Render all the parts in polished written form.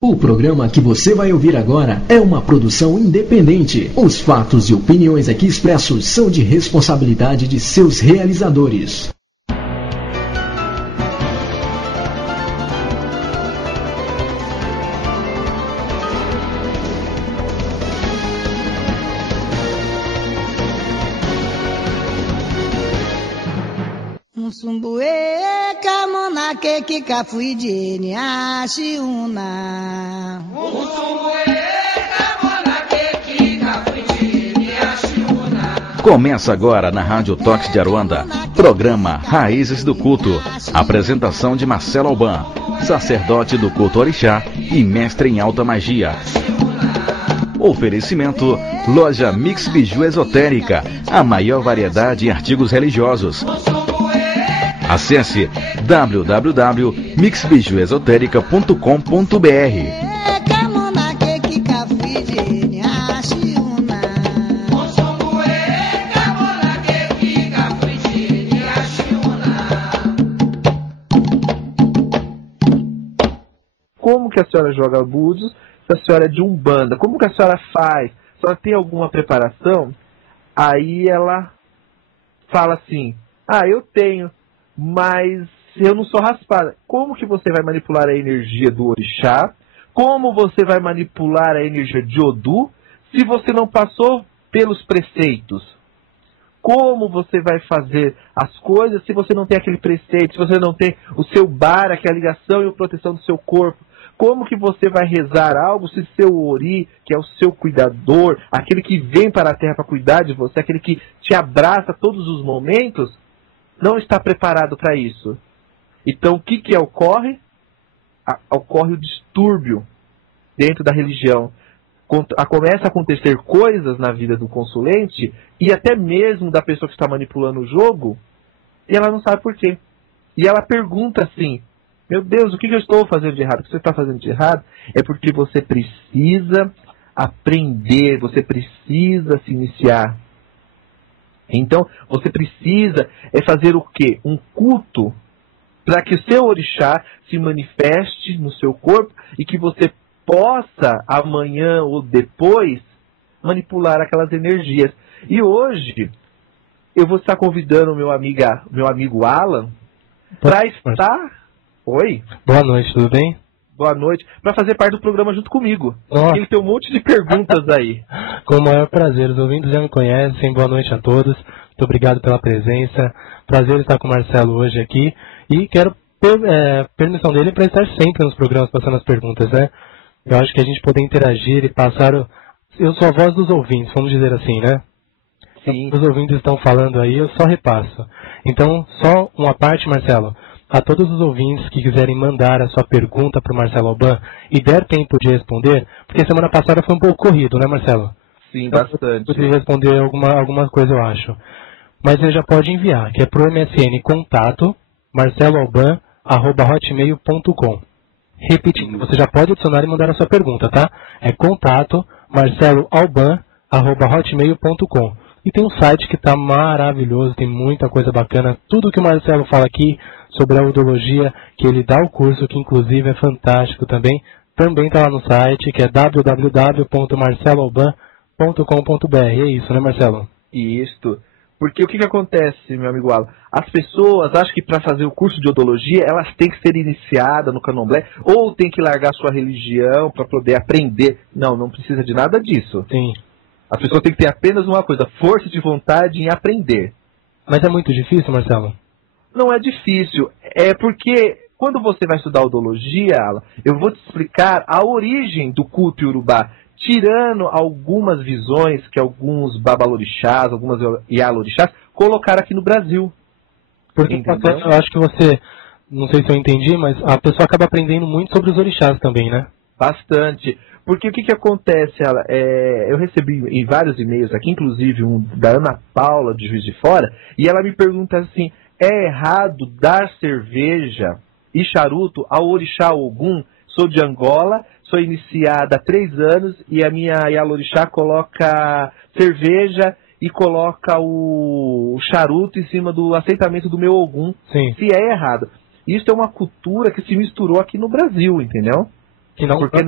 O programa que você vai ouvir agora é uma produção independente. Os fatos e opiniões aqui expressos são de responsabilidade de seus realizadores. Sumbuê, camona, que cafuidine, achiuna. Sumbuê, camona, que cafuidine, achiuna. Começa agora na Rádio Tox de Aruanda, programa Raízes do Culto. Apresentação de Marcelo Alban, sacerdote do culto orixá e mestre em alta magia. Oferecimento, loja Mix Biju Esotérica, a maior variedade em artigos religiosos. Acesse www.mixbijuesotérica.com.br. Como que a senhora joga búzios? Se a senhora é de Umbanda, como que a senhora faz? Se a senhora tem alguma preparação? Aí ela fala assim, eu tenho, mas eu não sou raspada. Como que você vai manipular a energia do orixá? Como você vai manipular a energia de Odu se você não passou pelos preceitos? Como você vai fazer as coisas se você não tem aquele preceito, se você não tem o seu bara, que é a ligação e a proteção do seu corpo? Como que você vai rezar algo se seu ori, que é o seu cuidador, aquele que vem para a terra para cuidar de você, aquele que te abraça todos os momentos, não está preparado para isso? Então, o que ocorre? Ocorre o distúrbio dentro da religião. Começa a acontecer coisas na vida do consulente e até mesmo da pessoa que está manipulando o jogo, e ela não sabe por quê. E ela pergunta assim, meu Deus, o que eu estou fazendo de errado? O que você está fazendo de errado? É porque você precisa aprender, você precisa se iniciar. Então, você precisa fazer o quê? Um culto para que o seu orixá se manifeste no seu corpo e que você possa, amanhã ou depois, manipular aquelas energias. E hoje, eu vou estar convidando meu amigo Alan para estar... Oi? Boa noite, tudo bem? Boa noite, para fazer parte do programa junto comigo. Nossa. Ele tem um monte de perguntas aí. Com o maior prazer, os ouvintes já me conhecem, boa noite a todos, muito obrigado pela presença, prazer estar com o Marcelo hoje aqui, e quero permissão dele para estar sempre nos programas passando as perguntas, né? Eu acho que a gente poder interagir e passar, eu sou a voz dos ouvintes, vamos dizer assim, né? Sim. Os ouvintes estão falando aí, eu só repasso. Então, só uma parte, Marcelo. A todos os ouvintes que quiserem mandar a sua pergunta para o Marcelo Alban e der tempo de responder, porque semana passada foi um pouco corrido, né, Marcelo? Sim, bastante. Eu poderia responder alguma coisa, eu acho. Mas ele já pode enviar, que é para o MSN contato marceloalban@hotmail.com. Repetindo, você já pode adicionar e mandar a sua pergunta, tá? É contato marceloalban@hotmail.com. E tem um site que está maravilhoso, tem muita coisa bacana. Tudo que o Marcelo fala aqui sobre a udologia, que ele dá o curso, que inclusive é fantástico também está lá no site, que é www.marceloalban.com.br. É isso, né, Marcelo? Isso. Porque o que acontece, meu amigo Alan? As pessoas acham que para fazer o curso de odologia, elas têm que ser iniciadas no candomblé, ou têm que largar sua religião para poder aprender. Não precisa de nada disso. Sim. As pessoas têm que ter apenas uma coisa, força de vontade em aprender. Mas é muito difícil, Marcelo? Não é difícil. É porque quando você vai estudar odologia, Alan, eu vou te explicar a origem do culto iorubá, tirando algumas visões que alguns babalorixás, algumas ialorixás colocaram aqui no Brasil. Porque eu acho que você, não sei se eu entendi, mas a pessoa acaba aprendendo muito sobre os orixás também, né? Bastante. Porque o que acontece, Alan? Eu recebi em vários e-mails aqui, inclusive um da Ana Paula, de Juiz de Fora, e ela me pergunta assim, é errado dar cerveja e charuto ao orixá Ogum? Sou de Angola, sou iniciada há 3 anos e a minha Ialorixá coloca cerveja e coloca o charuto em cima do aceitamento do meu Ogum. Sim. Se é errado. Isso é uma cultura que se misturou aqui no Brasil, entendeu? Que não Porque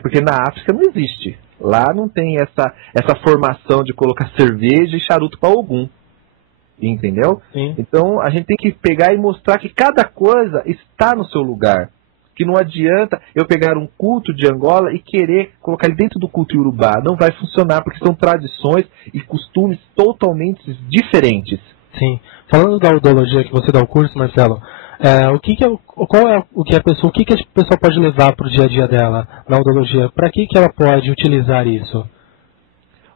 porque na África não existe. Lá não tem essa formação de colocar cerveja e charuto para Ogum. Entendeu? Sim. Então a gente tem que pegar e mostrar que cada coisa está no seu lugar. Que não adianta eu pegar um culto de Angola e querer colocar ele dentro do culto Yorubá. Não vai funcionar, porque são tradições e costumes totalmente diferentes. Sim. Falando da odologia que você dá o curso, Marcelo, o que a pessoa pode levar para o dia a dia dela na odologia? Para que ela pode utilizar isso?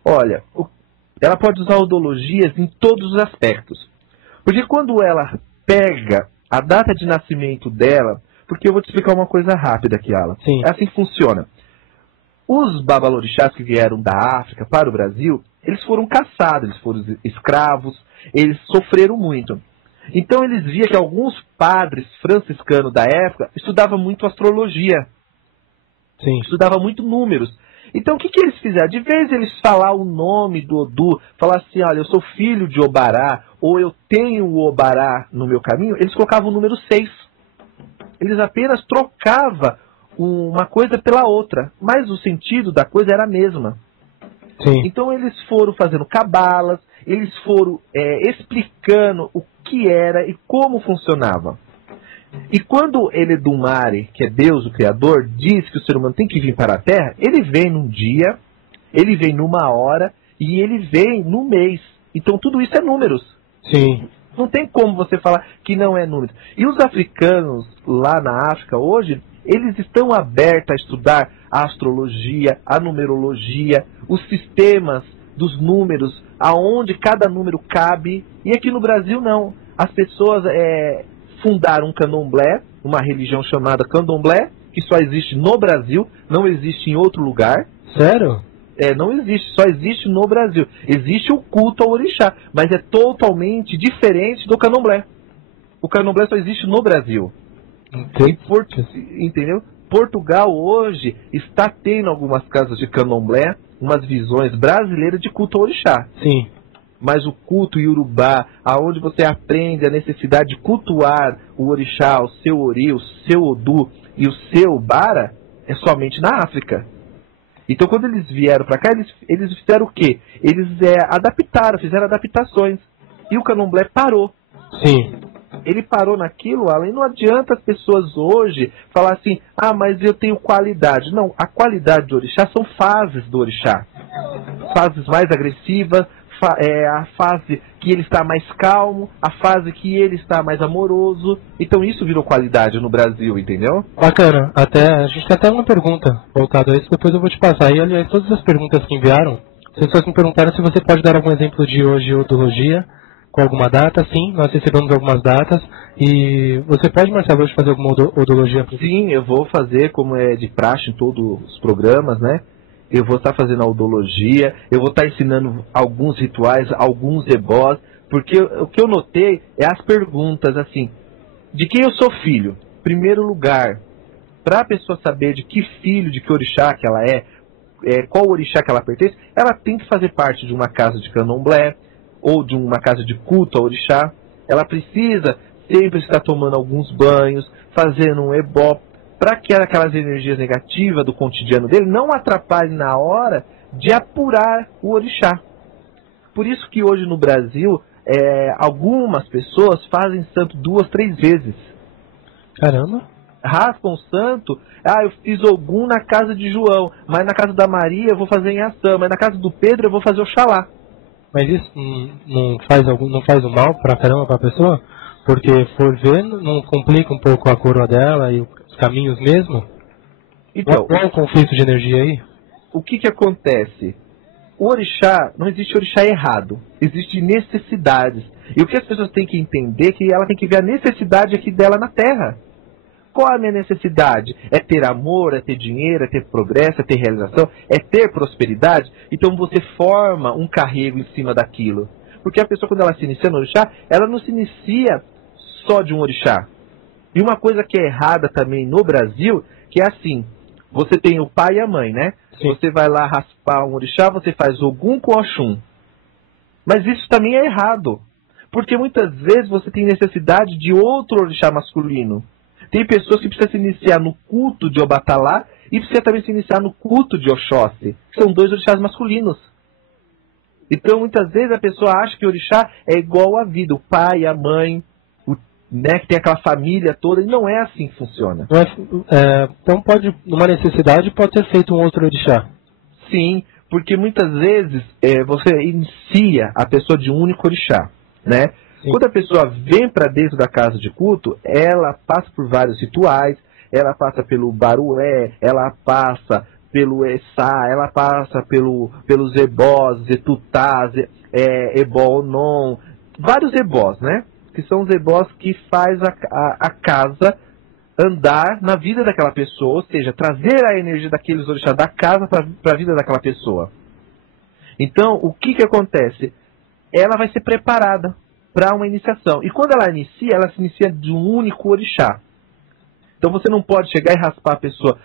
Olha, ela pode usar odologias em todos os aspectos. Porque quando ela pega a data de nascimento dela, porque eu vou te explicar uma coisa rápida aqui, Alan. Sim. É assim que funciona. Os babalorixás que vieram da África para o Brasil, eles foram caçados, eles foram escravos, eles sofreram muito. Então eles viam que alguns padres franciscanos da época estudavam muito astrologia. Sim. Estudavam muito números. Então o que eles fizeram? De vez eles falar o nome do Odu, falar assim, olha, eu sou filho de Obará, ou eu tenho o Obará no meu caminho, eles colocavam o número 6. Eles apenas trocavam uma coisa pela outra, mas o sentido da coisa era a mesma. Sim. Então eles foram fazendo cabalas, eles foram explicando o que era e como funcionava. E quando Eledumare, que é Deus, o Criador, diz que o ser humano tem que vir para a Terra, ele vem num dia, ele vem numa hora e ele vem no mês. Então tudo isso é números. Sim. Não tem como você falar que não é número. E os africanos lá na África hoje, eles estão abertos a estudar a astrologia, a numerologia, os sistemas dos números, aonde cada número cabe. E aqui no Brasil não. As pessoas fundaram um candomblé, uma religião chamada candomblé, que só existe no Brasil, não existe em outro lugar. Sério? Não existe, só existe no Brasil. Existe o culto ao orixá, mas é totalmente diferente do candomblé. O candomblé só existe no Brasil. Entendeu? Portugal hoje está tendo algumas casas de candomblé, umas visões brasileiras de culto ao orixá. Sim. Mas o culto iorubá, aonde você aprende a necessidade de cultuar o orixá, o seu ori, o seu odu e o seu bara, é somente na África. Então, quando eles vieram para cá, eles fizeram o quê? Eles adaptaram, fizeram adaptações. E o candomblé parou. Sim. Ele parou naquilo, Alan, e não adianta as pessoas hoje falar assim, mas eu tenho qualidade. Não, a qualidade do orixá são fases do orixá. Fases mais agressivas, a fase que ele está mais calmo, a fase que ele está mais amoroso. Então isso virou qualidade no Brasil, entendeu? Bacana. A gente tem até uma pergunta voltada a isso, depois eu vou te passar. E aliás, todas as perguntas que enviaram, as pessoas me perguntaram se você pode dar algum exemplo de hoje odologia, com alguma data. Sim, nós recebemos algumas datas. E você pode, Marcelo, hoje fazer alguma odologia? Sim, eu vou fazer, como é de praxe em todos os programas, né? Eu vou estar fazendo a odologia, eu vou estar ensinando alguns rituais, alguns ebós, porque o que eu notei é as perguntas, assim, de quem eu sou filho? Primeiro lugar, para a pessoa saber de que filho, de que orixá que ela qual orixá que ela pertence, ela tem que fazer parte de uma casa de candomblé, ou de uma casa de culto ao orixá. Ela precisa sempre estar tomando alguns banhos, fazendo um ebó, para que aquelas energias negativas do cotidiano dele não atrapalhem na hora de apurar o orixá. Por isso que hoje no Brasil, algumas pessoas fazem santo 2, 3 vezes. Caramba! Raspam o santo, eu fiz Ogum na casa de João, mas na casa da Maria eu vou fazer em ação, mas na casa do Pedro eu vou fazer Oxalá. Mas isso não faz um mal pra caramba pra pessoa? Porque, for ver, não complica um pouco a coroa dela e os caminhos mesmo? Então, não é um conflito de energia aí? O que acontece? O orixá, não existe orixá errado. Existem necessidades. E o que as pessoas têm que entender é que ela tem que ver a necessidade aqui dela na Terra. Qual é a minha necessidade? É ter amor, é ter dinheiro, é ter progresso, é ter realização, é ter prosperidade? Então você forma um carrego em cima daquilo. Porque a pessoa, quando ela se inicia no orixá, ela não se inicia só de um orixá. E uma coisa que é errada também no Brasil, que é assim, você tem o pai e a mãe, né? Sim. Você vai lá raspar um orixá, você faz Ogum com Oxum. Mas isso também é errado. Porque muitas vezes você tem necessidade de outro orixá masculino. Tem pessoas que precisam se iniciar no culto de Obatalá e precisa também se iniciar no culto de Oxóssi, que são 2 orixás masculinos. Então, muitas vezes a pessoa acha que o orixá é igual à vida, o pai, a mãe, né, que tem aquela família toda, e não é assim que funciona. Então, numa necessidade, pode ser feito um outro orixá. Sim, porque muitas vezes você inicia a pessoa de um único orixá, né? Sim. Quando a pessoa vem para dentro da casa de culto, ela passa por vários rituais, ela passa pelo barué, ela passa pelo Essá, ela passa pelos ebós, Zetutás, Ebó-Onon, vários ebós, né? Que são os ebós que faz a casa andar na vida daquela pessoa, ou seja, trazer a energia daqueles orixás da casa para a vida daquela pessoa. Então, o que acontece? Ela vai ser preparada para uma iniciação. E quando ela se inicia de um único orixá. Então você não pode chegar e raspar a pessoa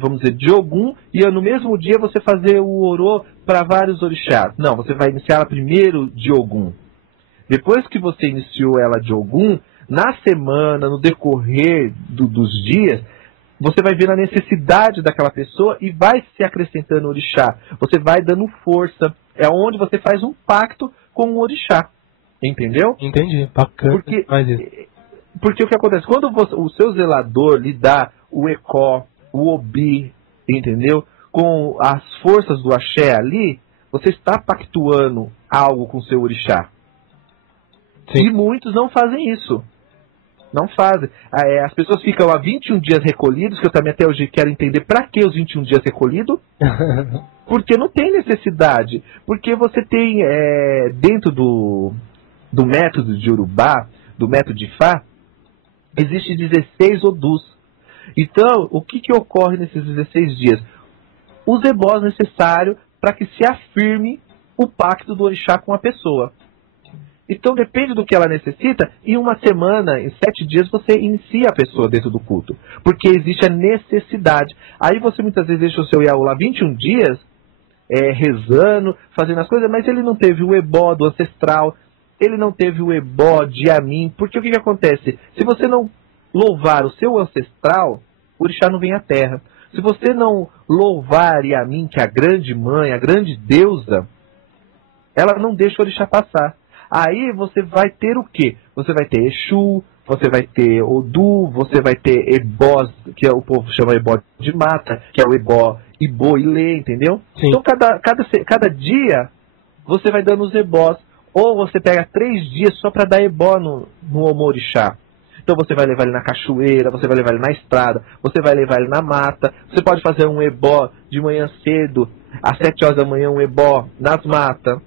vamos dizer, de Ogum, e no mesmo dia você fazer o orô para vários orixás. Não, você vai iniciar ela primeiro de Ogum. Depois que você iniciou ela de Ogum, na semana, no decorrer dos dias, você vai ver a necessidade daquela pessoa e vai se acrescentando o orixá. Você vai dando força. É onde você faz um pacto com o orixá. Entendeu? Entendi, bacana. Porque o que acontece? Quando o seu zelador lhe dá o Ecó, o Obi, entendeu? Com as forças do axé ali, você está pactuando algo com o seu orixá. Sim. E muitos não fazem isso. Não fazem. As pessoas ficam há 21 dias recolhidos, que eu também até hoje quero entender para que os 21 dias recolhidos. Porque não tem necessidade. Porque você tem, dentro do método de Urubá, do método de Ifá, existe 16 Odus. Então, o que ocorre nesses 16 dias? Os ebós necessários para que se afirme o pacto do orixá com a pessoa. Então, depende do que ela necessita, em uma semana, em 7 dias, você inicia a pessoa dentro do culto. Porque existe a necessidade. Aí você muitas vezes deixa o seu Yahu lá 21 dias, rezando, fazendo as coisas, mas ele não teve o ebó do ancestral, ele não teve o ebó de Yamin, porque o que acontece? Se você não louvar o seu ancestral, o orixá não vem à terra. Se você não louvar Yamin, que é a grande mãe, a grande deusa, ela não deixa o orixá passar. Aí você vai ter o quê? Você vai ter Exu, você vai ter Odu, você vai ter ebós, que o povo chama ebó de mata, que é o ebó Ibo e Lê, entendeu? Sim. Então cada dia você vai dando os ebós. Ou você pega 3 dias só para dar ebó no Omorixá. Então você vai levar ele na cachoeira, você vai levar ele na estrada, você vai levar ele na mata. Você pode fazer um ebó de manhã cedo, às 7 horas da manhã, um ebó nas matas.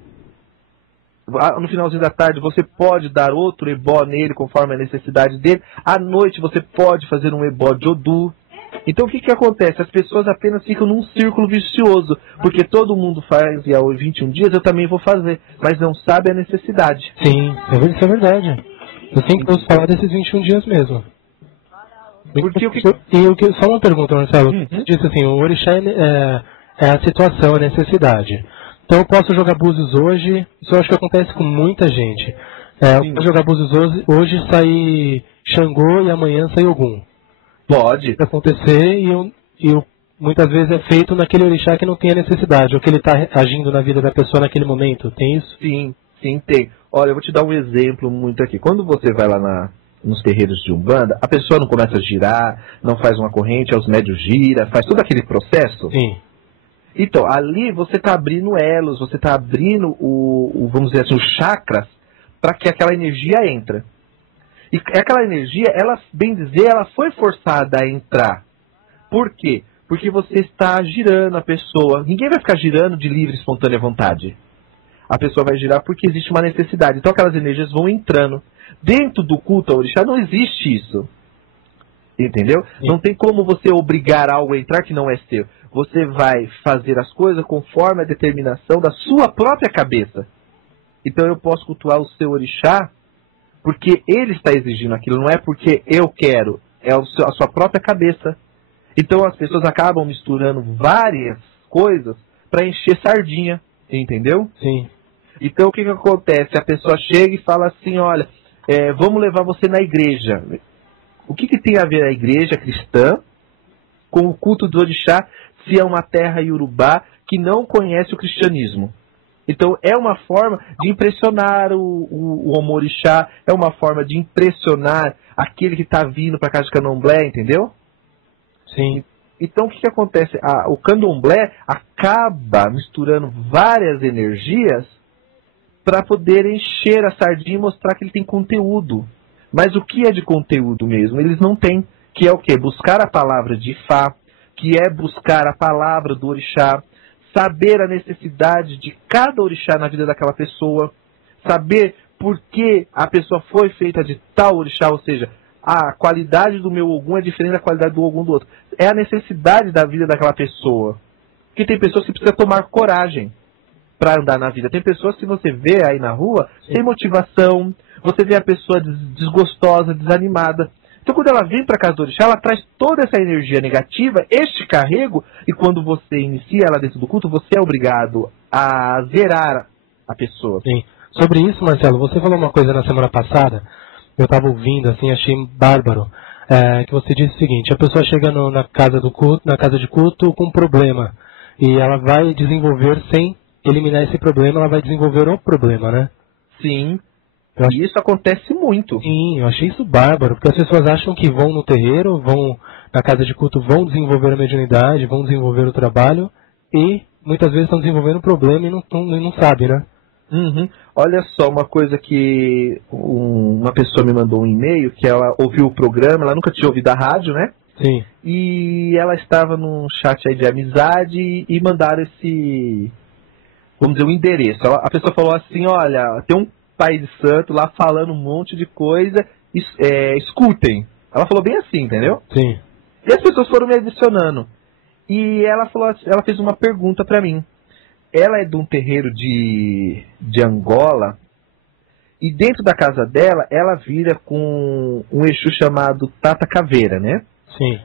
No finalzinho da tarde você pode dar outro ebó nele, conforme a necessidade dele. À noite você pode fazer um ebó de Odu. Então o que acontece? As pessoas apenas ficam num círculo vicioso, porque todo mundo faz e aos 21 dias eu também vou fazer, mas não sabe a necessidade. Sim, isso é verdade. Eu sempre vou falar desses 21 dias mesmo. Só uma pergunta, Marcelo. Você disse assim, o orixá é a situação, a necessidade. Então eu posso jogar búzios hoje, isso eu acho que acontece com muita gente. Eu posso jogar búzios hoje, sair Xangô e amanhã sair Ogum. Pode acontecer e muitas vezes é feito naquele orixá que não tem a necessidade, ou que ele está agindo na vida da pessoa naquele momento, tem isso? Sim, tem. Olha, eu vou te dar um exemplo muito aqui. Quando você vai lá nos terreiros de Umbanda, a pessoa não começa a girar, não faz uma corrente, os médios gira, faz todo aquele processo. Sim. Então, ali você está abrindo elos, você está abrindo vamos dizer assim, os chakras, para que aquela energia entre. E aquela energia, bem dizer, ela foi forçada a entrar. Por quê? Porque você está girando a pessoa. Ninguém vai ficar girando de livre e espontânea vontade. A pessoa vai girar porque existe uma necessidade. Então aquelas energias vão entrando. Dentro do culto ao orixá não existe isso. Entendeu? Sim. Não tem como você obrigar algo a entrar que não é seu. Você vai fazer as coisas conforme a determinação da sua própria cabeça. Então eu posso cultuar o seu orixá porque ele está exigindo aquilo, não é porque eu quero, é a sua própria cabeça. Então as pessoas acabam misturando várias coisas para encher sardinha, entendeu? Sim. Então o que acontece? A pessoa chega e fala assim, olha, vamos levar você na igreja. O que tem a ver a igreja cristã com o culto do orixá, se é uma terra iorubá que não conhece o cristianismo? Então é uma forma de impressionar o Omorixá, é uma forma de impressionar aquele que está vindo para a casa de candomblé, entendeu? Sim. Então o que acontece? O candomblé acaba misturando várias energias para poder encher a sardinha e mostrar que ele tem conteúdo. Mas o que é de conteúdo mesmo? Eles não têm. Que é o quê? Buscar a palavra de Ifá, que é buscar a palavra do orixá, saber a necessidade de cada orixá na vida daquela pessoa, saber por que a pessoa foi feita de tal orixá, ou seja, a qualidade do meu Ogum é diferente da qualidade do Ogum do outro. É a necessidade da vida daquela pessoa. Porque tem pessoas que precisam tomar coragem para andar na vida. Tem pessoas que você vê aí na rua sem motivação, você vê a pessoa desgostosa, desanimada. Então quando ela vem para a casa do orixá, ela traz toda essa energia negativa, este carrego, e quando você inicia ela dentro do culto, você é obrigado a zerar a pessoa. Sim. Sobre isso, Marcelo, você falou uma coisa na semana passada, eu estava ouvindo, assim, achei bárbaro, que você disse o seguinte: a pessoa chega na casa de culto com um problema, e ela vai desenvolver, sem eliminar esse problema, ela vai desenvolver o problema, né? Sim. E isso acontece muito. Sim, eu achei isso bárbaro, porque as pessoas acham que vão no terreiro, vão na casa de culto, vão desenvolver a mediunidade, vão desenvolver o trabalho, e muitas vezes estão desenvolvendo um problema e não sabe, né? Uhum. Olha só, uma coisa que uma pessoa me mandou um e-mail, que ela ouviu o programa, ela nunca tinha ouvido a rádio, né? Sim. E ela estava num chat aí de amizade e mandaram esse, vamos dizer, o endereço. A pessoa falou assim: olha, tem um pai de santo lá falando um monte de coisa, escutem. Ela falou bem assim, entendeu? Sim. E as pessoas foram me adicionando. E ela fez uma pergunta pra mim. Ela é de um terreiro de Angola, e dentro da casa dela, ela vira com um Exu chamado Tata Caveira, né? Sim.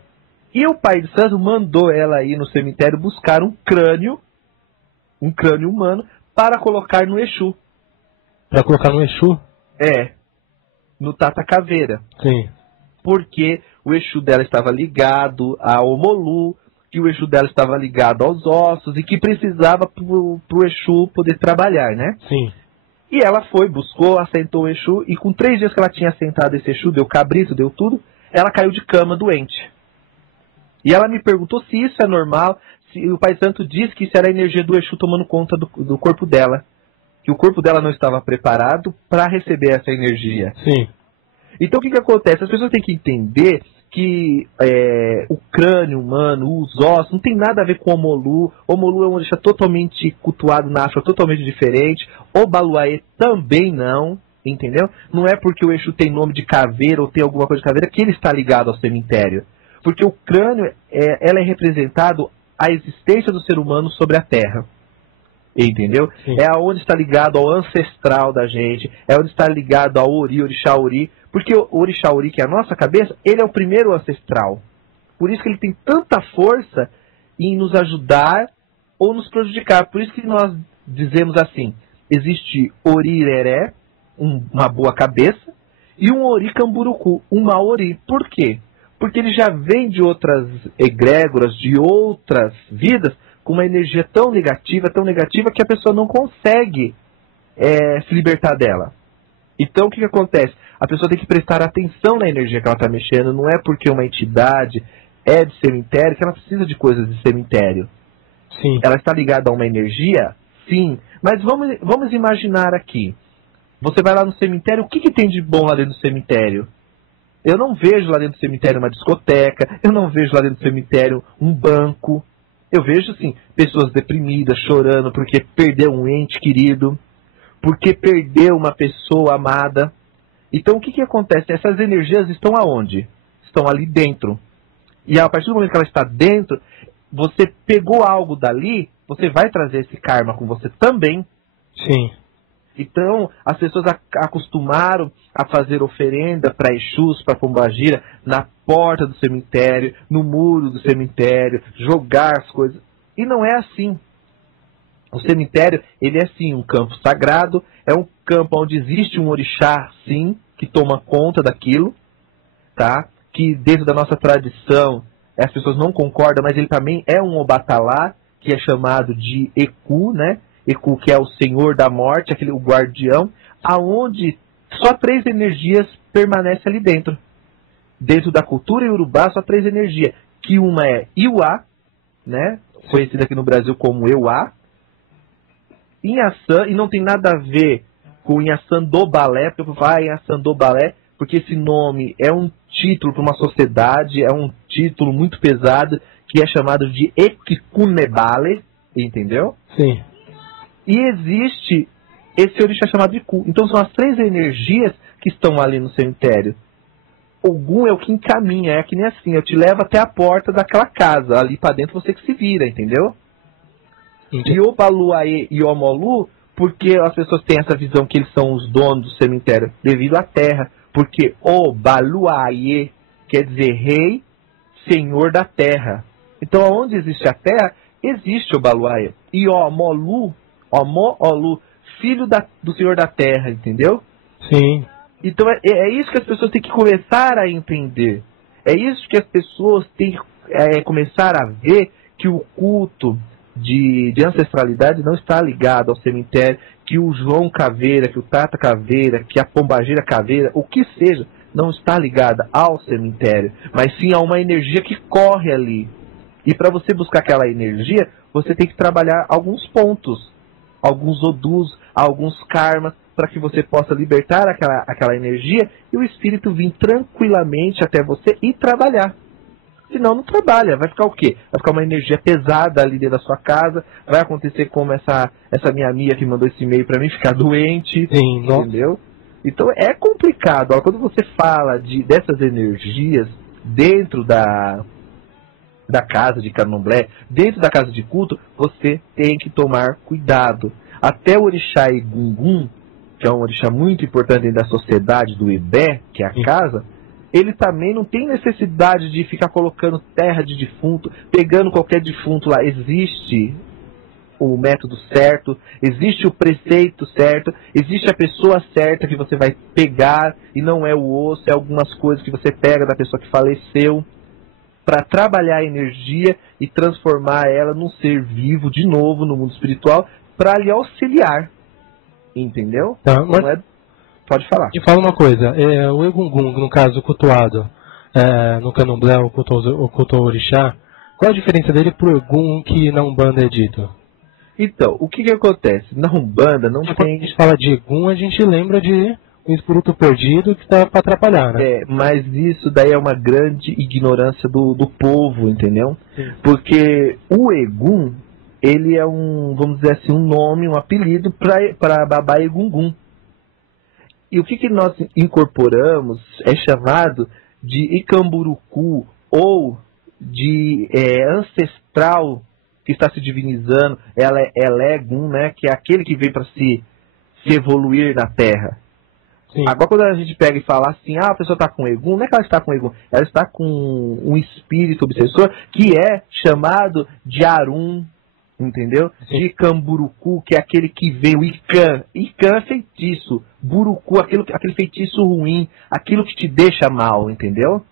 E o pai de santo mandou ela ir no cemitério buscar um crânio humano, para colocar no Exu. Para colocar no Exu? No Tata Caveira. Sim. Porque o Exu dela estava ligado ao Omolu, que o Exu dela estava ligado aos ossos e que precisava pro Exu poder trabalhar, né? Sim. E ela foi, buscou, assentou o Exu, e com 3 dias que ela tinha assentado esse Exu, deu cabrito, deu tudo, ela caiu de cama doente. E ela me perguntou se isso é normal, se o Pai Santo disse que isso era a energia do Exu tomando conta do corpo dela. Que o corpo dela não estava preparado para receber essa energia. Sim. Então o que acontece? As pessoas têm que entender que o crânio humano, os ossos, não tem nada a ver com o Omolu. O Omolu é um orixá totalmente cultuado na África, totalmente diferente. O Baluaê também não, entendeu? Não é porque o Exu tem nome de caveira ou tem alguma coisa de caveira que ele está ligado ao cemitério. Porque o crânio, ela é representado a existência do ser humano sobre a Terra. Entendeu? Sim. É aonde está ligado ao ancestral da gente, é onde está ligado ao Ori, Orixá Ori, porque o Orixá Ori, que é a nossa cabeça, ele é o primeiro ancestral. Por isso que ele tem tanta força em nos ajudar ou nos prejudicar. Por isso que nós dizemos assim: existe Ori Ireré, uma boa cabeça, e um Ori Camburucu, um mau Ori. Por quê? Porque ele já vem de outras egrégoras, de outras vidas, com uma energia tão negativa que a pessoa não consegue se libertar dela. Então o que acontece? A pessoa tem que prestar atenção na energia que ela está mexendo. Não é porque uma entidade é de cemitério que ela precisa de coisas de cemitério. Sim. Ela está ligada a uma energia? Sim. Mas vamos imaginar aqui. Você vai lá no cemitério, o que tem de bom lá dentro do cemitério? Eu não vejo lá dentro do cemitério uma discoteca, eu não vejo lá dentro do cemitério um banco. Eu vejo, assim, pessoas deprimidas, chorando porque perdeu um ente querido, porque perdeu uma pessoa amada. Então, o que acontece? Essas energias estão aonde? Estão ali dentro. E a partir do momento que ela está dentro, você pegou algo dali, você vai trazer esse karma com você também. Sim. Então, as pessoas acostumaram a fazer oferenda para Exus, para Pombagira, na porta do cemitério, no muro do cemitério, jogar as coisas. E não é assim. O cemitério, ele é sim um campo sagrado, é um campo onde existe um orixá, sim, que toma conta daquilo, tá? que dentro da nossa tradição as pessoas não concordam, mas ele também é um Obatalá, que é chamado de Eku, né? Eku, que é o senhor da morte, o guardião, aonde só 3 energias permanecem ali dentro. Dentro da cultura iorubá, só 3 energias. Que uma é Iwa, né? Conhecida aqui no Brasil como Euá. Inhaçã, e não tem nada a ver com Inhaçã do balé, porque eu vou falar Inhaçã do balé, porque esse nome é um título para uma sociedade, é um título muito pesado, que é chamado de Ekikunebale, entendeu? Sim. E existe esse orixá chamado Iku. Então são as 3 energias que estão ali no cemitério. Ogum é o que encaminha, é que nem assim, eu te levo até a porta daquela casa, ali para dentro você que se vira, entendeu? E o Baluaê e o Omolu, porque as pessoas têm essa visão que eles são os donos do cemitério, devido à terra. Porque o Baluaê quer dizer rei, senhor da terra. Então, onde existe a terra, existe o Baluaê. E o Omolu, filho do senhor da terra, entendeu? Sim. Então, é isso que as pessoas têm que começar a entender. É isso que as pessoas têm que começar a ver, que o culto de ancestralidade não está ligado ao cemitério, que o João Caveira, que o Tata Caveira, que a Pombagira Caveira, o que seja, não está ligada ao cemitério, mas sim a uma energia que corre ali. E para você buscar aquela energia, você tem que trabalhar alguns pontos, alguns odus, alguns karmas, para que você possa libertar aquela energia e o espírito vir tranquilamente até você e trabalhar. Senão não trabalha, vai ficar o quê? Vai ficar uma energia pesada ali dentro da sua casa, vai acontecer como essa minha amiga que mandou esse e-mail para mim, ficar doente, sim, entendeu? Então é complicado. Ó, quando você fala dessas energias dentro da casa de candomblé, dentro da casa de culto, você tem que tomar cuidado. Até o orixá Egungun, que é um orixá muito importante dentro da sociedade do Ebé, que é a casa, ele também não tem necessidade de ficar colocando terra de defunto, pegando qualquer defunto lá. Existe o método certo, existe o preceito certo, existe a pessoa certa que você vai pegar, e não é o osso, é algumas coisas que você pega da pessoa que faleceu, para trabalhar a energia e transformar ela num ser vivo de novo no mundo espiritual, para lhe auxiliar. Entendeu? Tá, mas... Não é... Pode falar. E fala uma coisa, o Egungun, no caso, cultuado no candomblé, o culto ao orixá, qual a diferença dele pro Egum que na Umbanda é dito? Então, o que acontece? Na Umbanda não Quando tem... a gente fala de Egum, a gente lembra de um espírito perdido que está para atrapalhar, né? Mas isso daí é uma grande ignorância do povo, entendeu? Sim. Porque o Egum, ele é vamos dizer assim, um nome, um apelido para Babá Egungun. E o que nós incorporamos é chamado de Icamburucu, ou de ancestral que está se divinizando, ela é Egum, né, que é aquele que vem para se evoluir na Terra. Sim. Agora quando a gente pega e fala assim, a pessoa está com Egum, não é que ela está com Egum, ela está com um espírito obsessor que é chamado de Arum, entendeu? Sim. De Camburucu, que é aquele que vem, o Ican. Ican é feitiço. Burucu, aquele feitiço ruim, aquilo que te deixa mal, entendeu?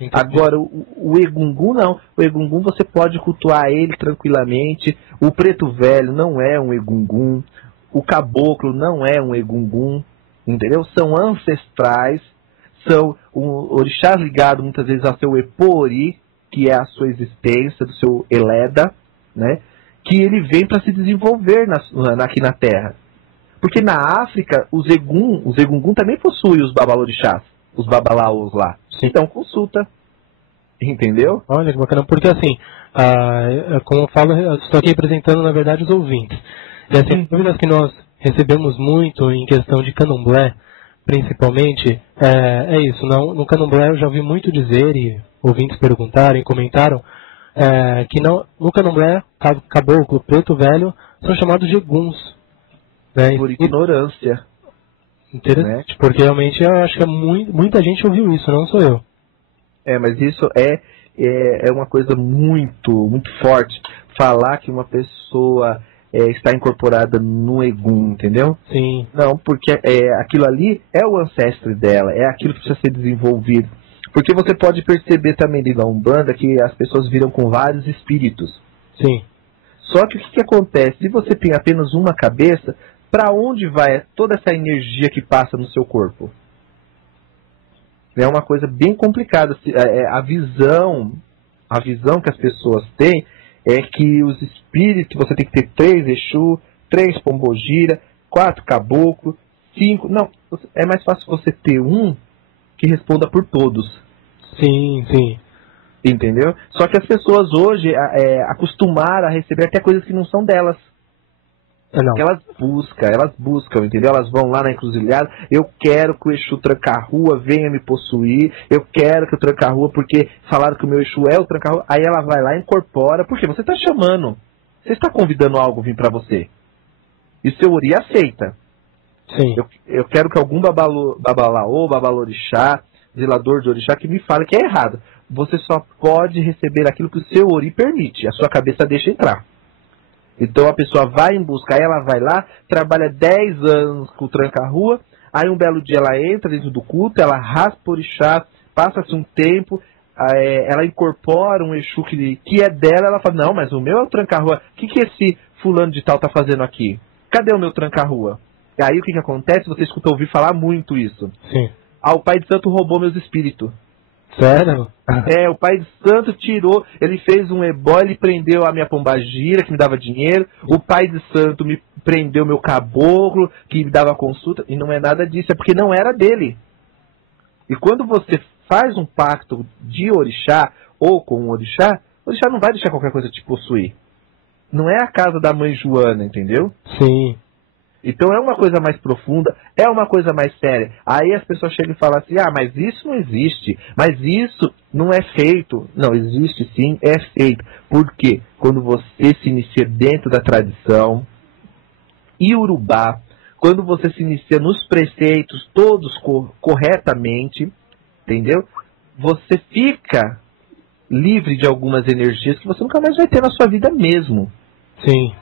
Entendi. Agora, o Egungun não. O Egungun você pode cultuar ele tranquilamente. O Preto Velho não é um Egungun. O Caboclo não é um Egungun, entendeu? São ancestrais, são orixás ligados muitas vezes ao seu Epori, que é a sua existência, do seu Eleda, né? Que ele vem para se desenvolver aqui na Terra. Porque na África, os Egungun também possuem os babalorixás, os babalaos lá. Sim. Então consulta, entendeu? Olha que bacana, porque assim, como eu falo, eu estou aqui representando na verdade os ouvintes. E assim, as dúvidas que nós recebemos muito em questão de candomblé, principalmente, é isso. No candomblé eu já ouvi muito dizer, e ouvintes perguntaram e comentaram, que no candomblé, caboclo, preto velho, são chamados de eguns. Né? Por ignorância. Interessante, né? Porque realmente eu acho que muita gente ouviu isso, não sou eu. Mas isso é uma coisa muito, muito forte. Falar que uma pessoa está incorporada no Egum, entendeu? Sim. Não, porque aquilo ali é o ancestre dela, é aquilo que precisa ser desenvolvido. Porque você pode perceber também dentro da Umbanda que as pessoas viram com vários espíritos. Sim. Só que o que acontece? Se você tem apenas uma cabeça, para onde vai toda essa energia que passa no seu corpo? É uma coisa bem complicada. A visão que as pessoas têm é que os espíritos, você tem que ter 3 Exu, 3 Pombogira, 4 Caboclo, 5... Não, é mais fácil você ter um que responda por todos. Sim, sim. Entendeu? Só que as pessoas hoje acostumaram a receber até coisas que não são delas. Não. Elas buscam, entendeu? Elas vão lá na encruzilhada, eu quero que o Exu Tranca-Rua venha me possuir, eu quero que o Tranca-Rua, porque falaram que o meu Exu é o Tranca-Rua, aí ela vai lá e incorpora, porque você está chamando, você está convidando algo a vir para você. E o seu Ori aceita. Sim. Eu quero que algum babalaô, babalorixá, zelador de orixá, que me fale que é errado. Você só pode receber aquilo que o seu Ori permite, a sua cabeça deixa entrar. Então a pessoa vai em busca, aí ela vai lá, trabalha 10 anos com o Tranca-Rua, aí um belo dia ela entra dentro do culto, ela raspa o orixá, passa-se um tempo, ela incorpora um Exu que é dela, ela fala, não, mas o meu é o Tranca-Rua, o que esse fulano de tal tá fazendo aqui? Cadê o meu Tranca-Rua? E aí o que acontece? Você escuta ouvir falar muito isso. Sim. O pai de santo roubou meus espíritos. Sério? O pai de santo tirou, ele fez um ebó, ele prendeu a minha pombagira, que me dava dinheiro, o pai de santo me prendeu meu caboclo, que me dava consulta, e não é nada disso, é porque não era dele. E quando você faz um pacto de orixá, ou com um orixá, o orixá não vai deixar qualquer coisa te possuir. Não é a casa da mãe Joana, entendeu? Sim. Então é uma coisa mais profunda, é uma coisa mais séria. Aí as pessoas chegam e falam assim, mas isso não existe, mas isso não é feito. Não, existe sim, é feito. Por quê? Quando você se inicia dentro da tradição iorubá, quando você se inicia nos preceitos todos corretamente, entendeu? Você fica livre de algumas energias que você nunca mais vai ter na sua vida mesmo. Sim.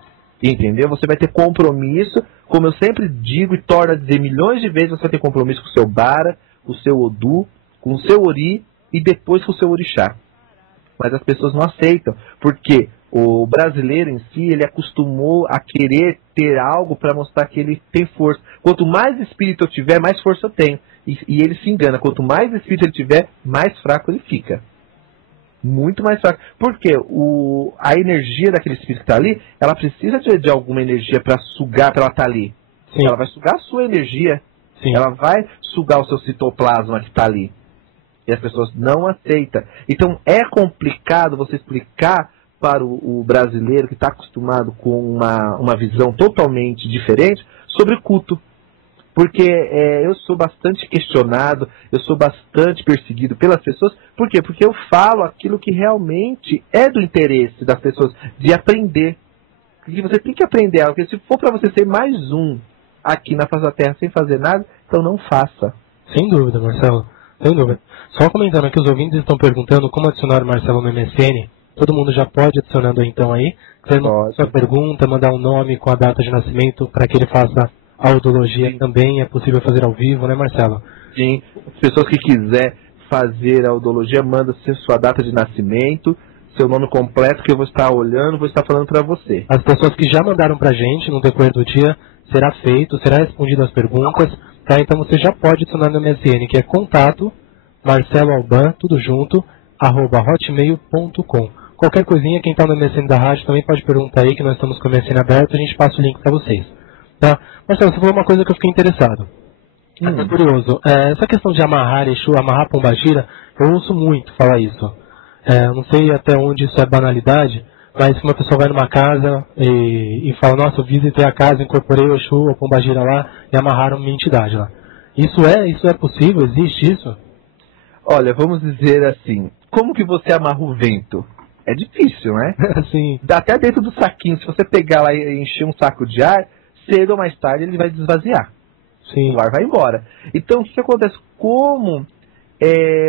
Entendeu? Você vai ter compromisso, como eu sempre digo e torno a dizer milhões de vezes, você vai ter compromisso com o seu Bara, com o seu Odu, com o seu Ori e depois com o seu Orixá. Mas as pessoas não aceitam, porque o brasileiro em si, ele acostumou a querer ter algo para mostrar que ele tem força. Quanto mais espírito eu tiver, mais força eu tenho. E ele se engana, quanto mais espírito ele tiver, mais fraco ele fica. Muito mais fraco. Porque a energia daquele espírito que está ali, ela precisa de alguma energia para sugar, para ela estar ali. Sim. Ela vai sugar a sua energia. Sim. Ela vai sugar o seu citoplasma que está ali. E as pessoas não aceitam. Então é complicado você explicar para o brasileiro que está acostumado com uma visão totalmente diferente sobre culto. Porque eu sou bastante questionado, eu sou bastante perseguido pelas pessoas. Por quê? Porque eu falo aquilo que realmente é do interesse das pessoas, de aprender. Porque você tem que aprender algo, porque se for para você ser mais um aqui na face da Terra sem fazer nada, então não faça. Sem dúvida, Marcelo. Sem dúvida. Só comentando aqui, os ouvintes estão perguntando como adicionar o Marcelo no MSN. Todo mundo já pode adicionando então aí. Você mandar sua pergunta, mandar um nome com a data de nascimento para que ele faça a audologia. Também é possível fazer ao vivo, né, Marcelo? Sim. As pessoas que quiser fazer a audologia, manda sua data de nascimento, seu nome completo, que eu vou estar olhando, vou estar falando para você. As pessoas que já mandaram pra gente no decorrer do dia, será feito, será respondido as perguntas, tá? Então você já pode adicionar no MSN, que é contato, Marcelo Alban, tudo junto, @hotmail.com. Qualquer coisinha, quem está no MSN da rádio também pode perguntar aí, que nós estamos com o MSN aberto, a gente passa o link para vocês. Tá? Marcelo, você falou uma coisa que eu fiquei interessado. Até curioso. Essa questão de amarrar Exu, amarrar pombagira, eu ouço muito falar isso. Eu não sei até onde isso é banalidade, mas se uma pessoa vai numa casa e fala, nossa, eu visitei a casa, incorporei o Exu, a pombagira lá e amarraram minha entidade lá. Isso é possível? Existe isso? Olha, vamos dizer assim, como que você amarra o vento? É difícil, né? Sim. Dá até dentro do saquinho, se você pegar lá e encher um saco de ar, cedo ou mais tarde ele vai desvaziar. Sim. O ar vai embora. Então o que acontece? Como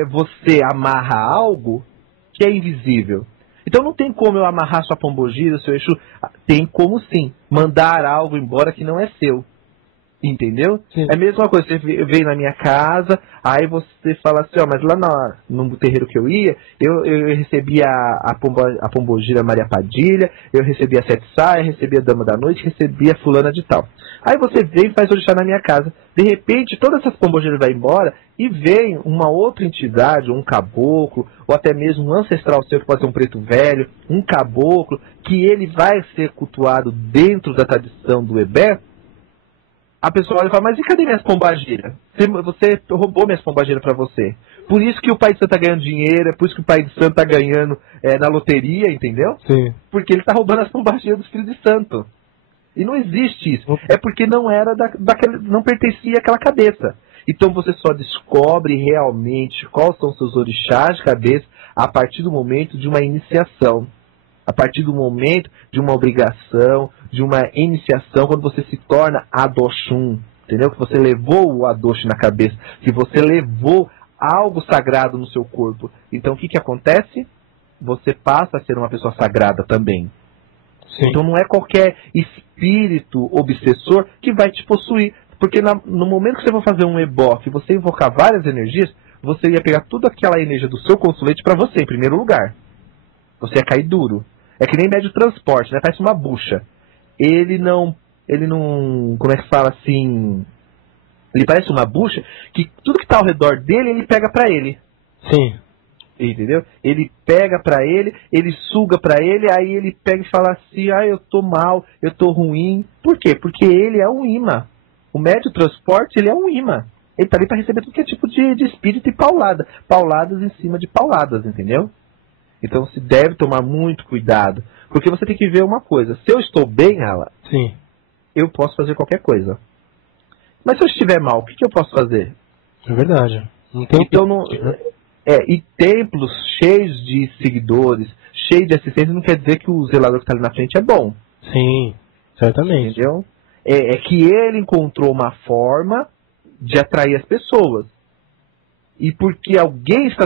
você amarra algo que é invisível? Então não tem como eu amarrar sua pombogira, seu Exu. Tem como sim, mandar algo embora que não é seu. Entendeu? Sim. É a mesma coisa, você vem na minha casa, aí você fala assim, ó, mas lá no terreiro que eu ia, eu recebia a pombogira Maria Padilha, eu recebia a Sete Saia, recebia a Dama da Noite, recebia a fulana de tal. Aí você vem e faz orixá na minha casa. De repente, todas essas pombogiras vão embora e vem uma outra entidade, um caboclo, ou até mesmo um ancestral seu, que pode ser um preto velho, um caboclo, que ele vai ser cultuado dentro da tradição do Ebé. A pessoa olha e fala, mas e cadê minhas pombagiras? Você roubou minhas pombagiras para você. Por isso que o pai de santo tá ganhando dinheiro, é por isso que o pai de santo tá ganhando na loteria, entendeu? Sim. Porque ele tá roubando as pombagiras dos filhos de santo. E não existe isso. É porque não era não pertencia àquela cabeça. Então você só descobre realmente quais são seus orixás de cabeça a partir do momento de uma iniciação. A partir do momento de uma obrigação, de uma iniciação, quando você se torna Adoshun, entendeu? Que você levou o Adosh na cabeça, que você levou algo sagrado no seu corpo. Então o que acontece? Você passa a ser uma pessoa sagrada também. Sim. Então não é qualquer espírito obsessor que vai te possuir. Porque no momento que você for fazer um ebó, que você invocar várias energias, você ia pegar toda aquela energia do seu consulente para você, em primeiro lugar. Você ia cair duro. É que nem médio transporte, né? Parece uma bucha. Ele não, como é que fala assim? Ele parece uma bucha que tudo que está ao redor dele, ele pega para ele. Sim. Entendeu? Ele pega para ele suga para ele, aí ele pega e fala assim, eu tô mal, eu tô ruim. Por quê? Porque ele é um imã. O médio transporte, ele é um imã. Ele tá ali para receber tudo que é tipo de espírito e paulada. Pauladas em cima de pauladas, entendeu? Então se deve tomar muito cuidado. Porque você tem que ver uma coisa. Se eu estou bem, Ala, Sim. eu posso fazer qualquer coisa. Mas se eu estiver mal, o que eu posso fazer? É verdade. Não tem Então, e templos cheios de seguidores, cheios de assistência, não quer dizer que o zelador que está ali na frente é bom. Sim, certamente. Entendeu? É que ele encontrou uma forma de atrair as pessoas. E porque alguém está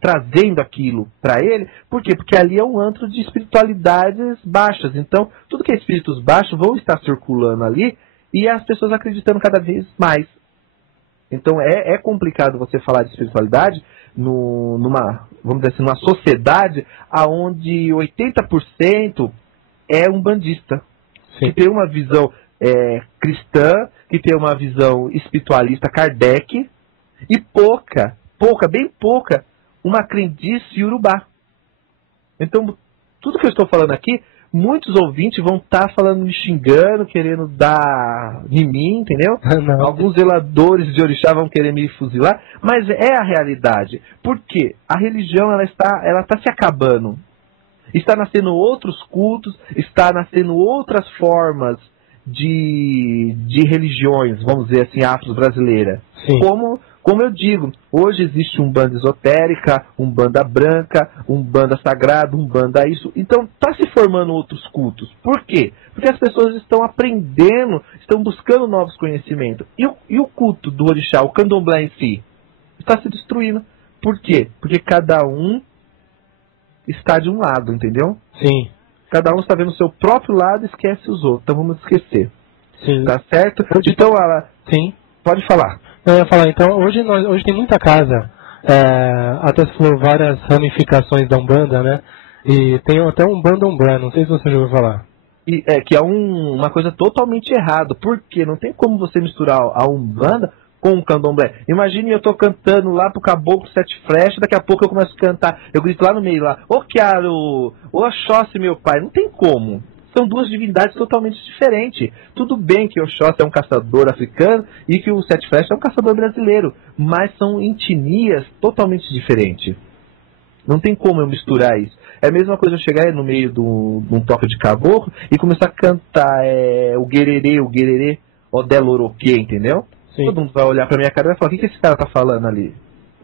trazendo aquilo para ele, por quê? Porque ali é um antro de espiritualidades baixas. Então, tudo que é espíritos baixos vão estar circulando ali e as pessoas acreditando cada vez mais. Então, é complicado você falar de espiritualidade vamos dizer assim, numa sociedade onde 80% é umbandista. Sim. Que tem uma visão cristã, que tem uma visão espiritualista Kardec, e bem pouca, uma crendice Urubá. Então, tudo que eu estou falando aqui, muitos ouvintes vão estar falando, me xingando, querendo dar em mim, entendeu? Não. Alguns zeladores de orixá vão querer me fuzilar, mas é a realidade. Por quê? A religião ela está se acabando. Está nascendo outros cultos, está nascendo outras formas de religiões, vamos dizer assim, afro-brasileira. Sim. Como eu digo, hoje existe Umbanda esotérica, Umbanda branca, Umbanda sagrada, Umbanda isso. Então está se formando outros cultos. Por quê? Porque as pessoas estão aprendendo, estão buscando novos conhecimentos. E o culto do orixá, o candomblé em si, está se destruindo. Por quê? Porque cada um está de um lado, entendeu? Sim. Cada um está vendo o seu próprio lado e esquece os outros. Então vamos esquecer. Sim. Tá certo? Então, Sim. pode falar. Eu ia falar, então, hoje tem muita casa, até se for várias ramificações da Umbanda, né? E tem até Umbanda, não sei se você já ouviu falar. Que é uma coisa totalmente errada, porque não tem como você misturar a Umbanda com o candomblé. Imagine eu tô cantando lá pro caboclo sete flechas, daqui a pouco eu começo a cantar, eu grito lá no meio lá, ô Chiaro, ô Oxóssi meu pai, não tem como. São duas divindades totalmente diferentes. Tudo bem que o Oxóssi é um caçador africano e que o Sete Flechas é um caçador brasileiro, mas são etnias totalmente diferentes. Não tem como eu misturar isso. É a mesma coisa eu chegar no meio de um toque de caboclo e começar a cantar o guererê, Odeloroquê, entendeu? Sim. Todo mundo vai olhar pra minha cara e vai falar, o que esse cara tá falando ali?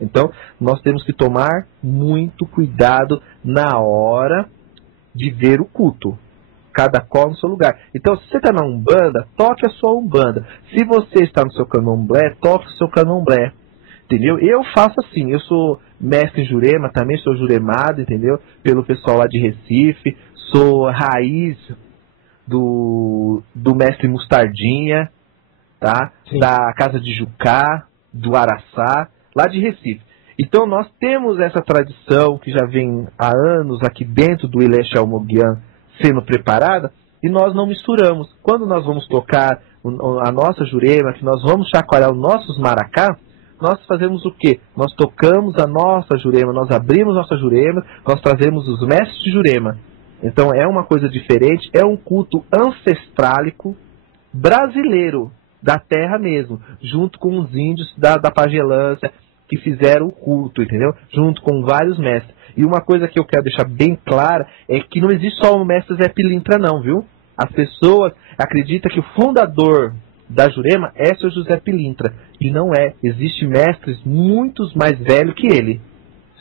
Então, nós temos que tomar muito cuidado na hora de ver o culto. Cada qual no seu lugar. Então, se você está na Umbanda, toque a sua Umbanda. Se você está no seu candomblé, toque o seu candomblé. Entendeu? Eu faço assim, eu sou mestre em Jurema, também sou juremado, entendeu? Pelo pessoal lá de Recife, sou raiz do mestre Mostardinha, tá? Sim. Da Casa de Jucá, do Araçá, lá de Recife. Então nós temos essa tradição que já vem há anos aqui dentro do Ilhéu Almoguian sendo preparada, e nós não misturamos. Quando nós vamos tocar a nossa Jurema, que nós vamos chacoalhar os nossos maracá, nós fazemos o quê? Nós tocamos a nossa Jurema, nós abrimos nossa Jurema, nós trazemos os mestres de Jurema. Então é uma coisa diferente, é um culto ancestrálico brasileiro, da terra mesmo, junto com os índios da pagelância, que fizeram o culto, entendeu? Junto com vários mestres. E uma coisa que eu quero deixar bem clara é que não existe só o mestre Zé Pilintra não, viu? As pessoas acreditam que o fundador da Jurema é seu José Pilintra. E não é. Existem mestres muito mais velhos que ele,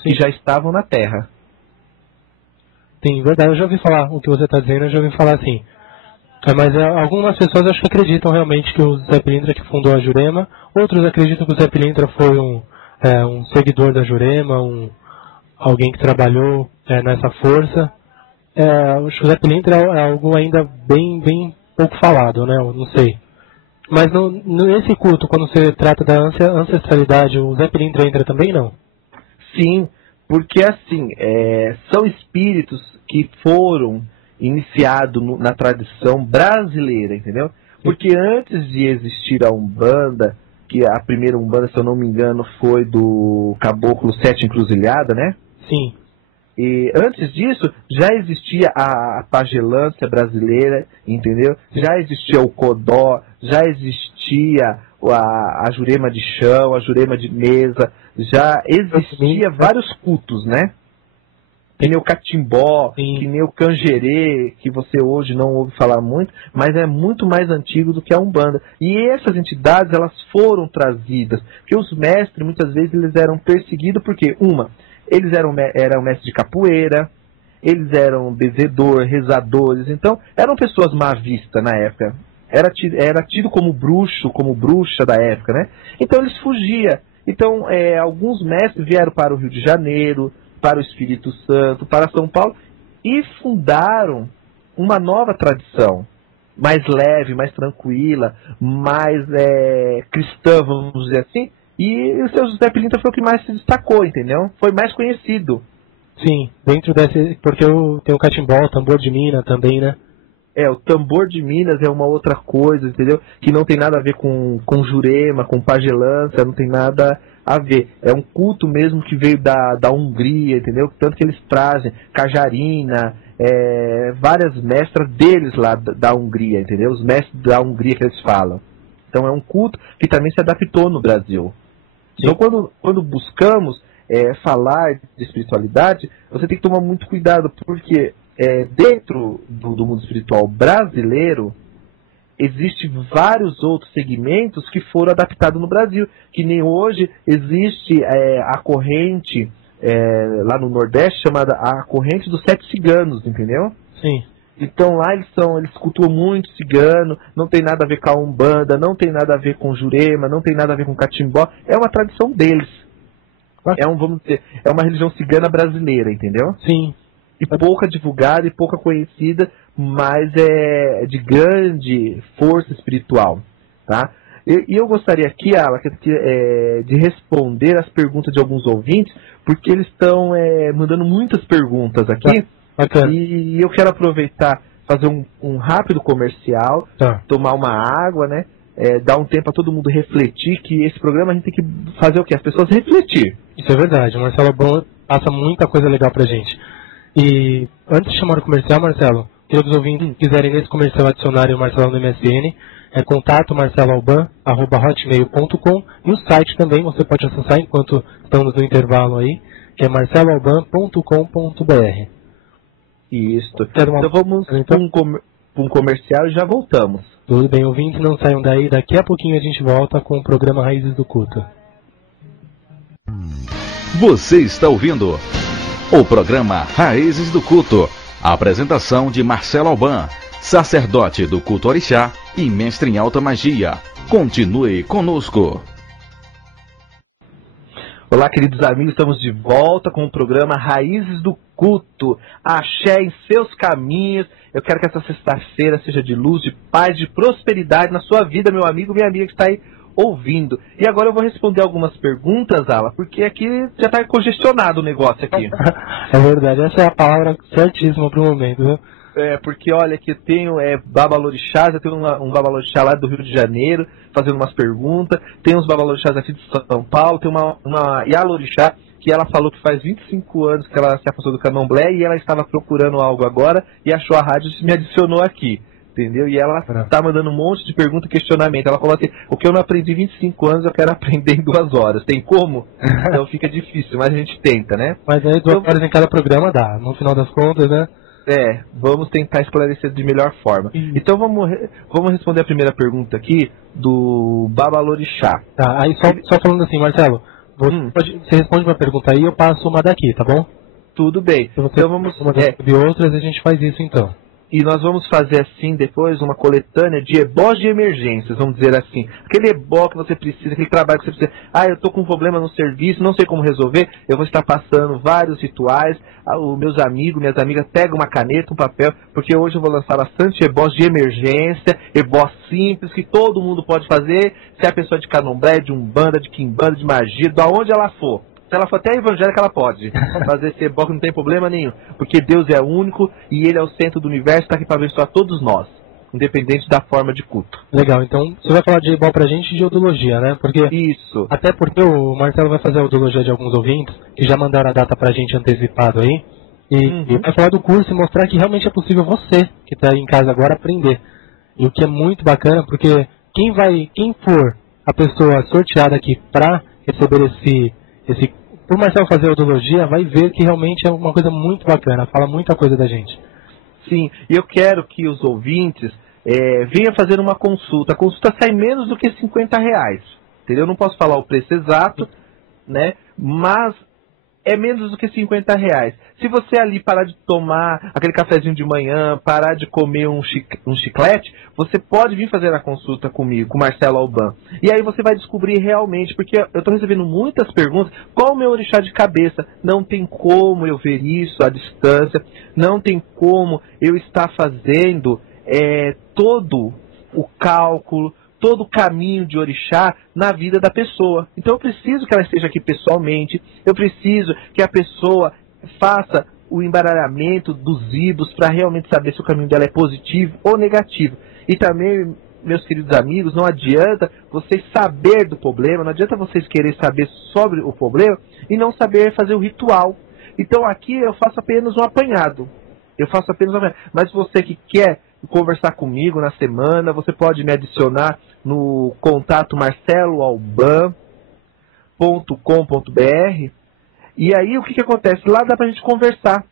que já estavam na terra. Sim, verdade. Eu já ouvi falar o que você está dizendo, eu já ouvi falar assim. Mas algumas pessoas acho que acreditam realmente que o Zé Pilintra que fundou a Jurema. Outros acreditam que o Zé Pilintra foi um seguidor da Jurema, alguém que trabalhou nessa força. O José Pilintra é algo ainda bem pouco falado, né? Eu não sei. Mas nesse culto, quando você trata da ancestralidade, o Zé Pilintra entra também, não? Sim, porque assim, são espíritos que foram iniciados na tradição brasileira, entendeu? Porque antes de existir a Umbanda, que a primeira Umbanda, se eu não me engano, foi do Caboclo Sete Encruzilhada, né? Sim. E antes disso, já existia a pagelância brasileira, entendeu? Já existia o Codó, já existia a Jurema de chão, a Jurema de mesa, já existia vários cultos, né? Que nem o Catimbó, que nem o Canjerê, que você hoje não ouve falar muito, mas é muito mais antigo do que a Umbanda. E essas entidades, elas foram trazidas, porque os mestres, muitas vezes, eles eram perseguidos, porque, eles eram mestres de capoeira, eles eram benzedor, rezadores, então eram pessoas má vista na época. Era tido como bruxo, como bruxa da época, né? Então eles fugiam. Então alguns mestres vieram para o Rio de Janeiro, para o Espírito Santo, para São Paulo, e fundaram uma nova tradição, mais leve, mais tranquila, mais cristã, vamos dizer assim. E o seu José Pilintra foi o que mais se destacou, entendeu? Foi mais conhecido. Sim, dentro desse... Porque tem o catimbó, o tambor de Minas também, né? O tambor de Minas é uma outra coisa, entendeu? Que não tem nada a ver com Jurema, com pagelância, não tem nada a ver. É um culto mesmo que veio da Hungria, entendeu? Tanto que eles trazem Cajarina, várias mestras deles lá da Hungria, entendeu? Os mestres da Hungria que eles falam. Então é um culto que também se adaptou no Brasil. Sim. Então quando buscamos falar de espiritualidade, você tem que tomar muito cuidado, porque dentro do mundo espiritual brasileiro, existem vários outros segmentos que foram adaptados no Brasil, que nem hoje existe a corrente lá no Nordeste, chamada a corrente dos 7 ciganos, entendeu? Sim. Então lá eles cultuam muito cigano, não tem nada a ver com a Umbanda, não tem nada a ver com Jurema, não tem nada a ver com Catimbó, é uma tradição deles. Vamos dizer, é uma religião cigana brasileira, entendeu? Sim. E pouca divulgada e pouca conhecida, mas é de grande força espiritual, tá? E eu gostaria aqui, Ala, de responder as perguntas de alguns ouvintes, porque eles estão mandando muitas perguntas aqui. Bacana. E eu quero aproveitar, fazer um rápido comercial, tomar uma água, né? Dar um tempo para todo mundo refletir, que esse programa a gente tem que fazer o quê? As pessoas refletir. Isso é verdade. O Marcelo Bom passa muita coisa legal pra gente. E antes de chamar o comercial, Marcelo, se os ouvintes quiserem nesse comercial adicionarem o Marcelo no MSN, contato marceloalban@hotmail.com, e o site também você pode acessar enquanto estamos no intervalo aí, que é marceloalban.com.br. Isso. Então vamos para um comercial e já voltamos. Tudo bem, ouvintes, não saiam daí. Daqui a pouquinho a gente volta com o programa Raízes do Culto. Você está ouvindo o programa Raízes do Culto. A apresentação de Marcelo Alban, sacerdote do culto orixá e mestre em alta magia. Continue conosco. Olá, queridos amigos, estamos de volta com o programa Raízes do Culto. Axé em seus caminhos. Eu quero que essa sexta-feira seja de luz, de paz, de prosperidade na sua vida, meu amigo, minha amiga que está aí ouvindo. E agora eu vou responder algumas perguntas, Ala, porque aqui já está congestionado o negócio aqui. É verdade, essa é a palavra certíssima para o momento, viu? Porque olha que eu tenho babalorixás, eu tenho um babalorixá lá do Rio de Janeiro, fazendo umas perguntas, tem uns babalorixás aqui de São Paulo, tem uma Yalorixá, que ela falou que faz 25 anos que ela se afastou do candomblé e ela estava procurando algo agora e achou a rádio e me adicionou aqui, entendeu? E ela está mandando um monte de pergunta e questionamento. Ela falou assim, o que eu não aprendi em 25 anos eu quero aprender em 2 horas. Tem como? Então fica difícil, mas a gente tenta, né? Mas aí 2 horas em cada programa dá, no final das contas, né? Vamos tentar esclarecer de melhor forma. Então vamos responder a primeira pergunta aqui do Babalorixá. Tá, aí só falando assim, Marcelo, você responde uma pergunta aí, eu passo uma daqui, tá bom? Tudo bem. Então vamos de outras, a gente faz isso então. E nós vamos fazer assim depois uma coletânea de ebós de emergências, vamos dizer assim. Aquele ebó que você precisa, aquele trabalho que você precisa. Eu estou com um problema no serviço, não sei como resolver. Eu vou estar passando vários rituais. Os meus amigos, minhas amigas, pegam uma caneta, um papel, porque hoje eu vou lançar bastante ebós de emergência, ebós simples, que todo mundo pode fazer, se é a pessoa de candomblé, de umbanda, de quimbanda, de magia, de onde ela for. Se ela for até evangélica, ela pode fazer esse ebó que não tem problema nenhum. Porque Deus é único e Ele é o centro do universo, está aqui para abençoar todos nós, independente da forma de culto. Legal, então você vai falar de ebó pra gente de odologia, né? Porque, isso. Até porque o Marcelo vai fazer a odologia de alguns ouvintes que já mandaram a data pra gente antecipado aí. E vai falar do curso e mostrar que realmente é possível você, que está aí em casa agora, aprender. E o que é muito bacana, porque quem for a pessoa sorteada aqui para receber por Marcelo fazer a odologia, vai ver que realmente é uma coisa muito bacana, fala muita coisa da gente. Sim, e eu quero que os ouvintes venham fazer uma consulta. A consulta sai menos do que R$50, entendeu? Eu não posso falar o preço exato, né? Mas é menos do que R$50. Se você ali parar de tomar aquele cafezinho de manhã, parar de comer um chiclete, você pode vir fazer a consulta comigo, com o Marcelo Alban. E aí você vai descobrir realmente, porque eu estou recebendo muitas perguntas, qual o meu orixá de cabeça? Não tem como eu ver isso à distância, não tem como eu estar fazendo todo o cálculo, todo o caminho de orixá na vida da pessoa. Então eu preciso que ela esteja aqui pessoalmente, eu preciso que a pessoa faça o embaralhamento dos ibos para realmente saber se o caminho dela é positivo ou negativo. E também, meus queridos amigos, não adianta vocês saber do problema, não adianta vocês querer saber sobre o problema e não saber fazer o ritual. Então aqui eu faço apenas um apanhado. Mas você que quer conversar comigo na semana, você pode me adicionar no contato marceloalban.com.br. E aí o que acontece? Lá dá pra gente conversar,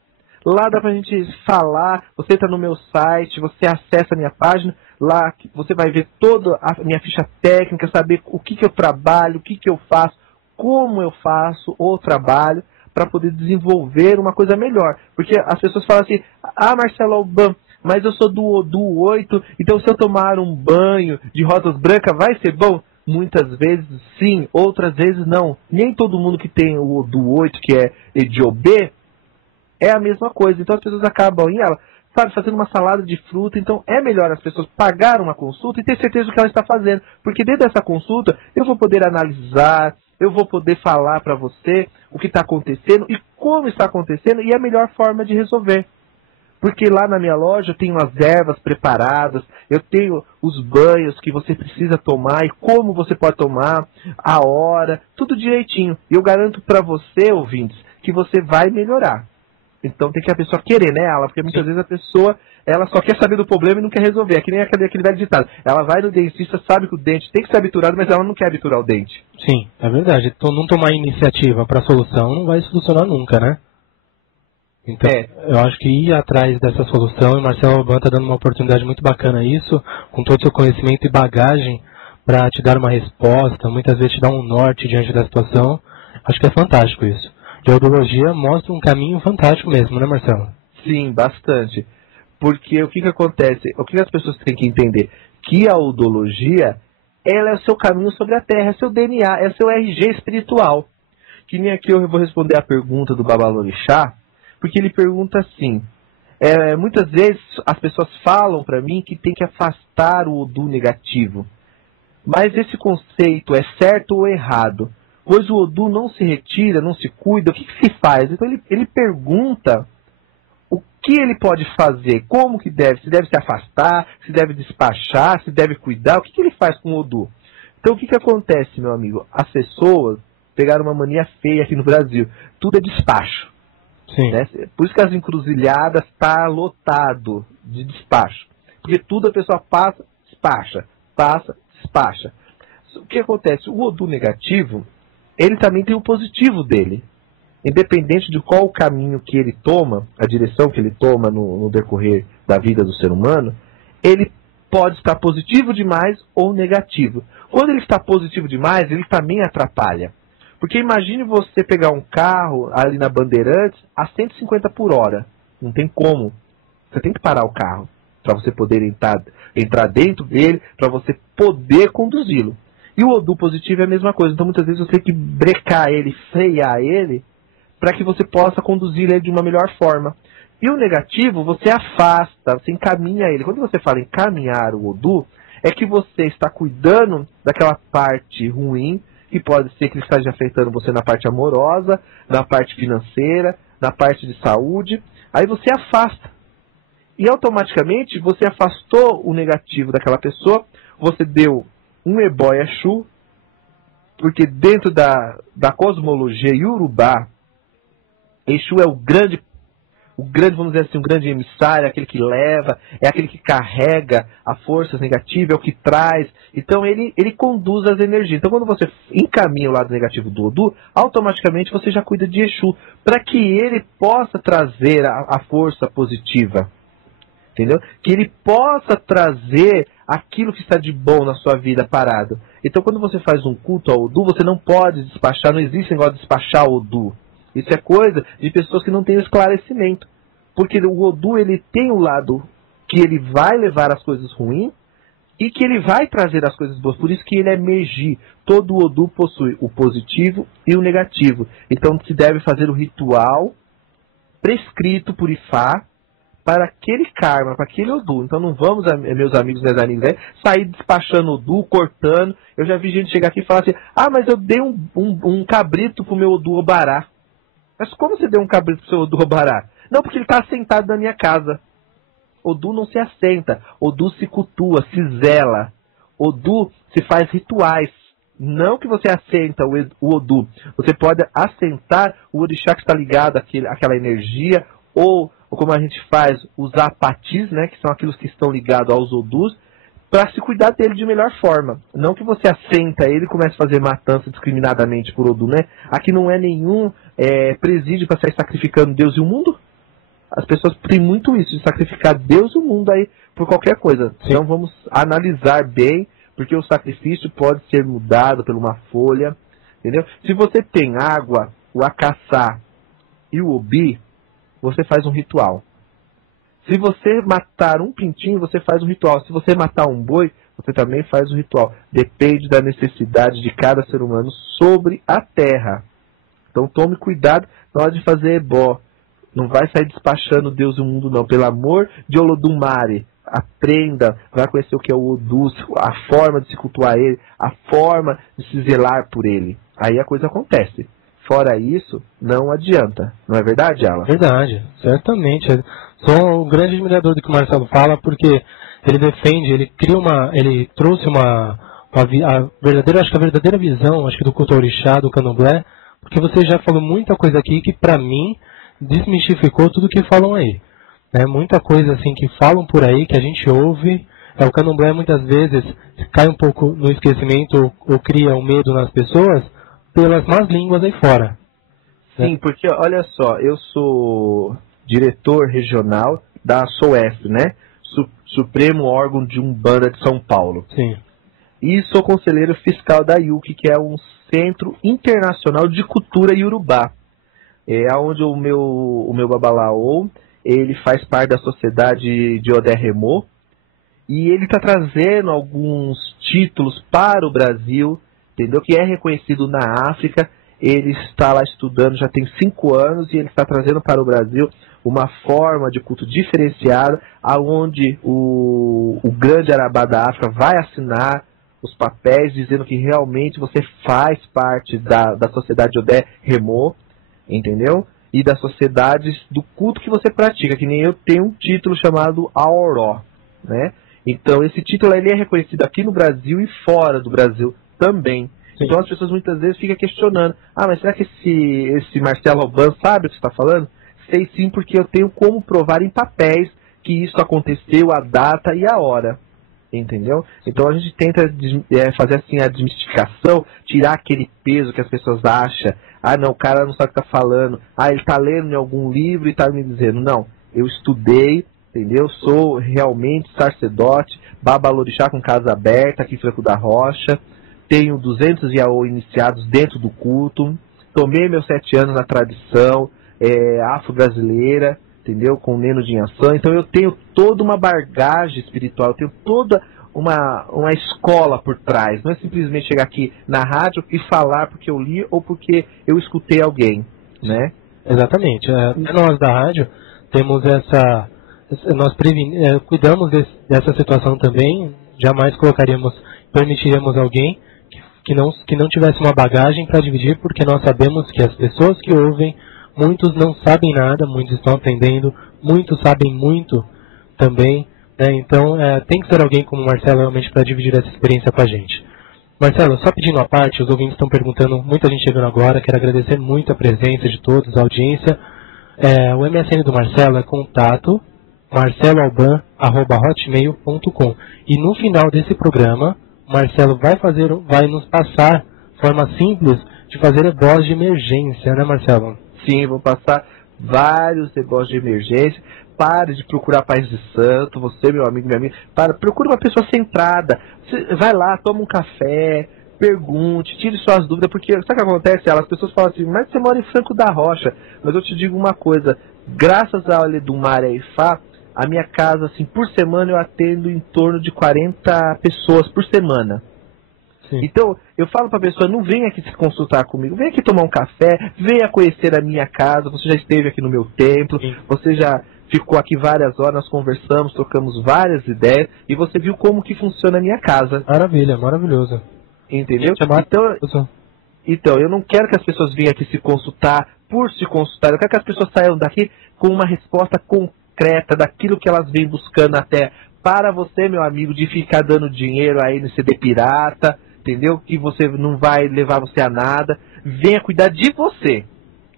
lá dá pra gente falar. Você entra no meu site, você acessa a minha página, lá você vai ver toda a minha ficha técnica, saber o que eu trabalho, o que eu faço, como eu faço o trabalho, para poder desenvolver uma coisa melhor. Porque as pessoas falam assim, Marcelo Alban, mas eu sou do Odu 8, então se eu tomar um banho de rosas brancas vai ser bom? Muitas vezes sim, outras vezes não. Nem todo mundo que tem o Odu 8, que é Ediobê, é a mesma coisa. Então as pessoas acabam fazendo uma salada de fruta. Então é melhor as pessoas pagar uma consulta e ter certeza do que ela está fazendo. Porque dentro dessa consulta eu vou poder analisar, eu vou poder falar para você o que está acontecendo e como está acontecendo e a melhor forma de resolver. Porque lá na minha loja eu tenho as ervas preparadas, eu tenho os banhos que você precisa tomar e como você pode tomar, a hora, tudo direitinho. E eu garanto para você, ouvintes, que você vai melhorar. Então tem que a pessoa querer, né, Ala? Porque muitas vezes a pessoa, ela só quer saber do problema e não quer resolver. É que nem aquele velho ditado. Ela vai no dentista, sabe que o dente tem que ser habturado, mas ela não quer habturar o dente. Sim, é verdade. Então não tomar iniciativa para a solução não vai solucionar nunca, né? Então, eu acho que ir atrás dessa solução, e o Marcelo Alban está dando uma oportunidade muito bacana a isso, com todo o seu conhecimento e bagagem para te dar uma resposta, muitas vezes te dar um norte diante da situação. Acho que é fantástico isso. A odologia mostra um caminho fantástico mesmo, né, Marcelo? Sim, bastante. Porque o que acontece? O que as pessoas têm que entender? Que a odologia, ela é o seu caminho sobre a Terra, é seu DNA, é seu RG espiritual. Que nem aqui eu vou responder a pergunta do Babalorixá, porque ele pergunta assim, muitas vezes as pessoas falam para mim que tem que afastar o Odu negativo. Mas esse conceito é certo ou errado? Pois o Odu não se retira, não se cuida, o que se faz? Então ele pergunta o que ele pode fazer, como que deve, se deve se afastar, se deve despachar, se deve cuidar, o que ele faz com o Odu? Então o que acontece, meu amigo? As pessoas pegaram uma mania feia aqui no Brasil, tudo é despacho. Sim. Né? Por isso que as encruzilhadas tá lotado de despacho. Porque tudo a pessoa passa, despacha, passa, despacha. O que acontece? O Odu negativo, ele também tem o positivo dele. Independente de qual o caminho que ele toma, a direção que ele toma no decorrer da vida do ser humano, ele pode estar positivo demais ou negativo. Quando ele está positivo demais, ele também atrapalha. Porque imagine você pegar um carro ali na Bandeirantes a 150 por hora. Não tem como. Você tem que parar o carro para você poder entrar dentro dele, para você poder conduzi-lo. E o Odu positivo é a mesma coisa. Então muitas vezes você tem que brecar ele, frear ele, para que você possa conduzir ele de uma melhor forma. E o negativo, você afasta, você encaminha ele. Quando você fala encaminhar o Odu, é que você está cuidando daquela parte ruim, que pode ser que ele esteja afetando você na parte amorosa, na parte financeira, na parte de saúde. Aí você afasta. E automaticamente você afastou o negativo daquela pessoa, você deu um ebó Exu, porque dentro da cosmologia Yorubá, Exu é o grande, vamos dizer assim, o grande emissário, aquele que leva, é aquele que carrega a força negativa, é o que traz. Então ele conduz as energias. Então quando você encaminha o lado negativo do Odu, automaticamente você já cuida de Exu, para que ele possa trazer a força positiva. Entendeu? Que ele possa trazer aquilo que está de bom na sua vida parado. Então quando você faz um culto ao Odu, você não pode despachar, não existe negócio de despachar o Odu. Isso é coisa de pessoas que não têm esclarecimento. Porque o Odu, ele tem um lado que ele vai levar as coisas ruins e que ele vai trazer as coisas boas. Por isso que ele é Meji. Todo Odu possui o positivo e o negativo. Então se deve fazer o ritual prescrito por Ifá para aquele karma, para aquele Odu. Então não vamos, meus amigos e minhas amigas, sair despachando Odu, cortando. Eu já vi gente chegar aqui e falar assim, mas eu dei um cabrito pro meu Odu Obará. Mas como você deu um cabrito pro seu Odu Obará? Não, porque ele está assentado na minha casa. Odu não se assenta. Odu se cultua, se zela. Odu se faz rituais. Não que você assenta o Odu. Você pode assentar o orixá que está ligado àquela energia, ou como a gente faz, os apatis, né, que são aqueles que estão ligados aos Odus, para se cuidar dele de melhor forma. Não que você assenta ele e comece a fazer matança discriminadamente por Odu, né? Aqui não é nenhum presídio para sair sacrificando Deus e o mundo. As pessoas têm muito isso, de sacrificar Deus e o mundo aí por qualquer coisa. Sim. Então vamos analisar bem, porque o sacrifício pode ser mudado por uma folha, entendeu? Se você tem água, o acaçá e o obi, você faz um ritual. Se você matar um pintinho, você faz um ritual. Se você matar um boi, você também faz um ritual. Depende da necessidade de cada ser humano sobre a terra. Então tome cuidado na hora de fazer ebó. Não vai sair despachando Deus e o mundo, não. Pelo amor de Olodumare, aprenda, vai conhecer o que é o Odu, a forma de se cultuar ele, a forma de se zelar por ele. Aí a coisa acontece. Fora isso, não adianta. Não é verdade, Alan? Verdade, certamente. Sou um grande admirador do que o Marcelo fala, porque ele defende, ele trouxe a verdadeira visão, acho que do culto orixá, do candomblé, porque você já falou muita coisa aqui que, pra mim, desmistificou tudo que falam aí. Muita coisa assim que falam por aí, que a gente ouve, o candomblé muitas vezes cai um pouco no esquecimento ou cria um medo nas pessoas pelas más línguas aí fora. Sim, porque olha só, eu sou diretor regional da SOESP, né? Supremo órgão de Umbanda de São Paulo. Sim. E sou conselheiro fiscal da IUC, que é um centro internacional de cultura iorubá. É onde o meu babalaô, ele faz parte da sociedade de Oderremô, e ele está trazendo alguns títulos para o Brasil, entendeu? Que é reconhecido na África. ele está lá estudando já tem 5 anos e ele está trazendo para o Brasil uma forma de culto diferenciada, aonde o grande Arabá da África vai assinar os papéis dizendo que realmente você faz parte da sociedade Odé Remô, entendeu? E das sociedades do culto que você pratica, que nem eu tenho um título chamado Aoró, né? Então esse título ele é reconhecido aqui no Brasil e fora do Brasil também. Sim. Então as pessoas muitas vezes ficam questionando, mas será que esse Marcelo Alban sabe o que você está falando? Sei sim, porque eu tenho como provar em papéis que isso aconteceu, a data e a hora. Entendeu? Então a gente tenta fazer assim a desmistificação, tirar aquele peso que as pessoas acham. Não, o cara não sabe o que está falando. Ele está lendo em algum livro e está me dizendo. Não, eu estudei, entendeu? Sou realmente sacerdote, babalorixá com casa aberta aqui em Franco da Rocha. Tenho 200 Iaô iniciados dentro do culto. Tomei meus 7 anos na tradição afro-brasileira, entendeu? Com o Neno de Inhaçã. Então eu tenho toda uma bagagem espiritual, eu tenho toda uma escola por trás. Não é simplesmente chegar aqui na rádio e falar porque eu li ou porque eu escutei alguém, né? Exatamente. Nós da rádio temos nós cuidamos dessa situação também. Jamais permitiríamos alguém que não tivesse uma bagagem para dividir, porque nós sabemos que as pessoas que ouvem, muitos não sabem nada, muitos estão aprendendo, muitos sabem muito também, né? Então tem que ser alguém como o Marcelo realmente para dividir essa experiência com a gente. Marcelo, só pedindo a parte, os ouvintes estão perguntando, muita gente chegando agora, quero agradecer muito a presença de todos, a audiência. O MSN do Marcelo é contato marceloalban@hotmail.com. E no final desse programa, o Marcelo vai nos passar forma simples de fazer ebós de emergência, né, Marcelo? Sim, vou passar vários ebós de emergência. Pare de procurar paz de santo, você, meu amigo, minha amiga. Procure uma pessoa centrada. Você vai lá, toma um café, pergunte, tire suas dúvidas, porque sabe o que acontece? As pessoas falam assim, mas você mora em Franco da Rocha. Mas eu te digo uma coisa, graças ao Ledumar e Ifá, a minha casa, assim, por semana eu atendo em torno de 40 pessoas por semana. Sim. Então, eu falo para a pessoa, não venha aqui se consultar comigo, venha aqui tomar um café, venha conhecer a minha casa, você já esteve aqui no meu templo, sim, você já ficou aqui várias horas, nós conversamos, trocamos várias ideias, e você viu como que funciona a minha casa. Maravilha, maravilhoso. Entendeu? Então, eu não quero que as pessoas venham aqui se consultar por se consultar, eu quero que as pessoas saiam daqui com uma resposta concreta daquilo que elas vêm buscando até. Para você, meu amigo, de ficar dando dinheiro aí no CD pirata, entendeu? Que você não vai levar você a nada. Venha cuidar de você.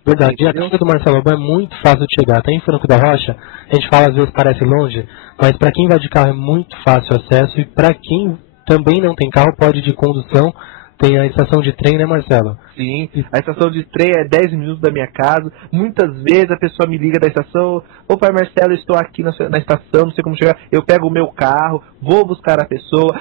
Verdade. Entendeu? E a casa do Marcelo Alban é muito fácil de chegar. Tá em Franco da Rocha, a gente fala às vezes parece longe, mas para quem vai de carro é muito fácil o acesso. E para quem também não tem carro, pode ir de condução. Tem a estação de trem, né, Marcelo? Sim, a estação de trem é 10 minutos da minha casa. Muitas vezes a pessoa me liga da estação, ô pai Marcelo, eu estou aqui na estação, não sei como chegar. Eu pego o meu carro, vou buscar a pessoa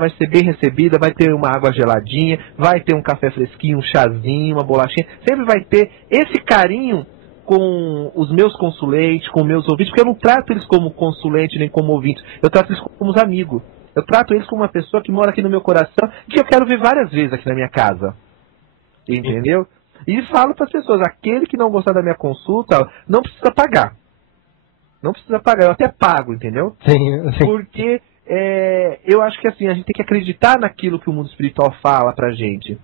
vai ser bem recebida, vai ter uma água geladinha, vai ter um café fresquinho, um chazinho, uma bolachinha. Sempre vai ter esse carinho com os meus consulentes, com os meus ouvintes, porque eu não trato eles como consulente nem como ouvintes, eu trato eles como os amigos. Eu trato eles como uma pessoa que mora aqui no meu coração e que eu quero ver várias vezes aqui na minha casa. Entendeu? E falo para as pessoas, aquele que não gostar da minha consulta, não precisa pagar. Não precisa pagar, eu até pago, entendeu? Sim, sim. Porque eu acho que assim, a gente tem que acreditar naquilo que o mundo espiritual fala pra gente.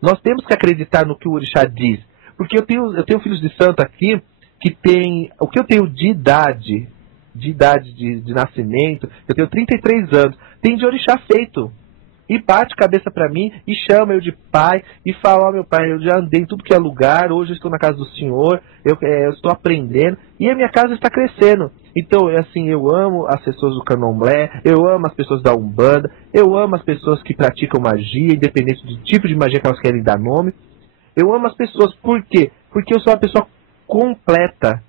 Nós temos que acreditar no que o Orixá diz. Porque eu tenho filhos de santo aqui que tem o que eu tenho de idade de nascimento, eu tenho 33 anos, tem de orixá feito, e bate cabeça pra mim, e chama eu de pai, e fala, meu pai, eu já andei em tudo que é lugar, hoje eu estou na casa do senhor, eu estou aprendendo, e a minha casa está crescendo. Então, assim, eu amo as pessoas do candomblé, eu amo as pessoas da Umbanda, eu amo as pessoas que praticam magia, independente do tipo de magia que elas querem dar nome. Eu amo as pessoas, por quê? Porque eu sou uma pessoa completa.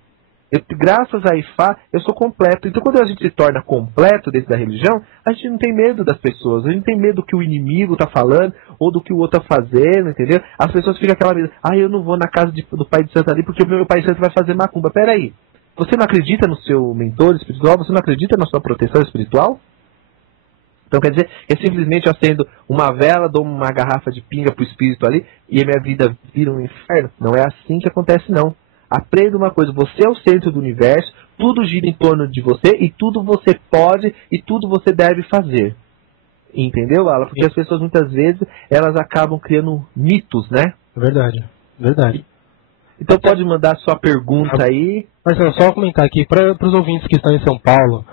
Graças a Ifá, eu sou completo. Então, quando a gente se torna completo dentro da religião, a gente não tem medo das pessoas. A gente não tem medo do que o inimigo está falando ou do que o outro está fazendo, entendeu? As pessoas ficam aquela vida, eu não vou na casa do pai de santo ali porque o meu pai de santo vai fazer macumba. Peraí, você não acredita no seu mentor espiritual? Você não acredita na sua proteção espiritual? Então quer dizer, é simplesmente eu acendo uma vela, dou uma garrafa de pinga pro espírito ali e a minha vida vira um inferno. Não é assim que acontece, não. Aprenda uma coisa, você é o centro do universo, tudo gira em torno de você e tudo você pode e tudo você deve fazer. Entendeu, Alan? Porque as pessoas muitas vezes, elas acabam criando mitos, né? Verdade, verdade. Então pode mandar sua pergunta aí. Marcelo, só comentar aqui, para os ouvintes que estão em São Paulo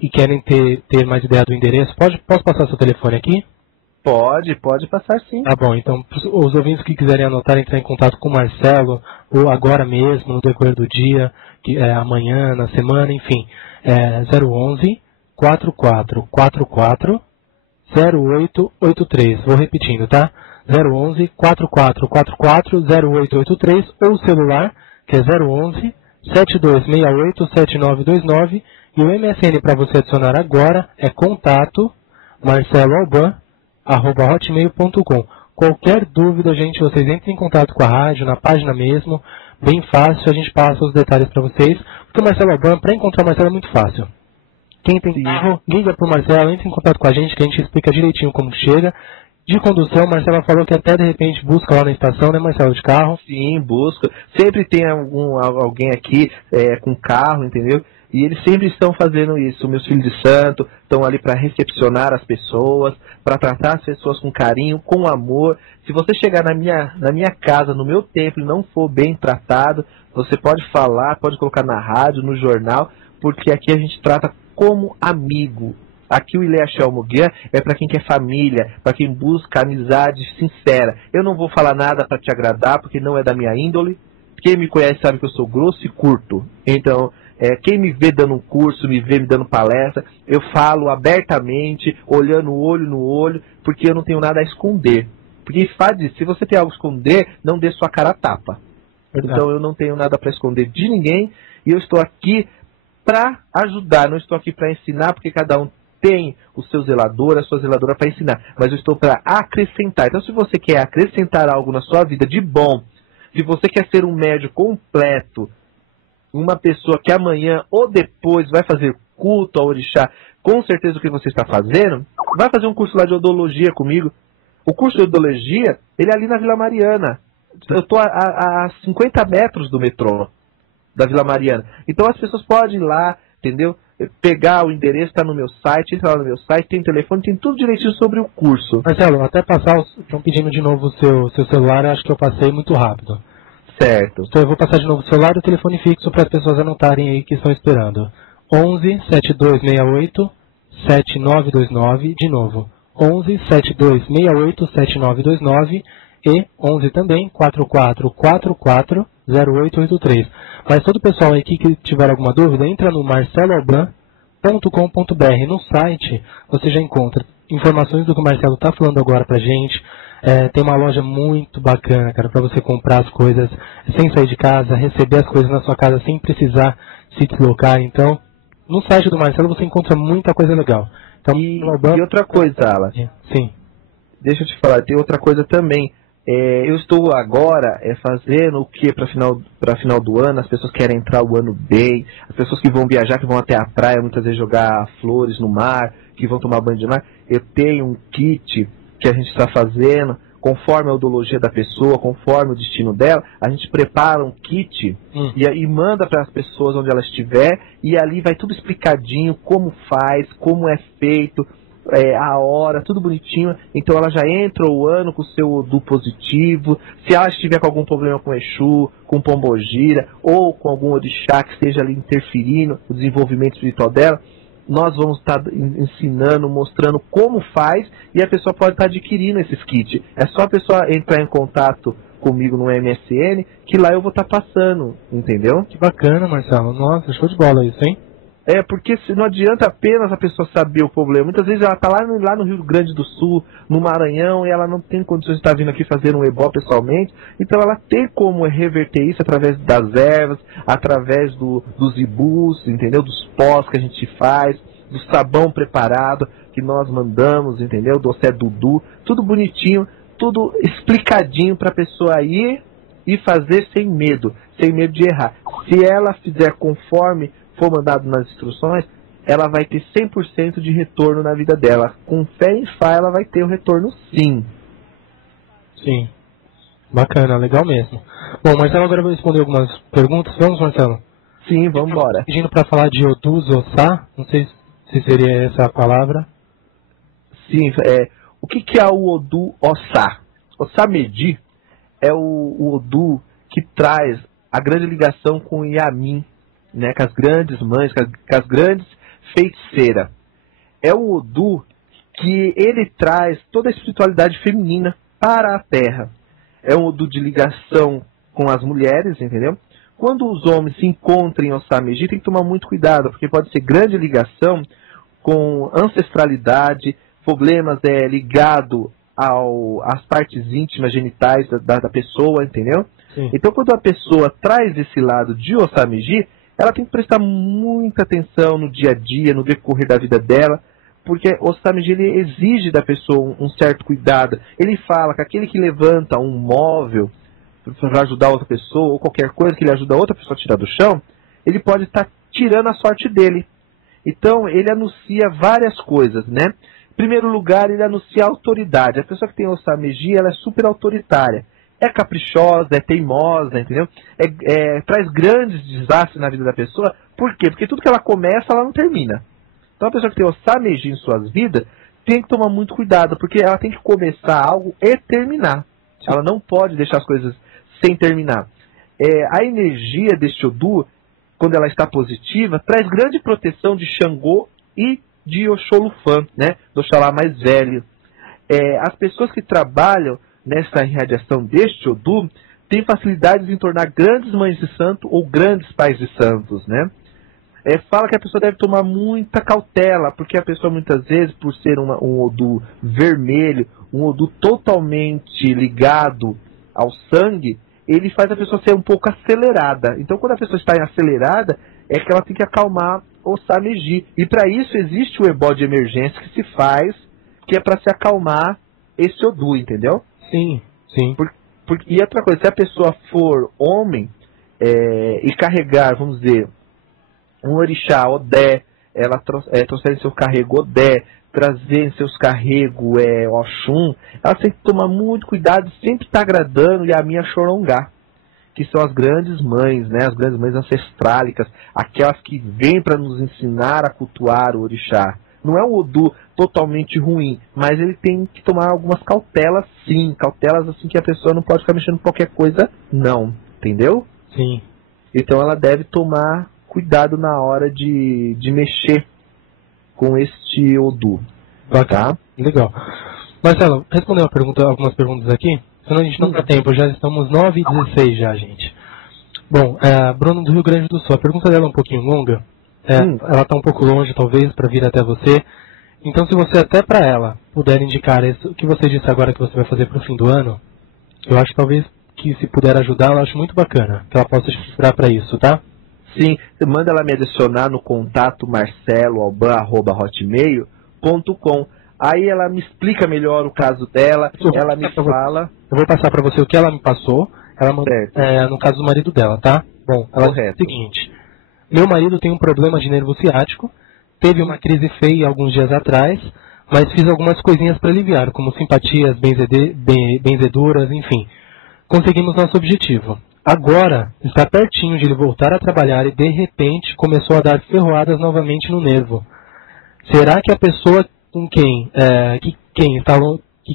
e querem ter mais ideia do endereço, posso passar seu telefone aqui? Pode passar sim. Tá bom, então os ouvintes que quiserem anotar, entrar em contato com o Marcelo, ou agora mesmo, no decorrer do dia, amanhã, na semana, enfim, 011 4444 0883. Vou repetindo, tá? 011 4444 0883 ou o celular, que é 011 7268 7929, e o MSN para você adicionar agora é contato marceloalban@hotmail.com. Qualquer dúvida, gente, vocês entrem em contato com a rádio, na página mesmo, bem fácil, a gente passa os detalhes para vocês, porque o Marcelo Alban, para encontrar o Marcelo é muito fácil. Quem tem carro, liga pro Marcelo, entra em contato com a gente, que a gente explica direitinho como chega. De condução, Marcelo falou que até de repente busca lá na estação, né, Marcelo, de carro? Sim, busca. Sempre tem alguém aqui com carro, entendeu? E eles sempre estão fazendo isso. Meus filhos de santo estão ali para recepcionar as pessoas, para tratar as pessoas com carinho, com amor. Se você chegar na minha casa, no meu templo, e não for bem tratado, você pode falar, pode colocar na rádio, no jornal, porque aqui a gente trata como amigo. Aqui o Ileaxé Almuguian é para quem quer família, para quem busca amizade sincera. Eu não vou falar nada para te agradar, porque não é da minha índole. Quem me conhece sabe que eu sou grosso e curto. Então, quem me vê dando um curso, me vê me dando palestra, eu falo abertamente, olhando olho no olho, porque eu não tenho nada a esconder. Porque se você tem algo a esconder, não dê sua cara a tapa. Verdade. Então eu não tenho nada para esconder de ninguém, e eu estou aqui para ajudar, não estou aqui para ensinar, porque cada um tem o seu zelador, a sua zeladora para ensinar, mas eu estou para acrescentar. Então se você quer acrescentar algo na sua vida de bom, se você quer ser um médium completo, uma pessoa que amanhã ou depois vai fazer culto ao orixá, com certeza o que você está fazendo, vai fazer um curso lá de odologia comigo. O curso de odologia, ele é ali na Vila Mariana. Eu estou a 50 metros do metrô da Vila Mariana. Então as pessoas podem ir lá, entendeu? Pegar o endereço, está no meu site, entra lá no meu site, tem telefone, tem tudo direitinho sobre o curso. Marcelo, até passar, estão pedindo de novo o seu celular, eu acho que eu passei muito rápido. Certo. Então eu vou passar de novo o celular e o telefone fixo para as pessoas anotarem aí que estão esperando. 11 7268 7929, de novo. 11 7268 7929 e 11 também 4444 0883. Mas todo o pessoal aqui que tiver alguma dúvida, entra no marceloalban.com.br. No site você já encontra informações do que o Marcelo está falando agora pra gente. Tem uma loja muito bacana, cara, para você comprar as coisas sem sair de casa, receber as coisas na sua casa sem precisar se deslocar. Então, no site do Marcelo você encontra muita coisa legal. Então, e outra coisa, Alan. Sim. Deixa eu te falar, tem outra coisa também. Eu estou agora fazendo o que para final do ano? As pessoas querem entrar o ano bem, as pessoas que vão viajar, que vão até a praia, muitas vezes jogar flores no mar, que vão tomar banho de mar. Eu tenho um kit que a gente está fazendo, conforme a odologia da pessoa, conforme o destino dela, a gente prepara um kit e manda para as pessoas onde ela estiver, e ali vai tudo explicadinho, como faz, como é feito, a hora, tudo bonitinho. Então ela já entra o ano com o seu Odu positivo. Se ela estiver com algum problema com Exu, com Pombogira, ou com algum orixá que esteja ali interferindo no desenvolvimento espiritual dela, nós vamos estar ensinando, mostrando como faz, e a pessoa pode estar adquirindo esses kits. É só a pessoa entrar em contato comigo no MSN, que lá eu vou estar passando, entendeu? Que bacana, Marcelo. Nossa, show de bola isso, hein? Porque não adianta apenas a pessoa saber o problema. Muitas vezes ela está lá no Rio Grande do Sul, no Maranhão, e ela não tem condições de estar vindo aqui fazer um ebó pessoalmente. Então ela tem como reverter isso através das ervas, através dos ibus, entendeu? Dos pós que a gente faz, do sabão preparado que nós mandamos, entendeu? Do Ossé Dudu, tudo bonitinho, tudo explicadinho para a pessoa ir e fazer sem medo de errar. Se ela fizer conforme for mandado nas instruções, ela vai ter 100% de retorno na vida dela. Com fé em Fá, ela vai ter o retorno sim. Sim. Bacana, legal mesmo. Bom, Marcelo, agora eu vou responder algumas perguntas. Vamos, Marcelo? Sim, vamos embora. Pedindo para falar de Odu Zossá, não sei se seria essa a palavra. Sim, o que é o Odu Ossá? Ossá Medi é o Odu que traz a grande ligação com Yamin, né, com as grandes mães, com as grandes feiticeiras. É o Odu que ele traz toda a espiritualidade feminina para a Terra. É um Odu de ligação com as mulheres, entendeu? Quando os homens se encontram em Ossá Medi, tem que tomar muito cuidado, porque pode ser grande ligação com ancestralidade, problemas ligados às partes íntimas, genitais da pessoa, entendeu? Sim. Então, quando a pessoa traz esse lado de Ossá Medi, ela tem que prestar muita atenção no dia a dia, no decorrer da vida dela, porque Ossá Medi ele exige da pessoa um certo cuidado. Ele fala que aquele que levanta um móvel para ajudar outra pessoa, ou qualquer coisa que ele ajuda outra pessoa a tirar do chão, ele pode estar tirando a sorte dele. Então, ele anuncia várias coisas, né? Em primeiro lugar, ele anuncia a autoridade. A pessoa que tem Ossá Medi, ela é super autoritária. É caprichosa, é teimosa, entendeu? Traz grandes desastres na vida da pessoa. Por quê? Porque tudo que ela começa, ela não termina. Então, a pessoa que tem Ossá Medi em suas vidas tem que tomar muito cuidado, porque ela tem que começar algo e terminar. Ela não pode deixar as coisas sem terminar. A energia deste Odu, quando ela está positiva, traz grande proteção de Xangô e de Oxolufã, né? Do Oxalá mais velho. As pessoas que trabalham nessa irradiação deste Odu têm facilidades em tornar grandes mães de santo ou grandes pais de santos, né? Fala que a pessoa deve tomar muita cautela, porque a pessoa muitas vezes, por ser um Odu vermelho, um Odu totalmente ligado ao sangue, ele faz a pessoa ser um pouco acelerada. Então, quando a pessoa está acelerada, é que ela tem que acalmar Ossá Medi. E para isso existe o ebó de emergência que se faz, que é para se acalmar esse Odu, entendeu? Sim, sim. E outra coisa, se a pessoa for homem e carregar, vamos dizer, um orixá, Odé, ela trouxer em seu carrego Odé, trazer em seus carregos Oxum, ela tem que tomar muito cuidado, sempre está agradando Yamin Xorongá, que são as grandes mães, né, as grandes mães ancestrálicas, aquelas que vêm para nos ensinar a cultuar o orixá. Não é um Odu totalmente ruim, mas ele tem que tomar algumas cautelas, sim, cautelas assim que a pessoa não pode ficar mexendo com qualquer coisa, não, entendeu? Sim. Então ela deve tomar cuidado na hora de mexer com este Odu. Bacana. Tá? Legal. Marcelo, respondeu algumas perguntas aqui, senão a gente não dá tempo, já estamos 9h16 já, gente. Bom, Bruno do Rio Grande do Sul, a pergunta dela é um pouquinho longa, ela está um pouco longe talvez para vir até você, então se você até para ela puder indicar o que você disse agora que você vai fazer para o fim do ano, eu acho talvez que se puder ajudar, eu acho muito bacana, que ela possa te procurar para isso, tá? Sim, manda ela me adicionar no contato marceloalban@hotmail.com. Aí ela me explica melhor o caso dela, ela me fala... Eu vou passar para você o que ela me passou, ela mandou, no caso do marido dela, tá? Bom, ela diz o seguinte: meu marido tem um problema de nervo ciático, teve uma crise feia alguns dias atrás, mas fiz algumas coisinhas para aliviar, como simpatias, benzeduras, enfim. Conseguimos nosso objetivo. Agora, está pertinho de ele voltar a trabalhar e, de repente, começou a dar ferroadas novamente no nervo. Será que a pessoa com que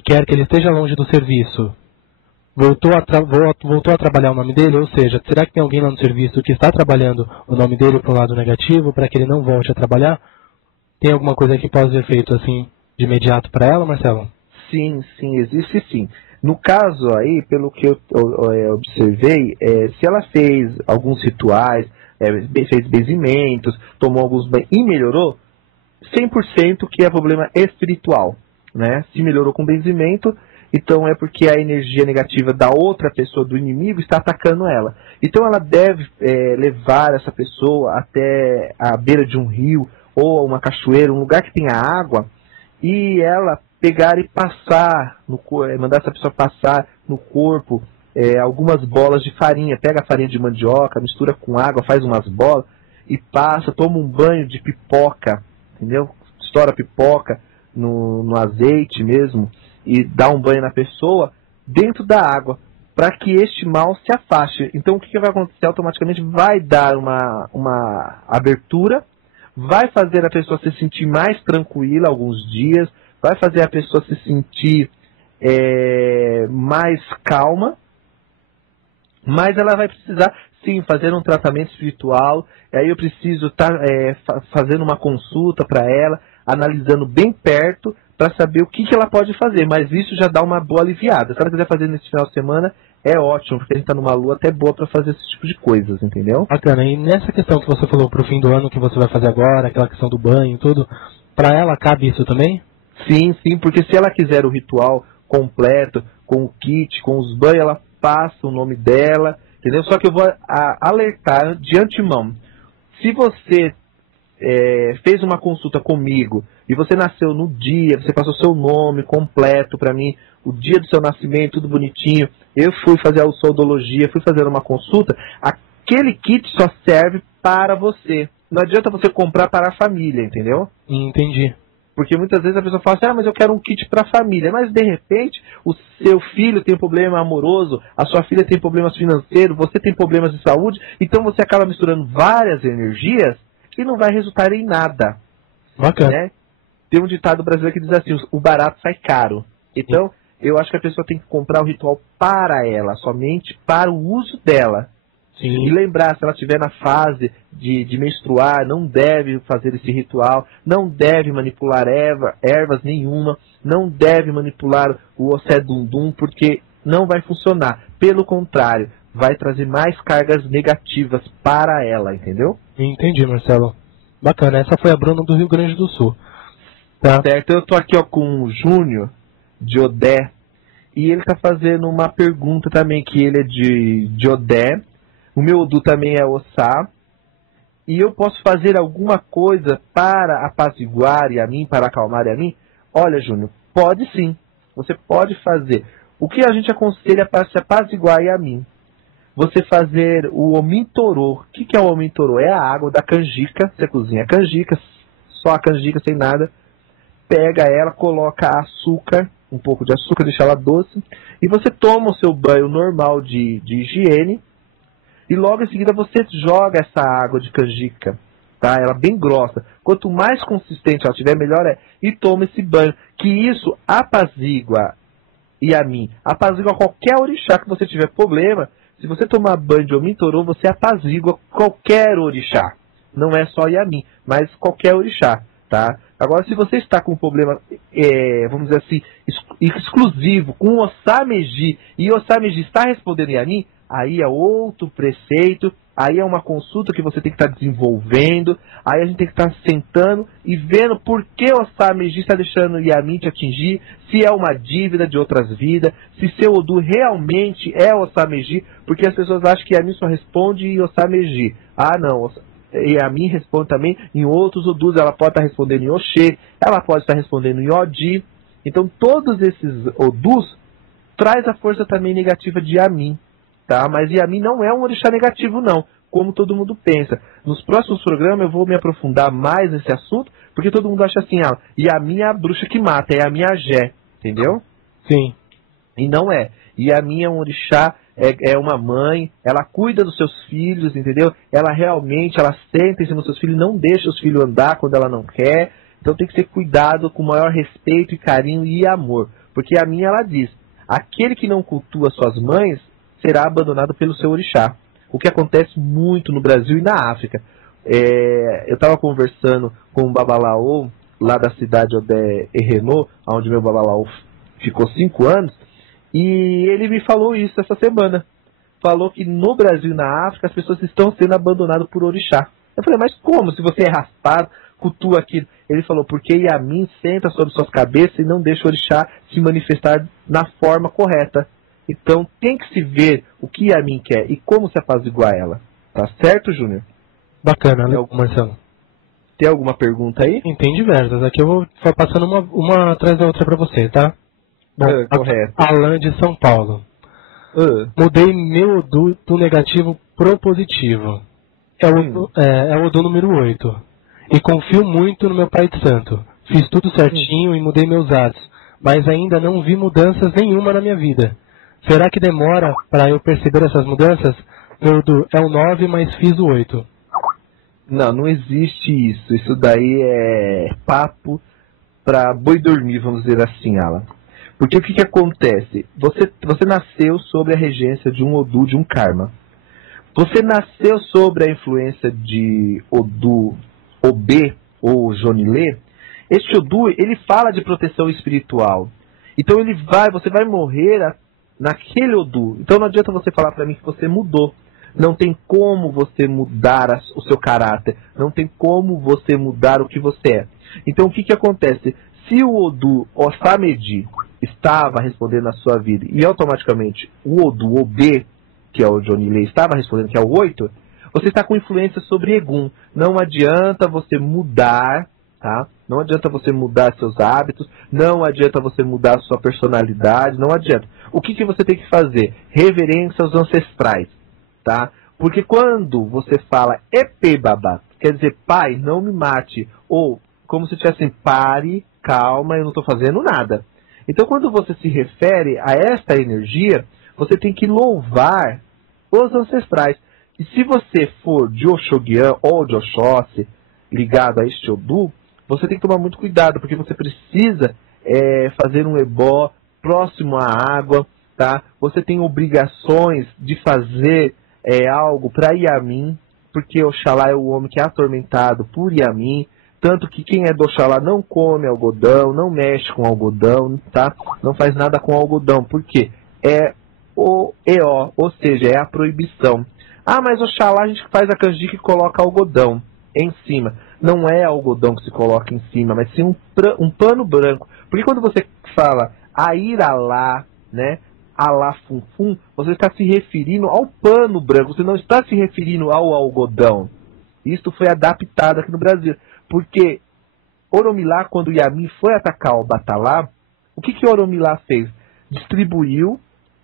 quer que ele esteja longe do serviço voltou a trabalhar o nome dele? Ou seja, será que tem alguém lá no serviço que está trabalhando o nome dele para um lado negativo, para que ele não volte a trabalhar? Tem alguma coisa que pode ser feito assim de imediato para ela, Marcelo? Sim, existe sim. No caso aí, pelo que eu observei, se ela fez alguns rituais, fez benzimentos, tomou alguns banhos e melhorou, 100% que é problema espiritual, né? Se melhorou com benzimento, então é porque a energia negativa da outra pessoa, do inimigo, está atacando ela. Então ela deve levar essa pessoa até a beira de um rio ou uma cachoeira, um lugar que tenha água, e ela pegar e passar, mandar essa pessoa passar no corpo algumas bolas de farinha. Pega a farinha de mandioca, mistura com água, faz umas bolas e passa, toma um banho de pipoca, entendeu? Estoura a pipoca no azeite mesmo e dá um banho na pessoa dentro da água, para que este mal se afaste. Então o que vai acontecer? Automaticamente vai dar uma abertura, vai fazer a pessoa se sentir mais tranquila alguns dias, vai fazer a pessoa se sentir mais calma, mas ela vai precisar sim fazer um tratamento espiritual. E aí eu preciso estar fazendo uma consulta para ela, analisando bem perto, para saber o que ela pode fazer, mas isso já dá uma boa aliviada. Se ela quiser fazer nesse final de semana, é ótimo, porque a gente está numa lua até boa para fazer esse tipo de coisas, entendeu? Bacana, e nessa questão que você falou pro fim do ano, que você vai fazer agora, aquela questão do banho e tudo, para ela cabe isso também? Sim, porque se ela quiser o ritual completo, com o kit, com os banhos, ela passa o nome dela, entendeu? Só que eu vou alertar de antemão. Se você fez uma consulta comigo e você nasceu no dia, você passou seu nome completo para mim, o dia do seu nascimento, tudo bonitinho, eu fui fazer a soldologia, fui fazer uma consulta, aquele kit só serve para você. Não adianta você comprar para a família, entendeu? Entendi. Porque muitas vezes a pessoa fala assim, mas eu quero um kit para a família. Mas de repente o seu filho tem problema amoroso, a sua filha tem problemas financeiros, você tem problemas de saúde, então você acaba misturando várias energias e não vai resultar em nada. Bacana. Né? Tem um ditado brasileiro que diz assim, o barato sai caro. Então, eu acho que a pessoa tem que comprar o ritual para ela, somente para o uso dela. Sim. E lembrar, se ela estiver na fase de menstruar, não deve fazer esse ritual, não deve manipular ervas nenhuma, não deve manipular o Ossé Dundum, porque não vai funcionar. Pelo contrário, vai trazer mais cargas negativas para ela, entendeu? Entendi, Marcelo. Bacana, essa foi a Bruna do Rio Grande do Sul. Tá. Certo, eu tô aqui com o Júnior, de Odé, e ele tá fazendo uma pergunta também, que ele é de Odé, o meu Odu também é Ossá, e eu posso fazer alguma coisa para apaziguar e a mim, para acalmar e a mim? Olha, Júnior, pode sim, você pode fazer. O que a gente aconselha para se apaziguar e a mim? Você fazer o omintorô. O que é o omintorô? É a água da canjica, você cozinha a canjica, só a canjica sem nada, pega ela, coloca açúcar, um pouco de açúcar, deixa ela doce, e você toma o seu banho normal de higiene, e logo em seguida você joga essa água de canjica, tá? Ela bem grossa. Quanto mais consistente ela tiver, melhor é. E toma esse banho, que isso apazigua e a mim, apazigua qualquer orixá que você tiver problema. Se você tomar banho de omintorô, você apazigua qualquer orixá. Não é só Yamin, mas qualquer orixá, tá? Agora, se você está com um problema, vamos dizer assim, exclusivo com o Ossameji, e o Ossameji está respondendo Yamin, aí é outro preceito, aí é uma consulta que você tem que estar desenvolvendo, aí a gente tem que estar sentando e vendo por que o Ossameji está deixando o Yamin te atingir, se é uma dívida de outras vidas, se seu Odu realmente é o Ossameji, porque as pessoas acham que Yamin só responde em Ossameji. Ah, não, Yamin responde também em outros Odus, ela pode estar respondendo em Oxê, ela pode estar respondendo em Odi. Então todos esses Odus traz a força também negativa de Yamin. Tá? Mas Yamin não é um orixá negativo não, como todo mundo pensa. Nos próximos programas eu vou me aprofundar mais nesse assunto, porque todo mundo acha assim, Yamin é a bruxa que mata, é a minha Jé, entendeu? Sim. E não é. Yamin é um orixá, é uma mãe, ela cuida dos seus filhos, entendeu? Ela realmente, ela senta em cima dos seus filhos, não deixa os filhos andar quando ela não quer. Então tem que ser cuidado com o maior respeito e carinho e amor. Porque Yamin, ela diz, aquele que não cultua suas mães será abandonado pelo seu orixá. O que acontece muito no Brasil e na África. Eu estava conversando com um babalaô lá da cidade Odé Renault, onde meu babalaô ficou 5 anos, e ele me falou isso essa semana. Falou que no Brasil e na África as pessoas estão sendo abandonadas por orixá. Eu falei, mas como? Se você é raspado, cultua aquilo. Ele falou, porque Yamin senta sobre suas cabeças e não deixa o orixá se manifestar na forma correta. Então tem que se ver o que Yamin quer e como se apaziguar ela. Tá certo, Júnior? Bacana, né, Marcelo? Tem alguma pergunta aí? Tem diversas. Aqui eu vou passando uma atrás da outra pra você, tá? Bom, correto. Alan de São Paulo. Mudei meu Odu do negativo pro positivo. É o Odô número 8. E confio muito no meu Pai de Santo. Fiz tudo certinho e mudei meus atos, mas ainda não vi mudanças nenhuma na minha vida. Será que demora para eu perceber essas mudanças? Meu Odô é o 9, mas fiz o 8. Não, não existe isso. Isso daí é papo pra boi dormir, vamos dizer assim, Alan. Porque o que acontece? Você nasceu sob a regência de um Odu, de um karma. Você nasceu sobre a influência de Odu, Obê ou Jonilê. Este Odu, ele fala de proteção espiritual. Então você vai morrer naquele Odu. Então não adianta você falar para mim que você mudou. Não tem como você mudar o seu caráter. Não tem como você mudar o que você é. Então o que acontece? Se o Odu Osamedi estava respondendo na sua vida e automaticamente o Odu Obê, que é o Jonilê, estava respondendo, que é o 8, você está com influência sobre Egum. Não adianta você mudar, tá? Não adianta você mudar seus hábitos, não adianta você mudar sua personalidade, não adianta. O que você tem que fazer? Reverência aos ancestrais, tá? Porque quando você fala Epebaba, quer dizer, pai, não me mate, ou como se tivesse pare, calma, eu não estou fazendo nada. Então quando você se refere a esta energia, você tem que louvar os ancestrais. E se você for de Oxoguian ou de Oxóssi, ligado a este Odu, você tem que tomar muito cuidado, porque você precisa fazer um ebó próximo à água, tá? Você tem obrigações de fazer algo para Yamin, porque Oxalá é o homem que é atormentado por Yamin, tanto que quem é do Oxalá não come algodão, não mexe com algodão, tá? Não faz nada com algodão, porque é o EO, ou seja, é a proibição. Ah, mas Oxalá a gente faz a canjica e coloca algodão em cima. Não é algodão que se coloca em cima, mas sim um pano branco. Porque quando você fala Airalá, né, Alá Funfum, você está se referindo ao pano branco, você não está se referindo ao algodão. Isto foi adaptado aqui no Brasil. Porque Oromilá, quando Yamin foi atacar o Batalá, o que Oromilá fez? Distribuiu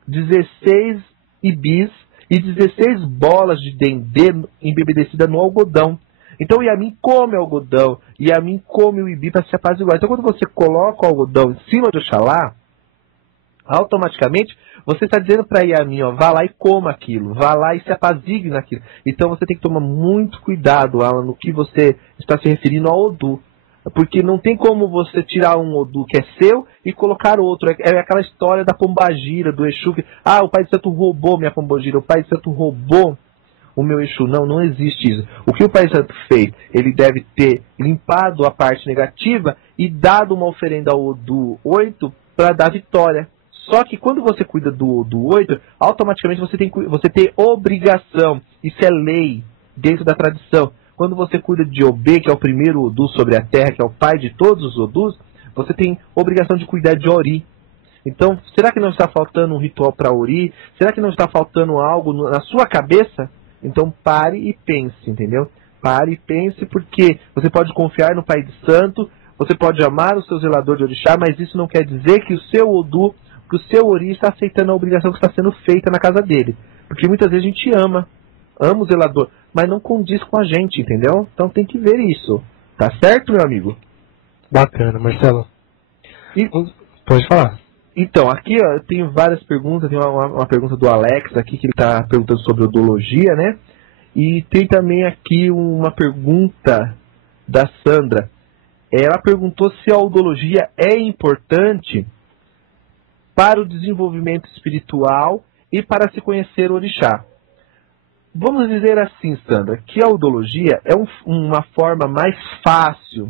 16 ibis e 16 bolas de dendê embebedecida no algodão. Então Yamin come algodão, Yamin come o ibi para se apaziguar. Então quando você coloca o algodão em cima de Oxalá, automaticamente você está dizendo para Yamin, ó, vá lá e coma aquilo, vá lá e se apazigue naquilo. Então você tem que tomar muito cuidado, Alan, no que você está se referindo ao Odu. Porque não tem como você tirar um Odu que é seu e colocar outro. É aquela história da pombagira, do Exu. O Pai de Santo roubou minha pombagira, o Pai de Santo roubou o meu Exu. Não, não existe isso. O que o Pai de Santo fez? Ele deve ter limpado a parte negativa e dado uma oferenda ao Odu 8 para dar vitória. Só que quando você cuida do 8, automaticamente você tem obrigação. Isso é lei dentro da tradição. Quando você cuida de Obê, que é o primeiro Odu sobre a terra, que é o pai de todos os Odus, você tem obrigação de cuidar de Ori. Então, será que não está faltando um ritual para Ori? Será que não está faltando algo na sua cabeça? Então pare e pense, entendeu? Pare e pense, porque você pode confiar no Pai de Santo, você pode amar o seu zelador de Orixá, mas isso não quer dizer que o seu Odu, que o seu Ori está aceitando a obrigação que está sendo feita na casa dele. Porque muitas vezes a gente ama o zelador, mas não condiz com a gente, entendeu? Então tem que ver isso. Tá certo, meu amigo? Bacana, Marcelo. Pode falar. Então, aqui ó, eu tenho várias perguntas. Tem uma pergunta do Alex aqui, que ele está perguntando sobre odologia, né? E tem também aqui uma pergunta da Sandra. Ela perguntou se a odologia é importante para o desenvolvimento espiritual e para se conhecer o orixá. Vamos dizer assim, Sandra, que a odologia é uma forma mais fácil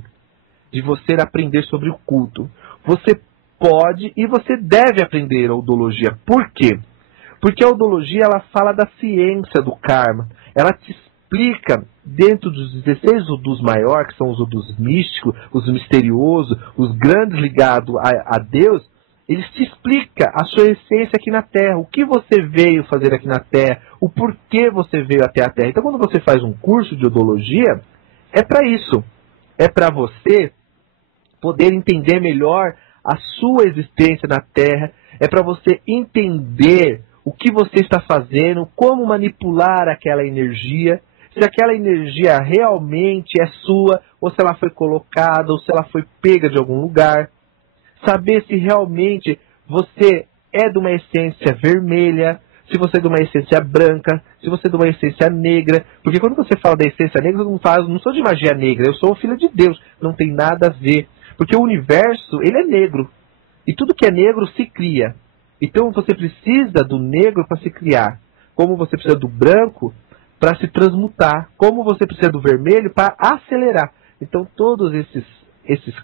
de você aprender sobre o culto. Você pode e você deve aprender a odologia. Por quê? Porque a odologia ela fala da ciência do karma. Ela te explica, dentro dos 16 odus maiores, que são os odus místicos, os misteriosos, os grandes ligados a Deus, eles te explicam a sua essência aqui na Terra, o que você veio fazer aqui na Terra, o porquê você veio até a Terra. Então, quando você faz um curso de odologia, é para isso. É para você poder entender melhor a sua existência na Terra, é para você entender o que você está fazendo, como manipular aquela energia. se aquela energia realmente é sua, ou se ela foi colocada, ou se ela foi pega de algum lugar. Saber se realmente você é de uma essência vermelha, se você é de uma essência branca, se você é de uma essência negra. Porque quando você fala da essência negra, eu não sou de magia negra, eu sou filho de Deus. Não tem nada a ver. Porque o universo, ele é negro. E tudo que é negro se cria. Então você precisa do negro para se criar. Como você precisa do branco para se transmutar. Como você precisa do vermelho para acelerar. Então todos esses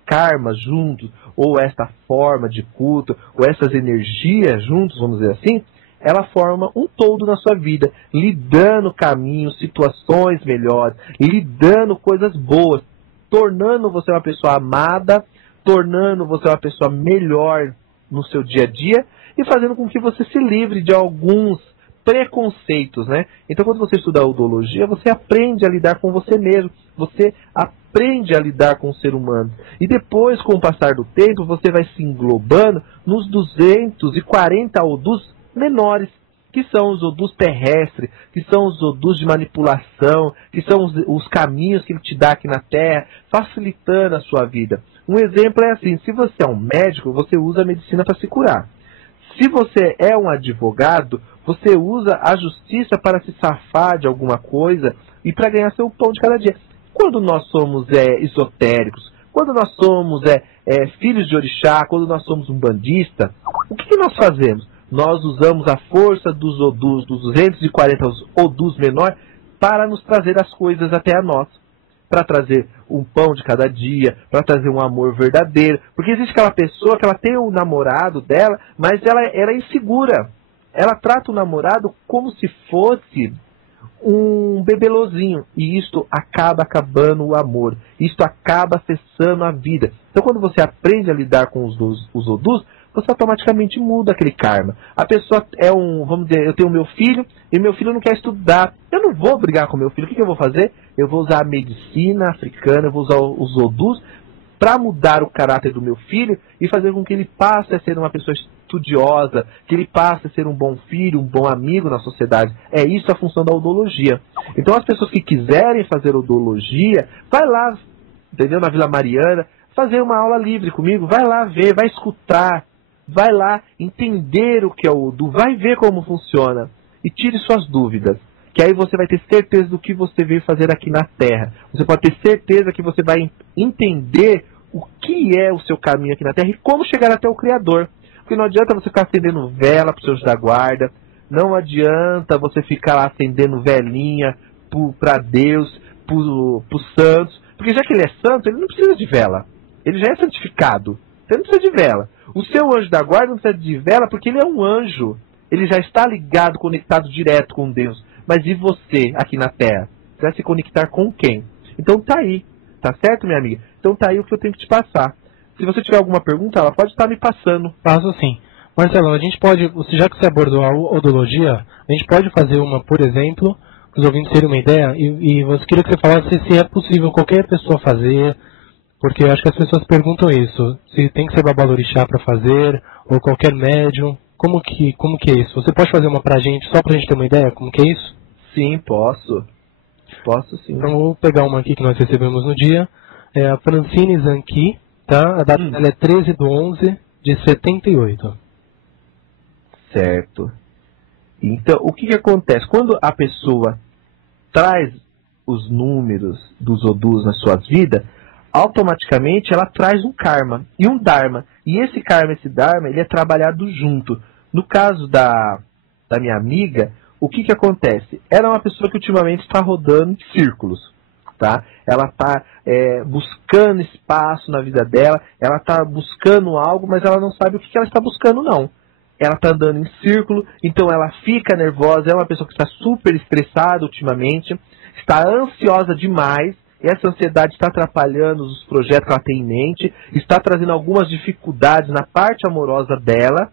karmas juntos, ou essa forma de culto, ou essas energias juntos, vamos dizer assim, ela forma um todo na sua vida, lhe dando caminhos, situações melhores, lhe dando coisas boas, tornando você uma pessoa amada, tornando você uma pessoa melhor no seu dia a dia e fazendo com que você se livre de alguns preconceitos, né? Então, quando você estuda a odologia, você aprende a lidar com você mesmo, você aprende a lidar com o ser humano. E depois, com o passar do tempo, você vai se englobando nos 240 odus menores, que são os odus terrestres, que são os odus de manipulação, que são os caminhos que ele te dá aqui na Terra, facilitando a sua vida. Um exemplo é assim, se você é um médico, você usa a medicina para se curar. Se você é um advogado, você usa a justiça para se safar de alguma coisa e para ganhar seu pão de cada dia. Quando nós somos esotéricos, quando nós somos filhos de orixá, quando nós somos umbandista, o que nós fazemos? Nós usamos a força dos odus, dos 240 odus menores, para nos trazer as coisas até a nós. Para trazer um pão de cada dia, para trazer um amor verdadeiro. Porque existe aquela pessoa que ela tem o namorado dela, mas ela é insegura. Ela trata o namorado como se fosse um bebelozinho. E isto acaba acabando o amor. Isto acaba cessando a vida. Então quando você aprende a lidar com os odus, você automaticamente muda aquele karma. A pessoa vamos dizer, eu tenho meu filho, e meu filho não quer estudar. Eu não vou brigar com meu filho. O que eu vou fazer? Eu vou usar a medicina africana, eu vou usar os odus para mudar o caráter do meu filho e fazer com que ele passe a ser uma pessoa estudiosa, que ele passe a ser um bom filho, um bom amigo na sociedade. É isso a função da odologia. Então as pessoas que quiserem fazer odologia, vai lá, entendeu? Na Vila Mariana, fazer uma aula livre comigo, vai lá ver, vai escutar, vai lá entender o que é o Odu, vai ver como funciona e tire suas dúvidas, que aí você vai ter certeza do que você veio fazer aqui na Terra. Você pode ter certeza que você vai entender o que é o seu caminho aqui na Terra e como chegar até o Criador. Porque não adianta você ficar acendendo vela para os seus da guarda, não adianta você ficar lá acendendo velinha para Deus, para os santos, porque já que ele é santo, ele não precisa de vela, ele já é santificado, você não precisa de vela. O seu anjo da guarda não precisa de vela porque ele é um anjo, ele já está ligado, conectado direto com Deus. Mas e você aqui na Terra? Você vai se conectar com quem? Então tá aí, tá certo, minha amiga? Então tá aí o que eu tenho que te passar. Se você tiver alguma pergunta, ela pode estar me passando. Passo sim. Marcelo, a gente pode, já que você abordou a odologia, a gente pode fazer uma, por exemplo, para os ouvintes terem uma ideia, e você queria que você falasse se é possível qualquer pessoa fazer, porque eu acho que as pessoas perguntam isso, se tem que ser babalorixá para fazer, ou qualquer médium, como que é isso? Você pode fazer uma pra gente, só pra gente ter uma ideia, como que é isso? Sim, posso. Posso sim. Então vou pegar uma aqui que nós recebemos no dia, é a Francine Zanqui, tá? A data dela é 13/11/78. Certo. Então, o que acontece? Quando a pessoa traz os números dos odus nas suas vidas, automaticamente ela traz um karma e um dharma. E esse karma, esse dharma, ele é trabalhado junto. No caso da minha amiga, o que acontece? Ela é uma pessoa que ultimamente está rodando em círculos. Tá? Ela está buscando espaço na vida dela, ela está buscando algo, mas ela não sabe o que ela está buscando, não. Ela está andando em círculo, então ela fica nervosa, é uma pessoa que está super estressada ultimamente, está ansiosa demais, e essa ansiedade está atrapalhando os projetos que ela tem em mente, está trazendo algumas dificuldades na parte amorosa dela,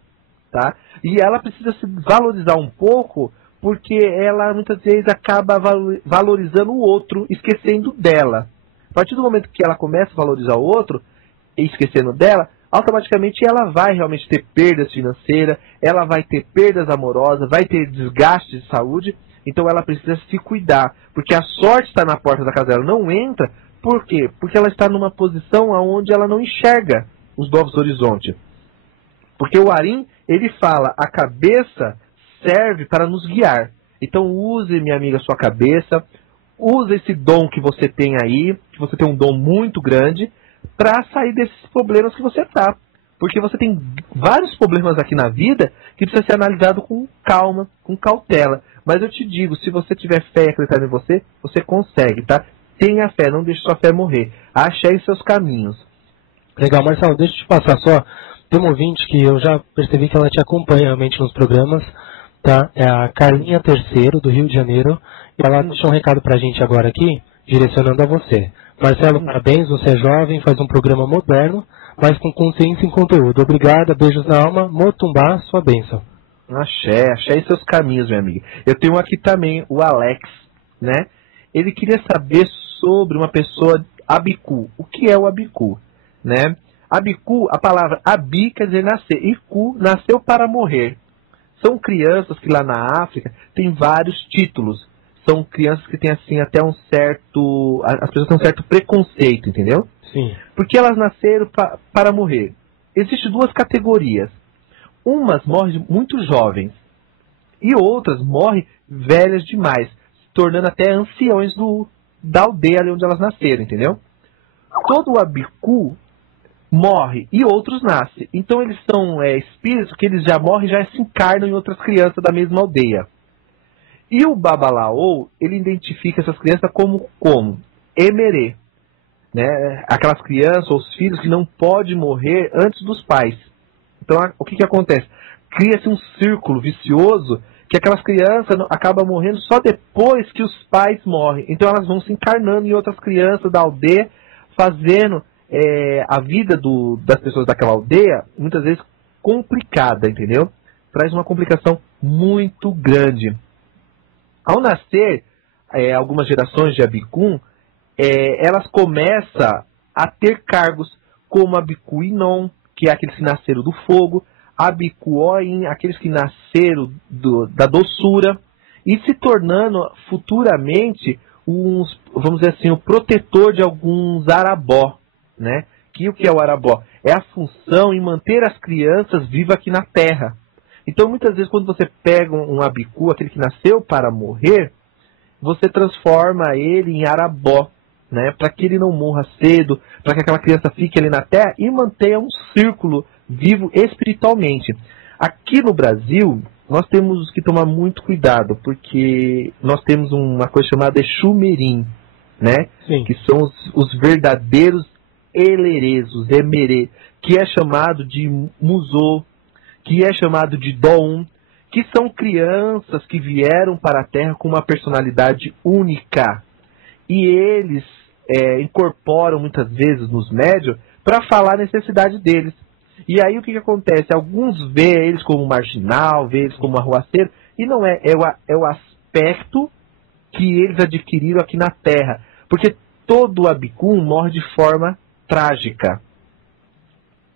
tá? E ela precisa se valorizar um pouco, porque ela muitas vezes acaba valorizando o outro, esquecendo dela. A partir do momento que ela começa a valorizar o outro, e esquecendo dela, automaticamente ela vai realmente ter perdas financeiras, ela vai ter perdas amorosas, vai ter desgaste de saúde, Então ela precisa se cuidar, porque a sorte está na porta da casa dela, não entra. Por quê? Porque ela está numa posição onde ela não enxerga os novos horizontes. Porque o Arim, ele fala, a cabeça serve para nos guiar. Então use, minha amiga, a sua cabeça, use esse dom que você tem aí, que você tem um dom muito grande, para sair desses problemas que você está. Porque você tem vários problemas aqui na vida que precisa ser analisado com calma, com cautela. Mas eu te digo, se você tiver fé e acreditar em você, você consegue, tá? Tenha fé, não deixe sua fé morrer. Ache aí seus caminhos. Legal, Marcelo, deixa eu te passar só. Tem um ouvinte que eu já percebi que ela te acompanha realmente nos programas, tá? É a Carlinha Terceiro, do Rio de Janeiro. E ela deixou um recado pra gente agora aqui, direcionando a você. Marcelo, parabéns, você é jovem, faz um programa moderno, mas com consciência e conteúdo. Obrigada, beijos na alma, Motumbá, sua bênção. Axé aí seus caminhos, minha amiga. Eu tenho aqui também o Alex, né? Ele queria saber sobre uma pessoa abicu. O que é o abicu, né? Abicu, a palavra abi quer dizer nascer, e cu, nasceu para morrer. São crianças que lá na África têm vários títulos. São crianças que têm assim até um certo... As pessoas têm um certo preconceito, entendeu? Sim. Porque elas nasceram para morrer. Existem duas categorias. Umas morrem muito jovens e outras morrem velhas demais, se tornando até anciões da aldeia ali onde elas nasceram, entendeu? Todo o abicu morre e outros nascem. Então eles são espíritos que eles já morrem e já se encarnam em outras crianças da mesma aldeia. E o Babalaô, ele identifica essas crianças como Emerê, né? Aquelas crianças ou os filhos que não podem morrer antes dos pais. Então o que acontece? Cria-se um círculo vicioso que aquelas crianças acabam morrendo só depois que os pais morrem. Então elas vão se encarnando em outras crianças da aldeia, fazendo a vida das pessoas daquela aldeia, muitas vezes, complicada, entendeu? Traz uma complicação muito grande. Ao nascer, algumas gerações de Abicum, elas começam a ter cargos como Abicu Inon, que é aqueles que nasceram do fogo, Abicu Oin, aqueles que nasceram da doçura, e se tornando futuramente vamos dizer assim, o protetor de alguns arabó, né? Que o que é o arabó? É a função em manter as crianças vivas aqui na terra. Então, muitas vezes, quando você pega um abicu, aquele que nasceu para morrer, você transforma ele em arabó, né? Para que ele não morra cedo, para que aquela criança fique ali na terra e mantenha um círculo vivo espiritualmente. Aqui no Brasil, nós temos que tomar muito cuidado, porque nós temos uma coisa chamada Exumirim, né? Sim. Que são os verdadeiros Elerês, os Emerê, que é chamado de Musô, que é chamado de Dom, que são crianças que vieram para a Terra com uma personalidade única. E eles incorporam muitas vezes nos médios para falar a necessidade deles. E aí o que acontece? Alguns veem eles como marginal, veem eles como arruaceiro, e não é o aspecto que eles adquiriram aqui na Terra. Porque todo Abicum morre de forma trágica.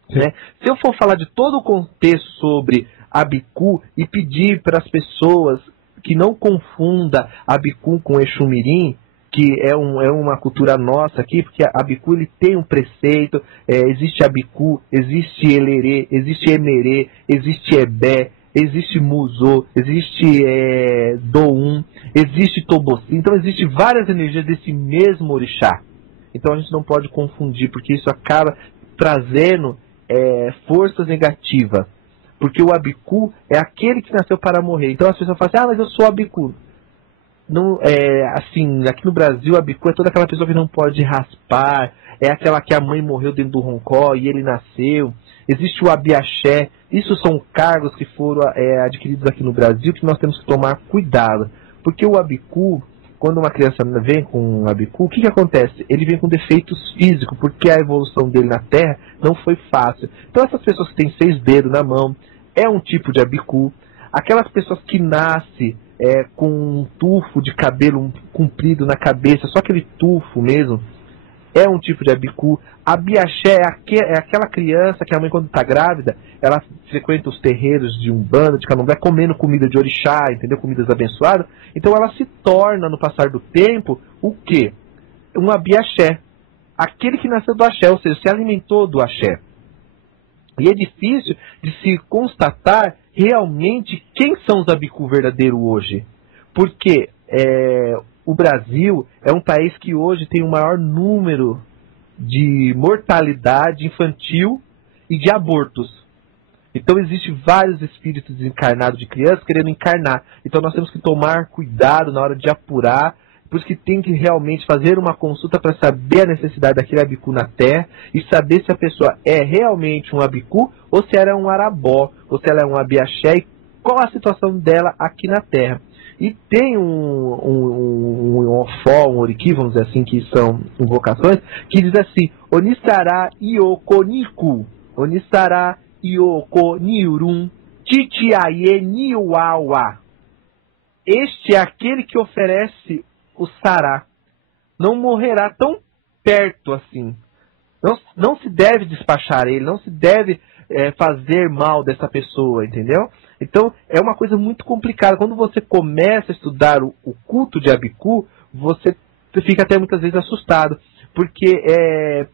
Né? Se eu for falar de todo o contexto sobre Abicu e pedir para as pessoas que não confunda Abicu com Exumirim, que é uma cultura nossa aqui, porque Abicu ele tem um preceito, existe Abicu, existe Elerê, existe Emerê, existe Ebé, existe Musô, existe Doum, existe Tobossi, então existe várias energias desse mesmo orixá. Então a gente não pode confundir, porque isso acaba trazendo forças negativas. Porque o Abicu é aquele que nasceu para morrer. Então as pessoas falam assim, mas eu sou Abicu. Não, assim, aqui no Brasil, a Abicu é toda aquela pessoa que não pode raspar, é aquela que a mãe morreu dentro do roncó e ele nasceu. Existe o Abiaxé. Isso são cargos que foram adquiridos aqui no Brasil, que nós temos que tomar cuidado. Porque o Abicu, quando uma criança vem com um Abicu, o que acontece? Ele vem com defeitos físicos, porque a evolução dele na Terra não foi fácil. Então essas pessoas que têm 6 dedos na mão, é um tipo de Abicu. Aquelas pessoas que nascem com um tufo de cabelo comprido na cabeça, só aquele tufo mesmo, é um tipo de abicu. Abiaxé é aquela criança que a mãe, quando está grávida, ela frequenta os terreiros de Umbanda, de Candomblé, comendo comida de orixá, entendeu? Comidas abençoadas. Então ela se torna, no passar do tempo, o quê? Um abiaxé. Aquele que nasceu do axé, ou seja, se alimentou do axé. E é difícil de se constatar realmente quem são os abicu verdadeiros hoje. Porque o Brasil é um país que hoje tem o maior número de mortalidade infantil e de abortos. Então existem vários espíritos desencarnados de crianças querendo encarnar. Então nós temos que tomar cuidado na hora de apurar. Por isso que tem que realmente fazer uma consulta para saber a necessidade daquele abicu na Terra e saber se a pessoa é realmente um abicu ou se ela é um arabó, ou se ela é um abiaxé e qual a situação dela aqui na Terra. E tem um ofó, um oriqui, vamos dizer assim, que são invocações, que diz assim: Onissará iokoniku, Onissará iokoniurum, titiaie niuawa. Este é aquele que oferece o sará. Não morrerá tão perto assim. Não se deve despachar ele, não se deve fazer mal dessa pessoa, entendeu? Então é uma coisa muito complicada. Quando você começa a estudar o culto de abicu, você fica até muitas vezes assustado, porque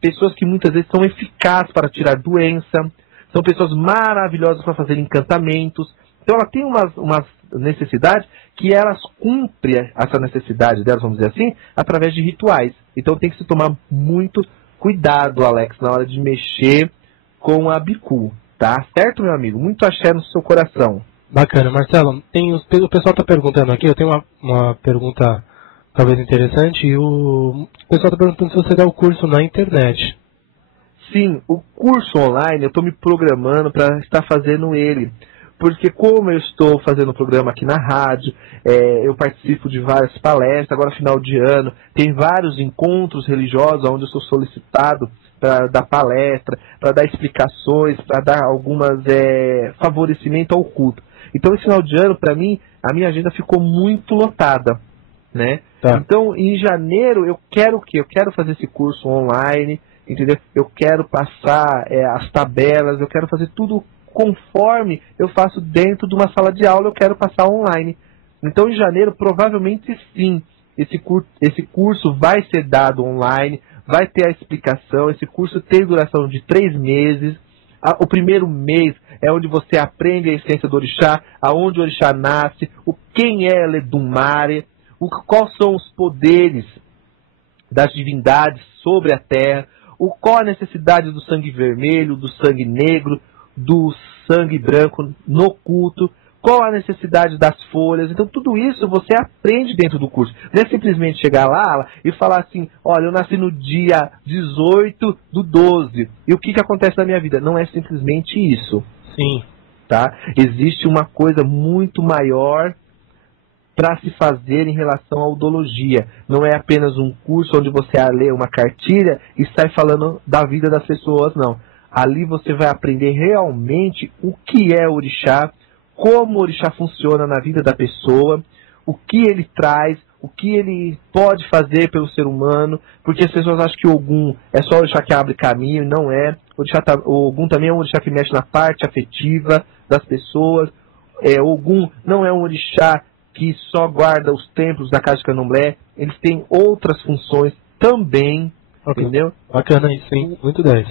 pessoas que muitas vezes são eficazes para tirar doença, são pessoas maravilhosas para fazer encantamentos. Então ela tem umas necessidades que elas cumprem essa necessidade delas, vamos dizer assim, através de rituais. Então tem que se tomar muito cuidado, Alex, na hora de mexer com a abicu, tá? Certo, meu amigo? Muito axé no seu coração. Bacana. Marcelo, o pessoal está perguntando aqui, eu tenho uma pergunta talvez interessante, e o pessoal está perguntando se você dá o curso na internet. Sim, o curso online eu estou me programando para estar fazendo ele. Porque como eu estou fazendo um programa aqui na rádio, eu participo de várias palestras, agora final de ano, tem vários encontros religiosos onde eu sou solicitado para dar palestra, para dar explicações, para dar algumas favorecimento ao culto. Então esse final de ano, para mim, a minha agenda ficou muito lotada, né? Tá. Então em janeiro eu quero o quê? Eu quero fazer esse curso online, entendeu? Eu quero passar as tabelas, eu quero fazer tudo conforme eu faço dentro de uma sala de aula, eu quero passar online. Então, em janeiro, provavelmente sim, esse curso vai ser dado online, vai ter a explicação. Esse curso tem duração de 3 meses. O primeiro mês é onde você aprende a essência do orixá, aonde o orixá nasce, quem é Ledumare, quais são os poderes das divindades sobre a terra, qual a necessidade do sangue vermelho, do sangue negro, do sangue branco no culto, qual a necessidade das folhas. Então tudo isso você aprende dentro do curso. Não é simplesmente chegar lá e falar assim: olha, eu nasci no dia 18/12 e o que acontece na minha vida? Não é simplesmente isso. Sim. Tá? Existe uma coisa muito maior para se fazer em relação à udologia. Não é apenas um curso onde você lê uma cartilha e sai falando da vida das pessoas, não. Ali você vai aprender realmente o que é o orixá, como o orixá funciona na vida da pessoa, o que ele traz, o que ele pode fazer pelo ser humano, porque as pessoas acham que o Ogum é só o orixá que abre caminho, e não é. O Ogum também é um orixá que mexe na parte afetiva das pessoas. O Ogum não é um orixá que só guarda os templos da Casa de Candomblé, eles têm outras funções também, entendeu? Bacana isso, hein? Muito 10.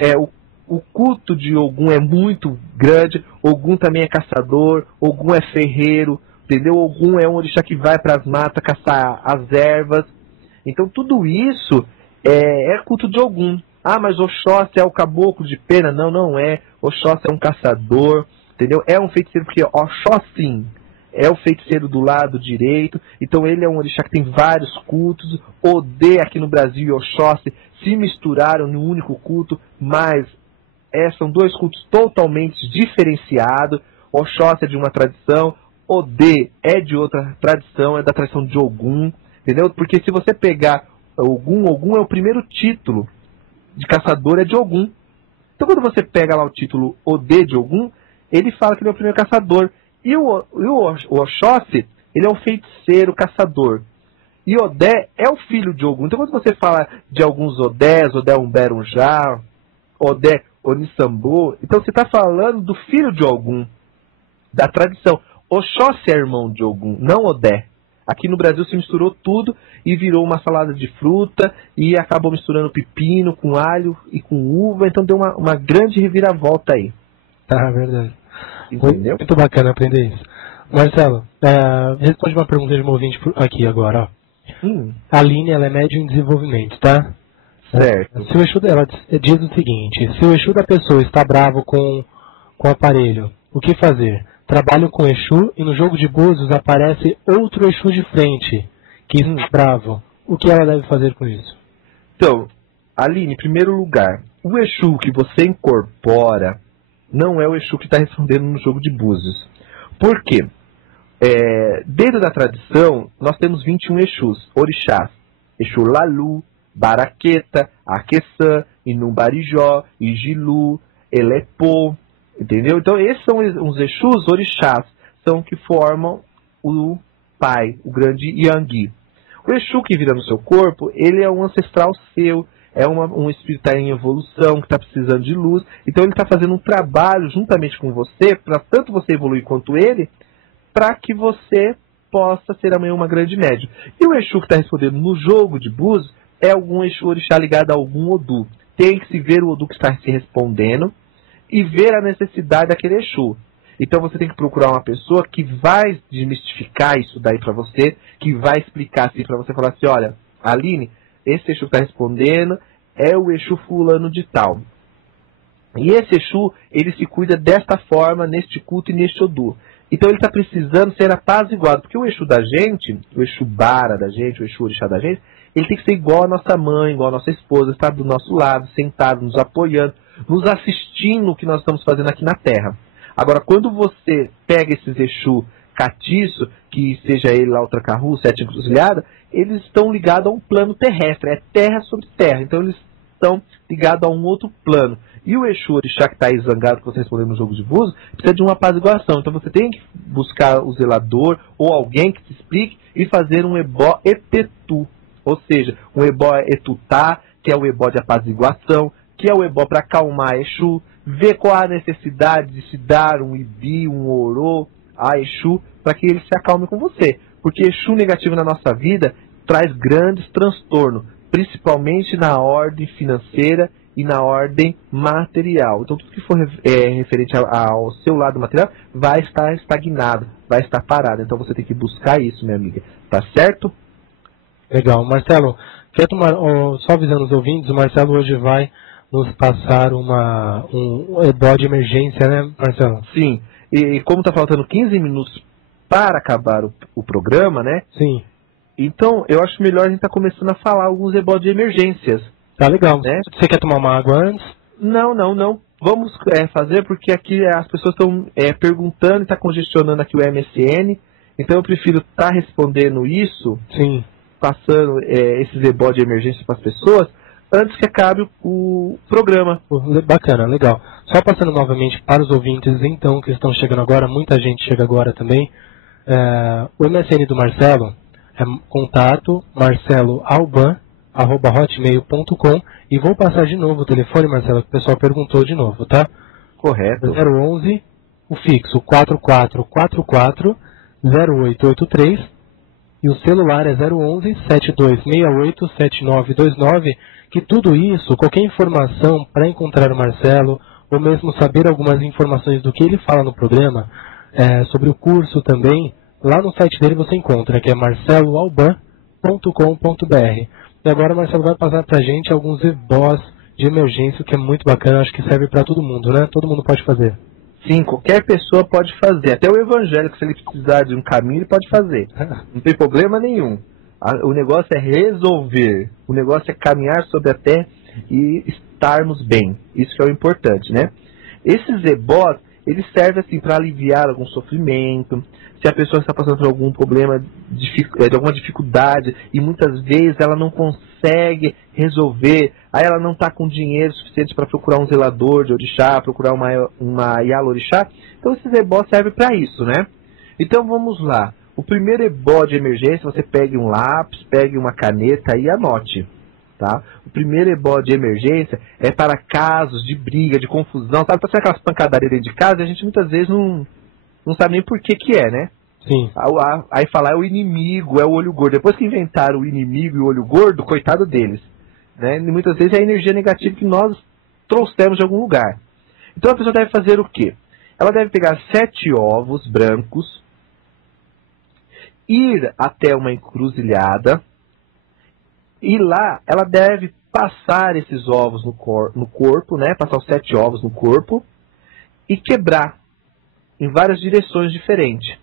O culto de Ogum é muito grande. Ogum também é caçador, Ogum é ferreiro, entendeu? Ogum é um orixá que vai para as matas caçar as ervas. Então tudo isso é culto de Ogum. Ah, mas Oxóssi é o caboclo de pena? Não, não é. Oxóssi é um caçador, entendeu? É um feiticeiro, porque Oxóssi é o feiticeiro do lado direito. Então ele é um orixá que tem vários cultos. Odê aqui no Brasil e Oxóssi se misturaram num único culto, mas são dois cultos totalmente diferenciados. Oxóssi é de uma tradição, Odê é de outra tradição, é da tradição de Ogum, entendeu? Porque se você pegar Ogum é o primeiro título de caçador, é de Ogum. Então quando você pega lá o título Odê de Ogum, ele fala que ele é o primeiro caçador. E o Oxóssi, ele é um feiticeiro caçador. E Odé é o filho de Ogum. Então quando você fala de alguns Odés, Odé Umberunjá, Odé Onissambo, então você está falando do filho de Ogum, da tradição. Oxóssi é irmão de Ogum, não Odé. Aqui no Brasil se misturou tudo e virou uma salada de fruta e acabou misturando pepino com alho e com uva, então deu uma grande reviravolta aí. Tá, verdade. Entendeu? Muito bacana aprender isso. Marcelo, responde uma pergunta de um ouvinte aqui agora, ó. A Aline, ela é médium em desenvolvimento, tá? Certo. Se o Exu dela diz o seguinte: se o Exu da pessoa está bravo com o aparelho, o que fazer? Trabalho com Exu e no jogo de búzios aparece outro Exu de frente, que está bravo. O que ela deve fazer com isso? Então, Aline, em primeiro lugar, o Exu que você incorpora não é o Exu que está respondendo no jogo de búzios. Por quê? Dentro da tradição, nós temos 21 Exus, orixás. Exu Lalu, Baraqueta, Aqueçã, Inumbarijó, Igilu, Elepô, entendeu? Então esses são os Exus orixás, são que formam o pai, o grande Yangui. O Exu que vira no seu corpo, ele é um ancestral seu, é um espírito em evolução, que está precisando de luz. Então ele está fazendo um trabalho juntamente com você, para tanto você evoluir quanto ele, para que você possa ser amanhã uma grande médium. E o Exu que está respondendo no jogo de búzios é algum Exu orixá ligado a algum Odu. Tem que se ver o Odu que está se respondendo e ver a necessidade daquele Exu. Então você tem que procurar uma pessoa que vai desmistificar isso daí para você, que vai explicar assim para você, falar assim: olha, Aline, esse Exu que está respondendo é o Exu fulano de tal. E esse Exu, ele se cuida desta forma, neste culto e neste Odu. Então ele está precisando ser apaziguado, porque o Exu da gente, o Exu Bara da gente, o Exu orixá da gente, ele tem que ser igual a nossa mãe, igual a nossa esposa, estar do nosso lado, sentado, nos apoiando, nos assistindo o que nós estamos fazendo aqui na Terra. Agora, quando você pega esses Exu catiço, que seja ele lá o Tracarru, Sete Encruzilhada, eles estão ligados a um plano terrestre, é terra sobre terra, então eles estão ligados a um outro plano. E o Exu orixá que está aí zangado, que você respondeu no jogo de búzios, precisa de uma apaziguação. Então você tem que buscar o zelador ou alguém que te explique e fazer um ebó etetu. Ou seja, um ebó etutá, que é o ebó de apaziguação, que é o ebó para acalmar Exu, ver qual a necessidade de se dar um ibi, um orô a Exu, para que ele se acalme com você. Porque Exu negativo na nossa vida traz grandes transtornos, principalmente na ordem financeira e na ordem material. Então tudo que for referente ao seu lado material vai estar estagnado, vai estar parado. Então você tem que buscar isso, minha amiga. Tá certo? Legal. Marcelo, só avisando os ouvintes, o Marcelo hoje vai nos passar um ebó de emergência, né, Marcelo? Sim. E como está faltando 15 minutos para acabar o programa, né? Sim. Então eu acho melhor a gente estar começando a falar alguns ebó de emergências. Tá legal. Né? Você quer tomar uma água antes? Não. Vamos fazer, porque aqui as pessoas estão perguntando e está congestionando aqui o MSN. Então eu prefiro estar respondendo isso, sim, passando esses ebó de emergência para as pessoas, antes que acabe o programa. Bacana, legal. Só passando novamente para os ouvintes, então, que estão chegando agora, muita gente chega agora também. O MSN do Marcelo é contato marceloalban@hotmail.com, e vou passar de novo o telefone, Marcelo, que o pessoal perguntou de novo, tá? Correto. 011, o fixo 4444-0883, e o celular é 011-7268-7929, que tudo isso, qualquer informação para encontrar o Marcelo, ou mesmo saber algumas informações do que ele fala no programa, sobre o curso também, lá no site dele você encontra, que é marceloalban.com.br. E agora o Marcelo vai passar pra gente alguns ebós de emergência, que é muito bacana, acho que serve para todo mundo, né? Todo mundo pode fazer. Sim, qualquer pessoa pode fazer. Até o evangélico, se ele precisar de um caminho, ele pode fazer. Não tem problema nenhum. O negócio é resolver. O negócio é caminhar sobre a terra e estarmos bem. Isso que é o importante, né? Esses ebós, eles servem assim para aliviar algum sofrimento. Se a pessoa está passando por algum problema, de alguma dificuldade, e muitas vezes ela não consegue resolver, aí ela não está com dinheiro suficiente para procurar um zelador de orixá, procurar uma yala orixá, então esses ebós servem para isso, né? Então vamos lá. O primeiro ebó de emergência, você pegue um lápis, pegue uma caneta e anote. Tá? O primeiro ebó de emergência é para casos de briga, de confusão, sabe? Para ser aquelas pancadarias dentro de casa, e a gente muitas vezes não sabe nem por que é, né? Sim. Aí falar é o inimigo, é o olho gordo. Depois que inventaram o inimigo e o olho gordo, coitado deles. Né? E muitas vezes é a energia negativa que nós trouxemos de algum lugar. Então a pessoa deve fazer o quê? Ela deve pegar 7 ovos brancos, ir até uma encruzilhada, e lá ela deve passar esses ovos no corpo, né? Passar os 7 ovos no corpo e quebrar em várias direções diferentes.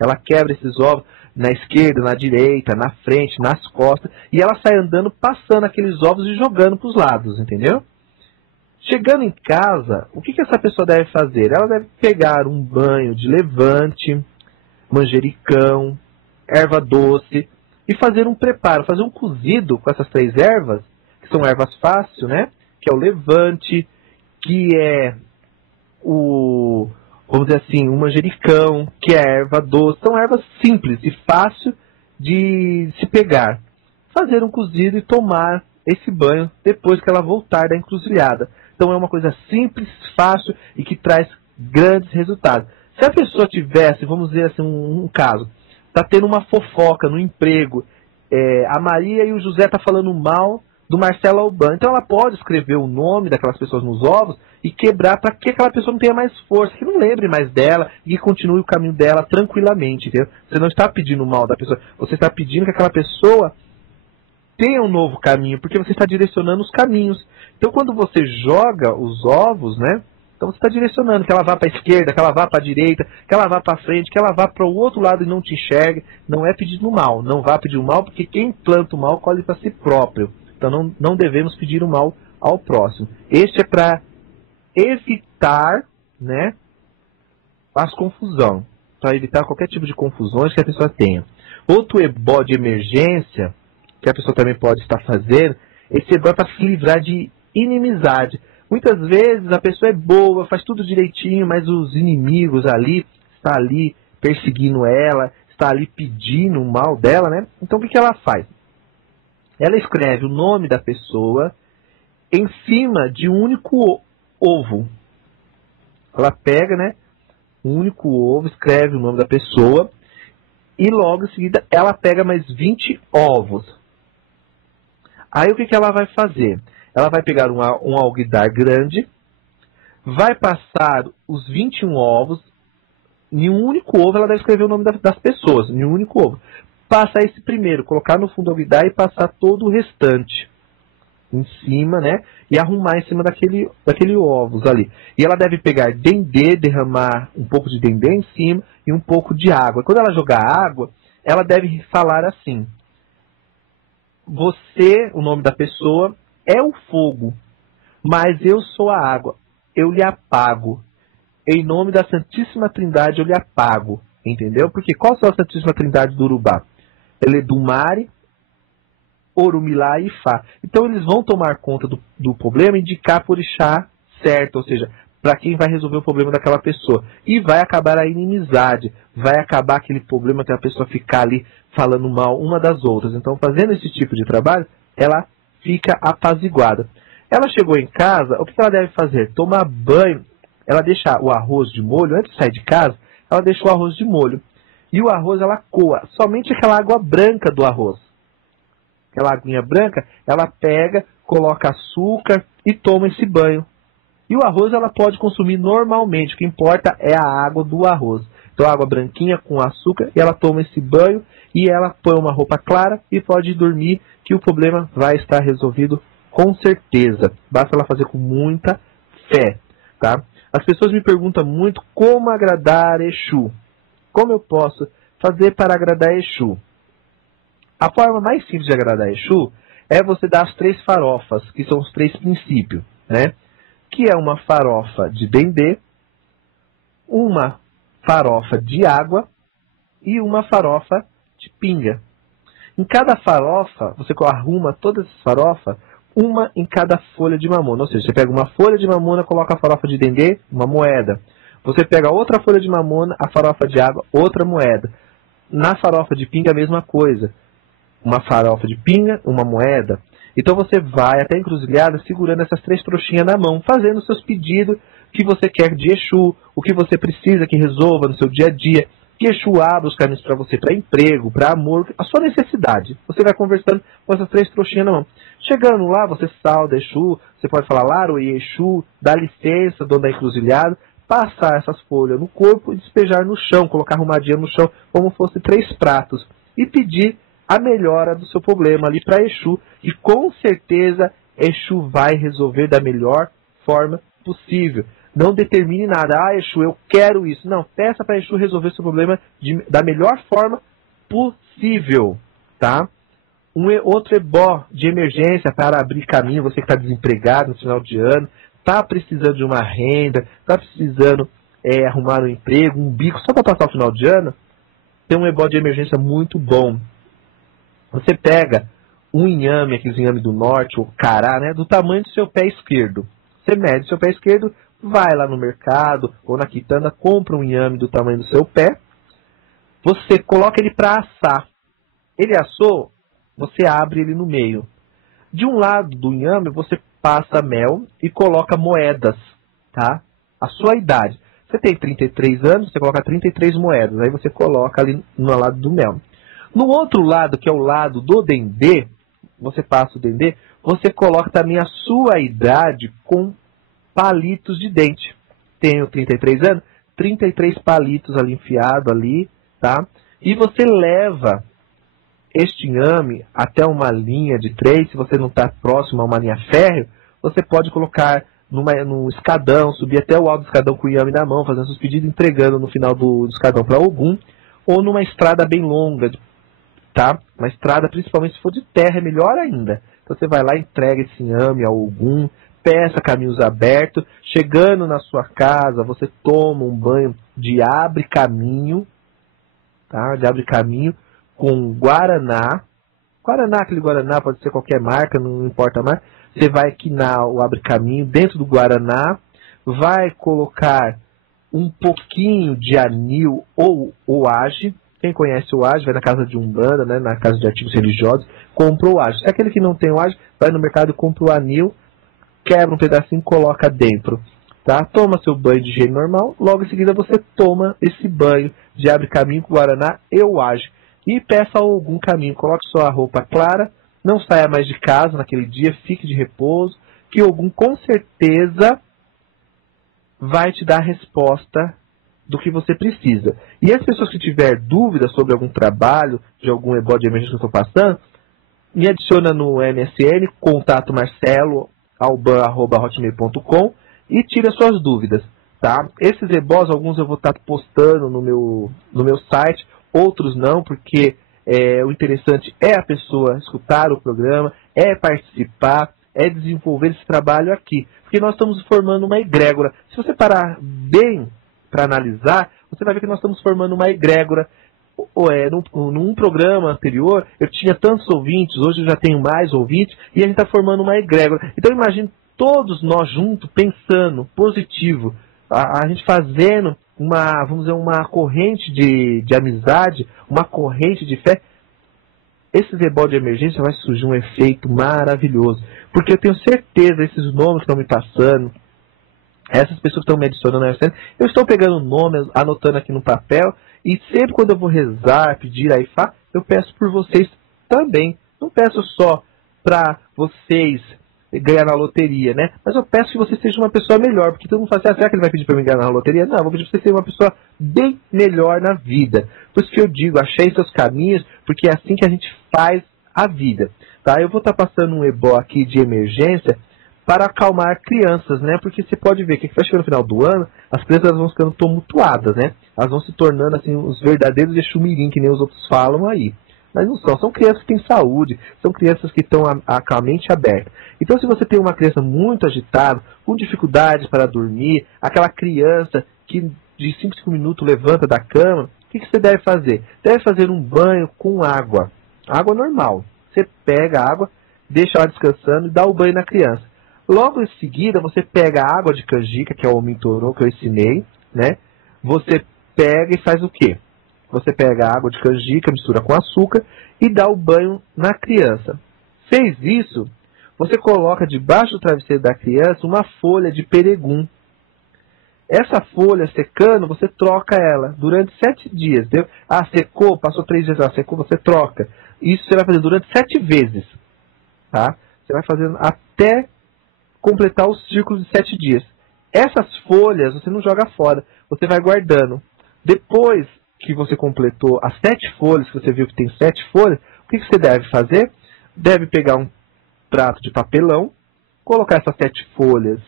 Ela quebra esses ovos na esquerda, na direita, na frente, nas costas, e ela sai andando, passando aqueles ovos e jogando para os lados, entendeu? Chegando em casa, o que essa pessoa deve fazer? Ela deve pegar um banho de levante, manjericão, erva doce, e fazer um preparo, fazer um cozido com essas 3 ervas, que são ervas fáceis, né? Que é o levante, que é o, vamos dizer assim, o manjericão, que é a erva doce. São ervas simples e fácil de se pegar. Fazer um cozido e tomar esse banho depois que ela voltar da encruzilhada. Então é uma coisa simples, fácil e que traz grandes resultados. Se a pessoa tivesse, vamos dizer assim, um caso, está tendo uma fofoca no emprego, a Maria e o José estão falando mal do Marcelo Alban, então ela pode escrever o nome daquelas pessoas nos ovos e quebrar para que aquela pessoa não tenha mais força, que não lembre mais dela e continue o caminho dela tranquilamente, entendeu? Você não está pedindo mal da pessoa, você está pedindo que aquela pessoa tenha um novo caminho, porque você está direcionando os caminhos. Então quando você joga os ovos, né? Então você está direcionando que ela vá para a esquerda, que ela vá para a direita, que ela vá para frente, que ela vá para o outro lado e não te enxergue. Não é pedindo mal, não vá pedir o mal, porque quem planta o mal colhe para si próprio. Então não devemos pedir o mal ao próximo. Este é para evitar, né, as confusões, para evitar qualquer tipo de confusões que a pessoa tenha. Outro ebó de emergência que a pessoa também pode estar fazendo, esse ebó é para se livrar de inimizade. Muitas vezes a pessoa é boa, faz tudo direitinho, mas os inimigos estão ali perseguindo ela, está ali pedindo o mal dela, né? Então o que ela faz? Ela escreve o nome da pessoa em cima de um único ovo. Ela pega, né, um único ovo, escreve o nome da pessoa e logo em seguida ela pega mais 20 ovos. Aí o que ela vai fazer? Ela vai pegar um alguidar grande, vai passar os 21 ovos, em um único ovo ela deve escrever o nome das pessoas, em um único ovo. Passar esse primeiro, colocar no fundo do alguidar e passar todo o restante em cima, né? E arrumar em cima daquele ovos ali. E ela deve pegar dendê, derramar um pouco de dendê em cima e um pouco de água. E quando ela jogar água, ela deve falar assim: você, o nome da pessoa, é o fogo, mas eu sou a água, eu lhe apago. Em nome da Santíssima Trindade eu lhe apago. Entendeu? Porque qual é a Santíssima Trindade do Urubá? Ele é Dumare, Orumilá e Ifá. Então eles vão tomar conta do problema e indicar por orixá certo, ou seja, para quem vai resolver o problema daquela pessoa. E vai acabar a inimizade, vai acabar aquele problema que a pessoa ficar ali falando mal uma das outras. Então, fazendo esse tipo de trabalho, ela fica apaziguada. Ela chegou em casa, o que ela deve fazer? Tomar banho, ela deixa o arroz de molho, antes de sair de casa, ela deixa o arroz de molho. E o arroz ela coa, somente aquela água branca do arroz. Aquela aguinha branca, ela pega, coloca açúcar e toma esse banho. E o arroz ela pode consumir normalmente, o que importa é a água do arroz. Então água branquinha com açúcar, e ela toma esse banho, e ela põe uma roupa clara e pode dormir, que o problema vai estar resolvido com certeza. Basta ela fazer com muita fé. Tá? As pessoas me perguntam muito como agradar Exu. Como eu posso fazer para agradar Exu? A forma mais simples de agradar Exu é você dar as 3 farofas, que são os 3 princípios, né? Que é uma farofa de dendê, uma farofa de água e uma farofa de pinga. Em cada farofa, você arruma todas as farofas, uma em cada folha de mamona. Ou seja, você pega uma folha de mamona, coloca a farofa de dendê, uma moeda. Você pega outra folha de mamona, a farofa de água, outra moeda. Na farofa de pinga a mesma coisa. Uma farofa de pinga, uma moeda. Então você vai até a encruzilhada segurando essas 3 trouxinhas na mão, fazendo seus pedidos que você quer de Exu, o que você precisa que resolva no seu dia a dia, que Exu abra os caminhos para você, para emprego, para amor, a sua necessidade. Você vai conversando com essas 3 trouxinhas na mão. Chegando lá, você sauda Exu, você pode falar Laro e Exu, dá licença, dono da encruzilhada, passar essas folhas no corpo e despejar no chão, colocar arrumadinha no chão, como fosse 3 pratos, e pedir a melhora do seu problema ali para Exu, e com certeza Exu vai resolver da melhor forma possível. Não determine nada, Exu, eu quero isso. Não, peça para Exu resolver seu problema da melhor forma possível, tá? Outro ebó de emergência para abrir caminho, você que está desempregado no final de ano, está precisando de uma renda, está precisando arrumar um emprego, um bico, só para passar o final de ano, tem um ebó de emergência muito bom. Você pega um inhame, aqueles inhame do norte, ou cará, né, do tamanho do seu pé esquerdo. Você mede seu pé esquerdo, vai lá no mercado ou na quitanda, compra um inhame do tamanho do seu pé, você coloca ele para assar. Ele assou, você abre ele no meio. De um lado do inhame, você passa mel e coloca moedas, tá? A sua idade. Você tem 33 anos, você coloca 33 moedas, aí você coloca ali no lado do mel. No outro lado, que é o lado do dendê, você passa o dendê, você coloca também a sua idade com palitos de dente. Tenho 33 anos, 33 palitos ali enfiado ali, tá? E você leva este inhame até uma linha de 3, se você não está próximo a uma linha férrea, você pode colocar num escadão, subir até o alto do escadão com o inhame na mão, fazendo seus pedidos, entregando no final do escadão para Ogum, ou numa estrada bem longa, tá? Uma estrada, principalmente se for de terra, é melhor ainda. Então você vai lá, entrega esse inhame ao Ogum, peça caminhos abertos, chegando na sua casa, você toma um banho de abre caminho, tá? De abre caminho, com guaraná. Guaraná, aquele guaraná, pode ser qualquer marca, não importa mais. Você vai quinar o abre caminho dentro do guaraná, vai colocar um pouquinho de anil ou oage. Quem conhece o age vai na casa de Umbanda, né, na casa de artigos religiosos, compra o age. Se é aquele que não tem o age, vai no mercado e compra o anil, quebra um pedacinho e coloca dentro. Tá? Toma seu banho de higiene normal, logo em seguida você toma esse banho de abre caminho com guaraná e o age. E peça algum caminho, coloque sua roupa clara, não saia mais de casa naquele dia, fique de repouso, que algum com certeza vai te dar a resposta do que você precisa. E as pessoas que tiver dúvidas sobre algum trabalho, de algum ebó de emergência que eu estou passando, me adiciona no MSN, contato marceloalban@hotmail.com e tira suas dúvidas. Tá? Esses ebós, alguns eu vou estar postando no meu site, outros não, porque o interessante é a pessoa escutar o programa, é participar, é desenvolver esse trabalho aqui. Porque nós estamos formando uma egrégora. Se você parar bem para analisar, você vai ver que nós estamos formando uma egrégora. Num programa anterior, eu tinha tantos ouvintes, hoje eu já tenho mais ouvintes, e a gente está formando uma egrégora. Então imagine todos nós juntos pensando positivo, a gente fazendo vamos dizer, uma corrente de amizade, uma corrente de fé. Esse ebó de emergência vai surgir um efeito maravilhoso. Porque eu tenho certeza, esses nomes que estão me passando, essas pessoas que estão me adicionando, eu estou pegando o nome, anotando aqui no papel, e sempre quando eu vou rezar, pedir a Ifá, eu peço por vocês também. Não peço só para vocês ganhar na loteria, né? Mas eu peço que você seja uma pessoa melhor, porque todo mundo fala assim, será que ele vai pedir para mim ganhar na loteria? Não, eu vou pedir para você ser uma pessoa bem melhor na vida. Por isso que eu digo, achei seus caminhos, porque é assim que a gente faz a vida. Tá? Eu vou estar passando um ebó aqui de emergência para acalmar crianças, né? Porque você pode ver que vai chegando no final do ano, as crianças vão ficando tumultuadas, né? Elas vão se tornando assim os verdadeiros Exumirim, que nem os outros falam aí. Mas não são crianças que têm saúde, são crianças que estão com a mente aberta. Então se você tem uma criança muito agitada, com dificuldades para dormir, aquela criança que de 5 minutos levanta da cama, o que você deve fazer? Deve fazer um banho com água, água normal. Você pega a água, deixa ela descansando e dá o banho na criança. Logo em seguida você pega a água de canjica, que é o mintorô que eu ensinei, né? Você pega e faz o quê? Você pega a água de canjica, mistura com açúcar e dá o banho na criança. Fez isso, você coloca debaixo do travesseiro da criança uma folha de peregum. Essa folha secando, você troca ela durante 7 dias. Entendeu? Ah, secou, passou 3 dias, secou, você troca. Isso você vai fazer durante 7 vezes. Tá? Você vai fazendo até completar o círculo de 7 dias. Essas folhas você não joga fora, você vai guardando. Depois que você completou as 7 folhas, que você viu que tem 7 folhas, o que você deve fazer? Deve pegar um prato de papelão, colocar essas 7 folhas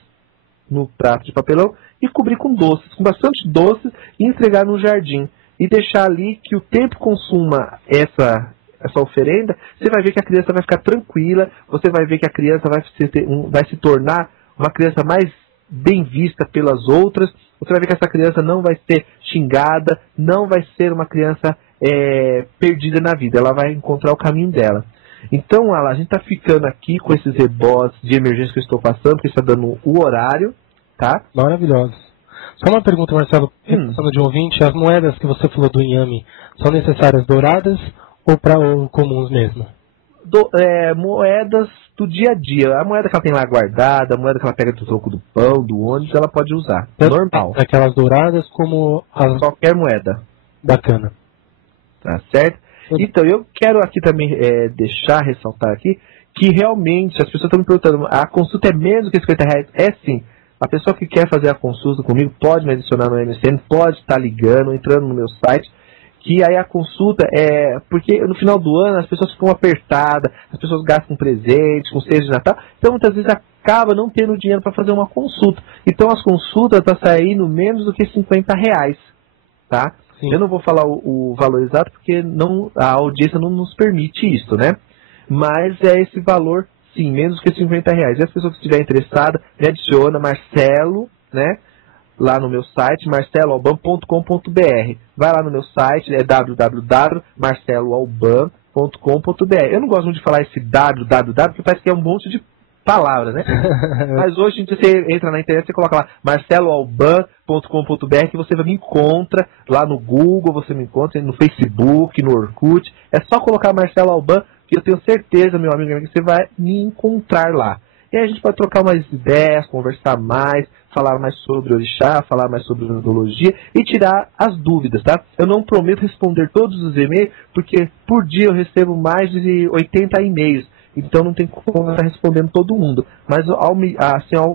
no prato de papelão e cobrir com doces, com bastante doces, e entregar no jardim. E deixar ali que o tempo consuma essa oferenda, você vai ver que a criança vai ficar tranquila, você vai ver que a criança vai se tornar uma criança mais bem vista pelas outras, você vai ver que essa criança não vai ser xingada, não vai ser uma criança perdida na vida, ela vai encontrar o caminho dela. Então, a gente está ficando aqui com esses rebotes de emergência que eu estou passando, porque está dando o horário, tá? Maravilhoso. Só uma pergunta, Marcelo, pensando de ouvinte, as moedas que você falou do inhame, são necessárias douradas ou comuns mesmo? Moedas do dia a dia. A moeda que ela tem lá guardada, a moeda que ela pega do troco do pão, do ônibus, ela pode usar. Normal. Aquelas douradas como as... Qualquer moeda. Bacana. Tá certo? Então, eu quero aqui também ressaltar aqui, que realmente as pessoas estão me perguntando, a consulta é menos que R$50? É sim. A pessoa que quer fazer a consulta comigo pode me adicionar no MSN, pode estar ligando, entrando no meu site, que aí a consulta porque no final do ano as pessoas ficam apertadas, as pessoas gastam presente, com ceia de Natal, então muitas vezes acaba não tendo dinheiro para fazer uma consulta. Então as consultas estão saindo menos do que R$50, tá? Sim. Eu não vou falar o valor exato porque a audiência não nos permite isso, né? Mas é esse valor, sim, menos do que R$50. E as pessoas que estiverem interessadas, me adiciona Marcelo, né? Lá no meu site, marceloalban.com.br. Vai lá no meu site, é www.marceloalban.com.br. Eu não gosto muito de falar esse www, porque parece que é um monte de palavras, né? Mas hoje você entra na internet, você coloca lá marceloalban.com.br, que você me encontra lá no Google, você me encontra no Facebook, no Orkut. É só colocar Marcelo Alban, que eu tenho certeza, meu amigo, que você vai me encontrar lá. E aí a gente pode trocar mais ideias, conversar mais, falar mais sobre orixá, falar mais sobre numerologia e tirar as dúvidas, tá? Eu não prometo responder todos os e-mails, porque por dia eu recebo mais de 80 e-mails. Então não tem como estar respondendo todo mundo. Mas ao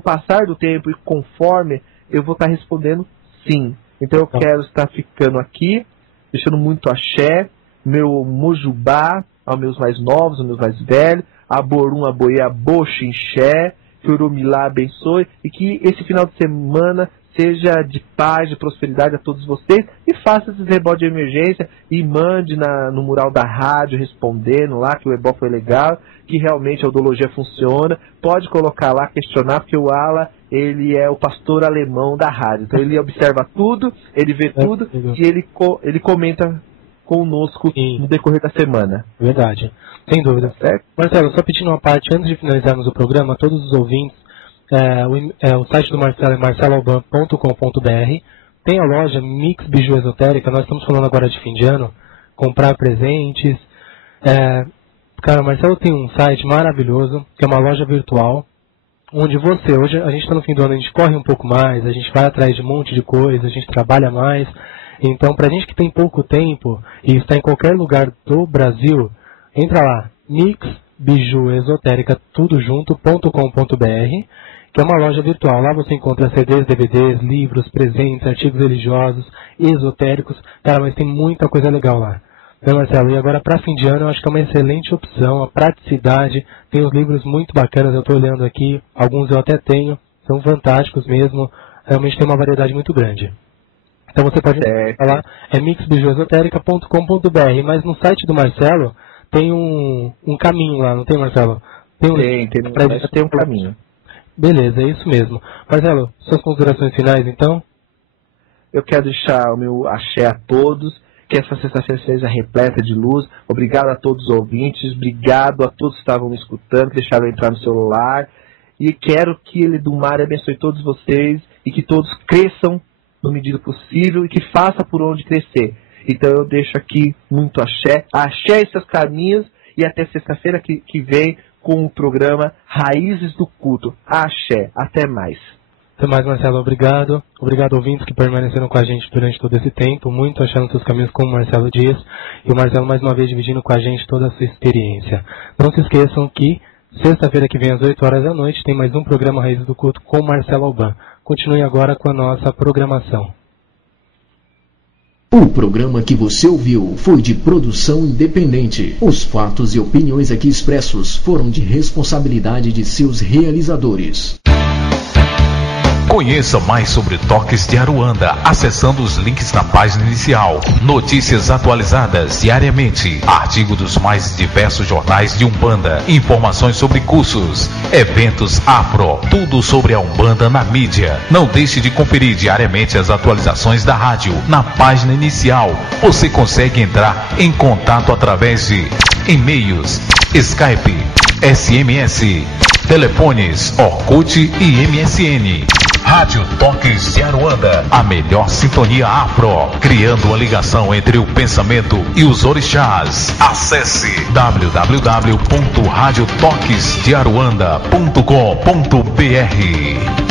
passar do tempo e conforme, eu vou estar respondendo sim. Então eu quero estar ficando aqui, deixando muito axé, meu mojubá aos meus mais novos, aos meus mais velhos, aborum, aboiê, aboxinxé, que o Urumilá abençoe, e que esse final de semana seja de paz, de prosperidade a todos vocês, e faça esses rebotes de emergência, e mande no mural da rádio, respondendo lá, que o rebote foi legal, que realmente a odologia funciona. Pode colocar lá, questionar, porque o Ala, ele é o pastor alemão da rádio, então ele observa tudo, ele vê tudo, e ele comenta conosco no decorrer da semana. Verdade, sem dúvida. Marcelo, só pedindo uma parte, antes de finalizarmos o programa, a todos os ouvintes, o site do Marcelo é marceloalban.com.br. Tem a loja Mix Biju Esotérica. Nós estamos falando agora de fim de ano, comprar presentes. Cara, o Marcelo tem um site maravilhoso, que é uma loja virtual, onde hoje a gente está no fim do ano, a gente corre um pouco mais, a gente vai atrás de um monte de coisa, a gente trabalha mais. Então, pra gente que tem pouco tempo e está em qualquer lugar do Brasil, entra lá, Mix Biju Esotérica, tudo junto.com.br, que é uma loja virtual. Lá você encontra CDs, DVDs, livros, presentes, artigos religiosos, esotéricos. Cara, mas tem muita coisa legal lá. Né, Marcelo? E agora, para fim de ano, eu acho que é uma excelente opção, a praticidade. Tem os livros muito bacanas, eu estou olhando aqui, alguns eu até tenho, são fantásticos mesmo. Realmente tem uma variedade muito grande. Então você pode falar, mixbijuesotérica.com.br, mas no site do Marcelo tem um caminho lá, não tem, Marcelo? Tem um caminho. Beleza, é isso mesmo. Marcelo, suas considerações finais, então? Eu quero deixar o meu axé a todos, que essa sexta-feira seja repleta de luz. Obrigado a todos os ouvintes, obrigado a todos que estavam me escutando, que deixaram eu entrar no celular. E quero que ele do mar abençoe todos vocês e que todos cresçam no medida possível e que faça por onde crescer. Então eu deixo aqui muito axé em seus caminhos, e até sexta-feira que vem com o programa Raízes do Culto. Axé, até mais. Até mais, Marcelo, obrigado. Obrigado, ouvintes que permaneceram com a gente durante todo esse tempo, muito achando seus caminhos, como o Marcelo diz, e o Marcelo mais uma vez dividindo com a gente toda a sua experiência. Não se esqueçam que sexta-feira que vem às 8 horas da noite tem mais um programa Raízes do Culto com o Marcelo Alban. Continue agora com a nossa programação. O programa que você ouviu foi de produção independente. Os fatos e opiniões aqui expressos foram de responsabilidade de seus realizadores. Conheça mais sobre Toques de Aruanda acessando os links na página inicial. Notícias atualizadas diariamente. Artigo dos mais diversos jornais de Umbanda. Informações sobre cursos, eventos afro. Tudo sobre a Umbanda na mídia. Não deixe de conferir diariamente as atualizações da rádio na página inicial. Você consegue entrar em contato através de e-mails, Skype, SMS, telefones, Orkut e MSN. Rádio Toques de Aruanda, a melhor sintonia afro, criando uma ligação entre o pensamento e os orixás. Acesse www.radiotoquesdearuanda.com.br.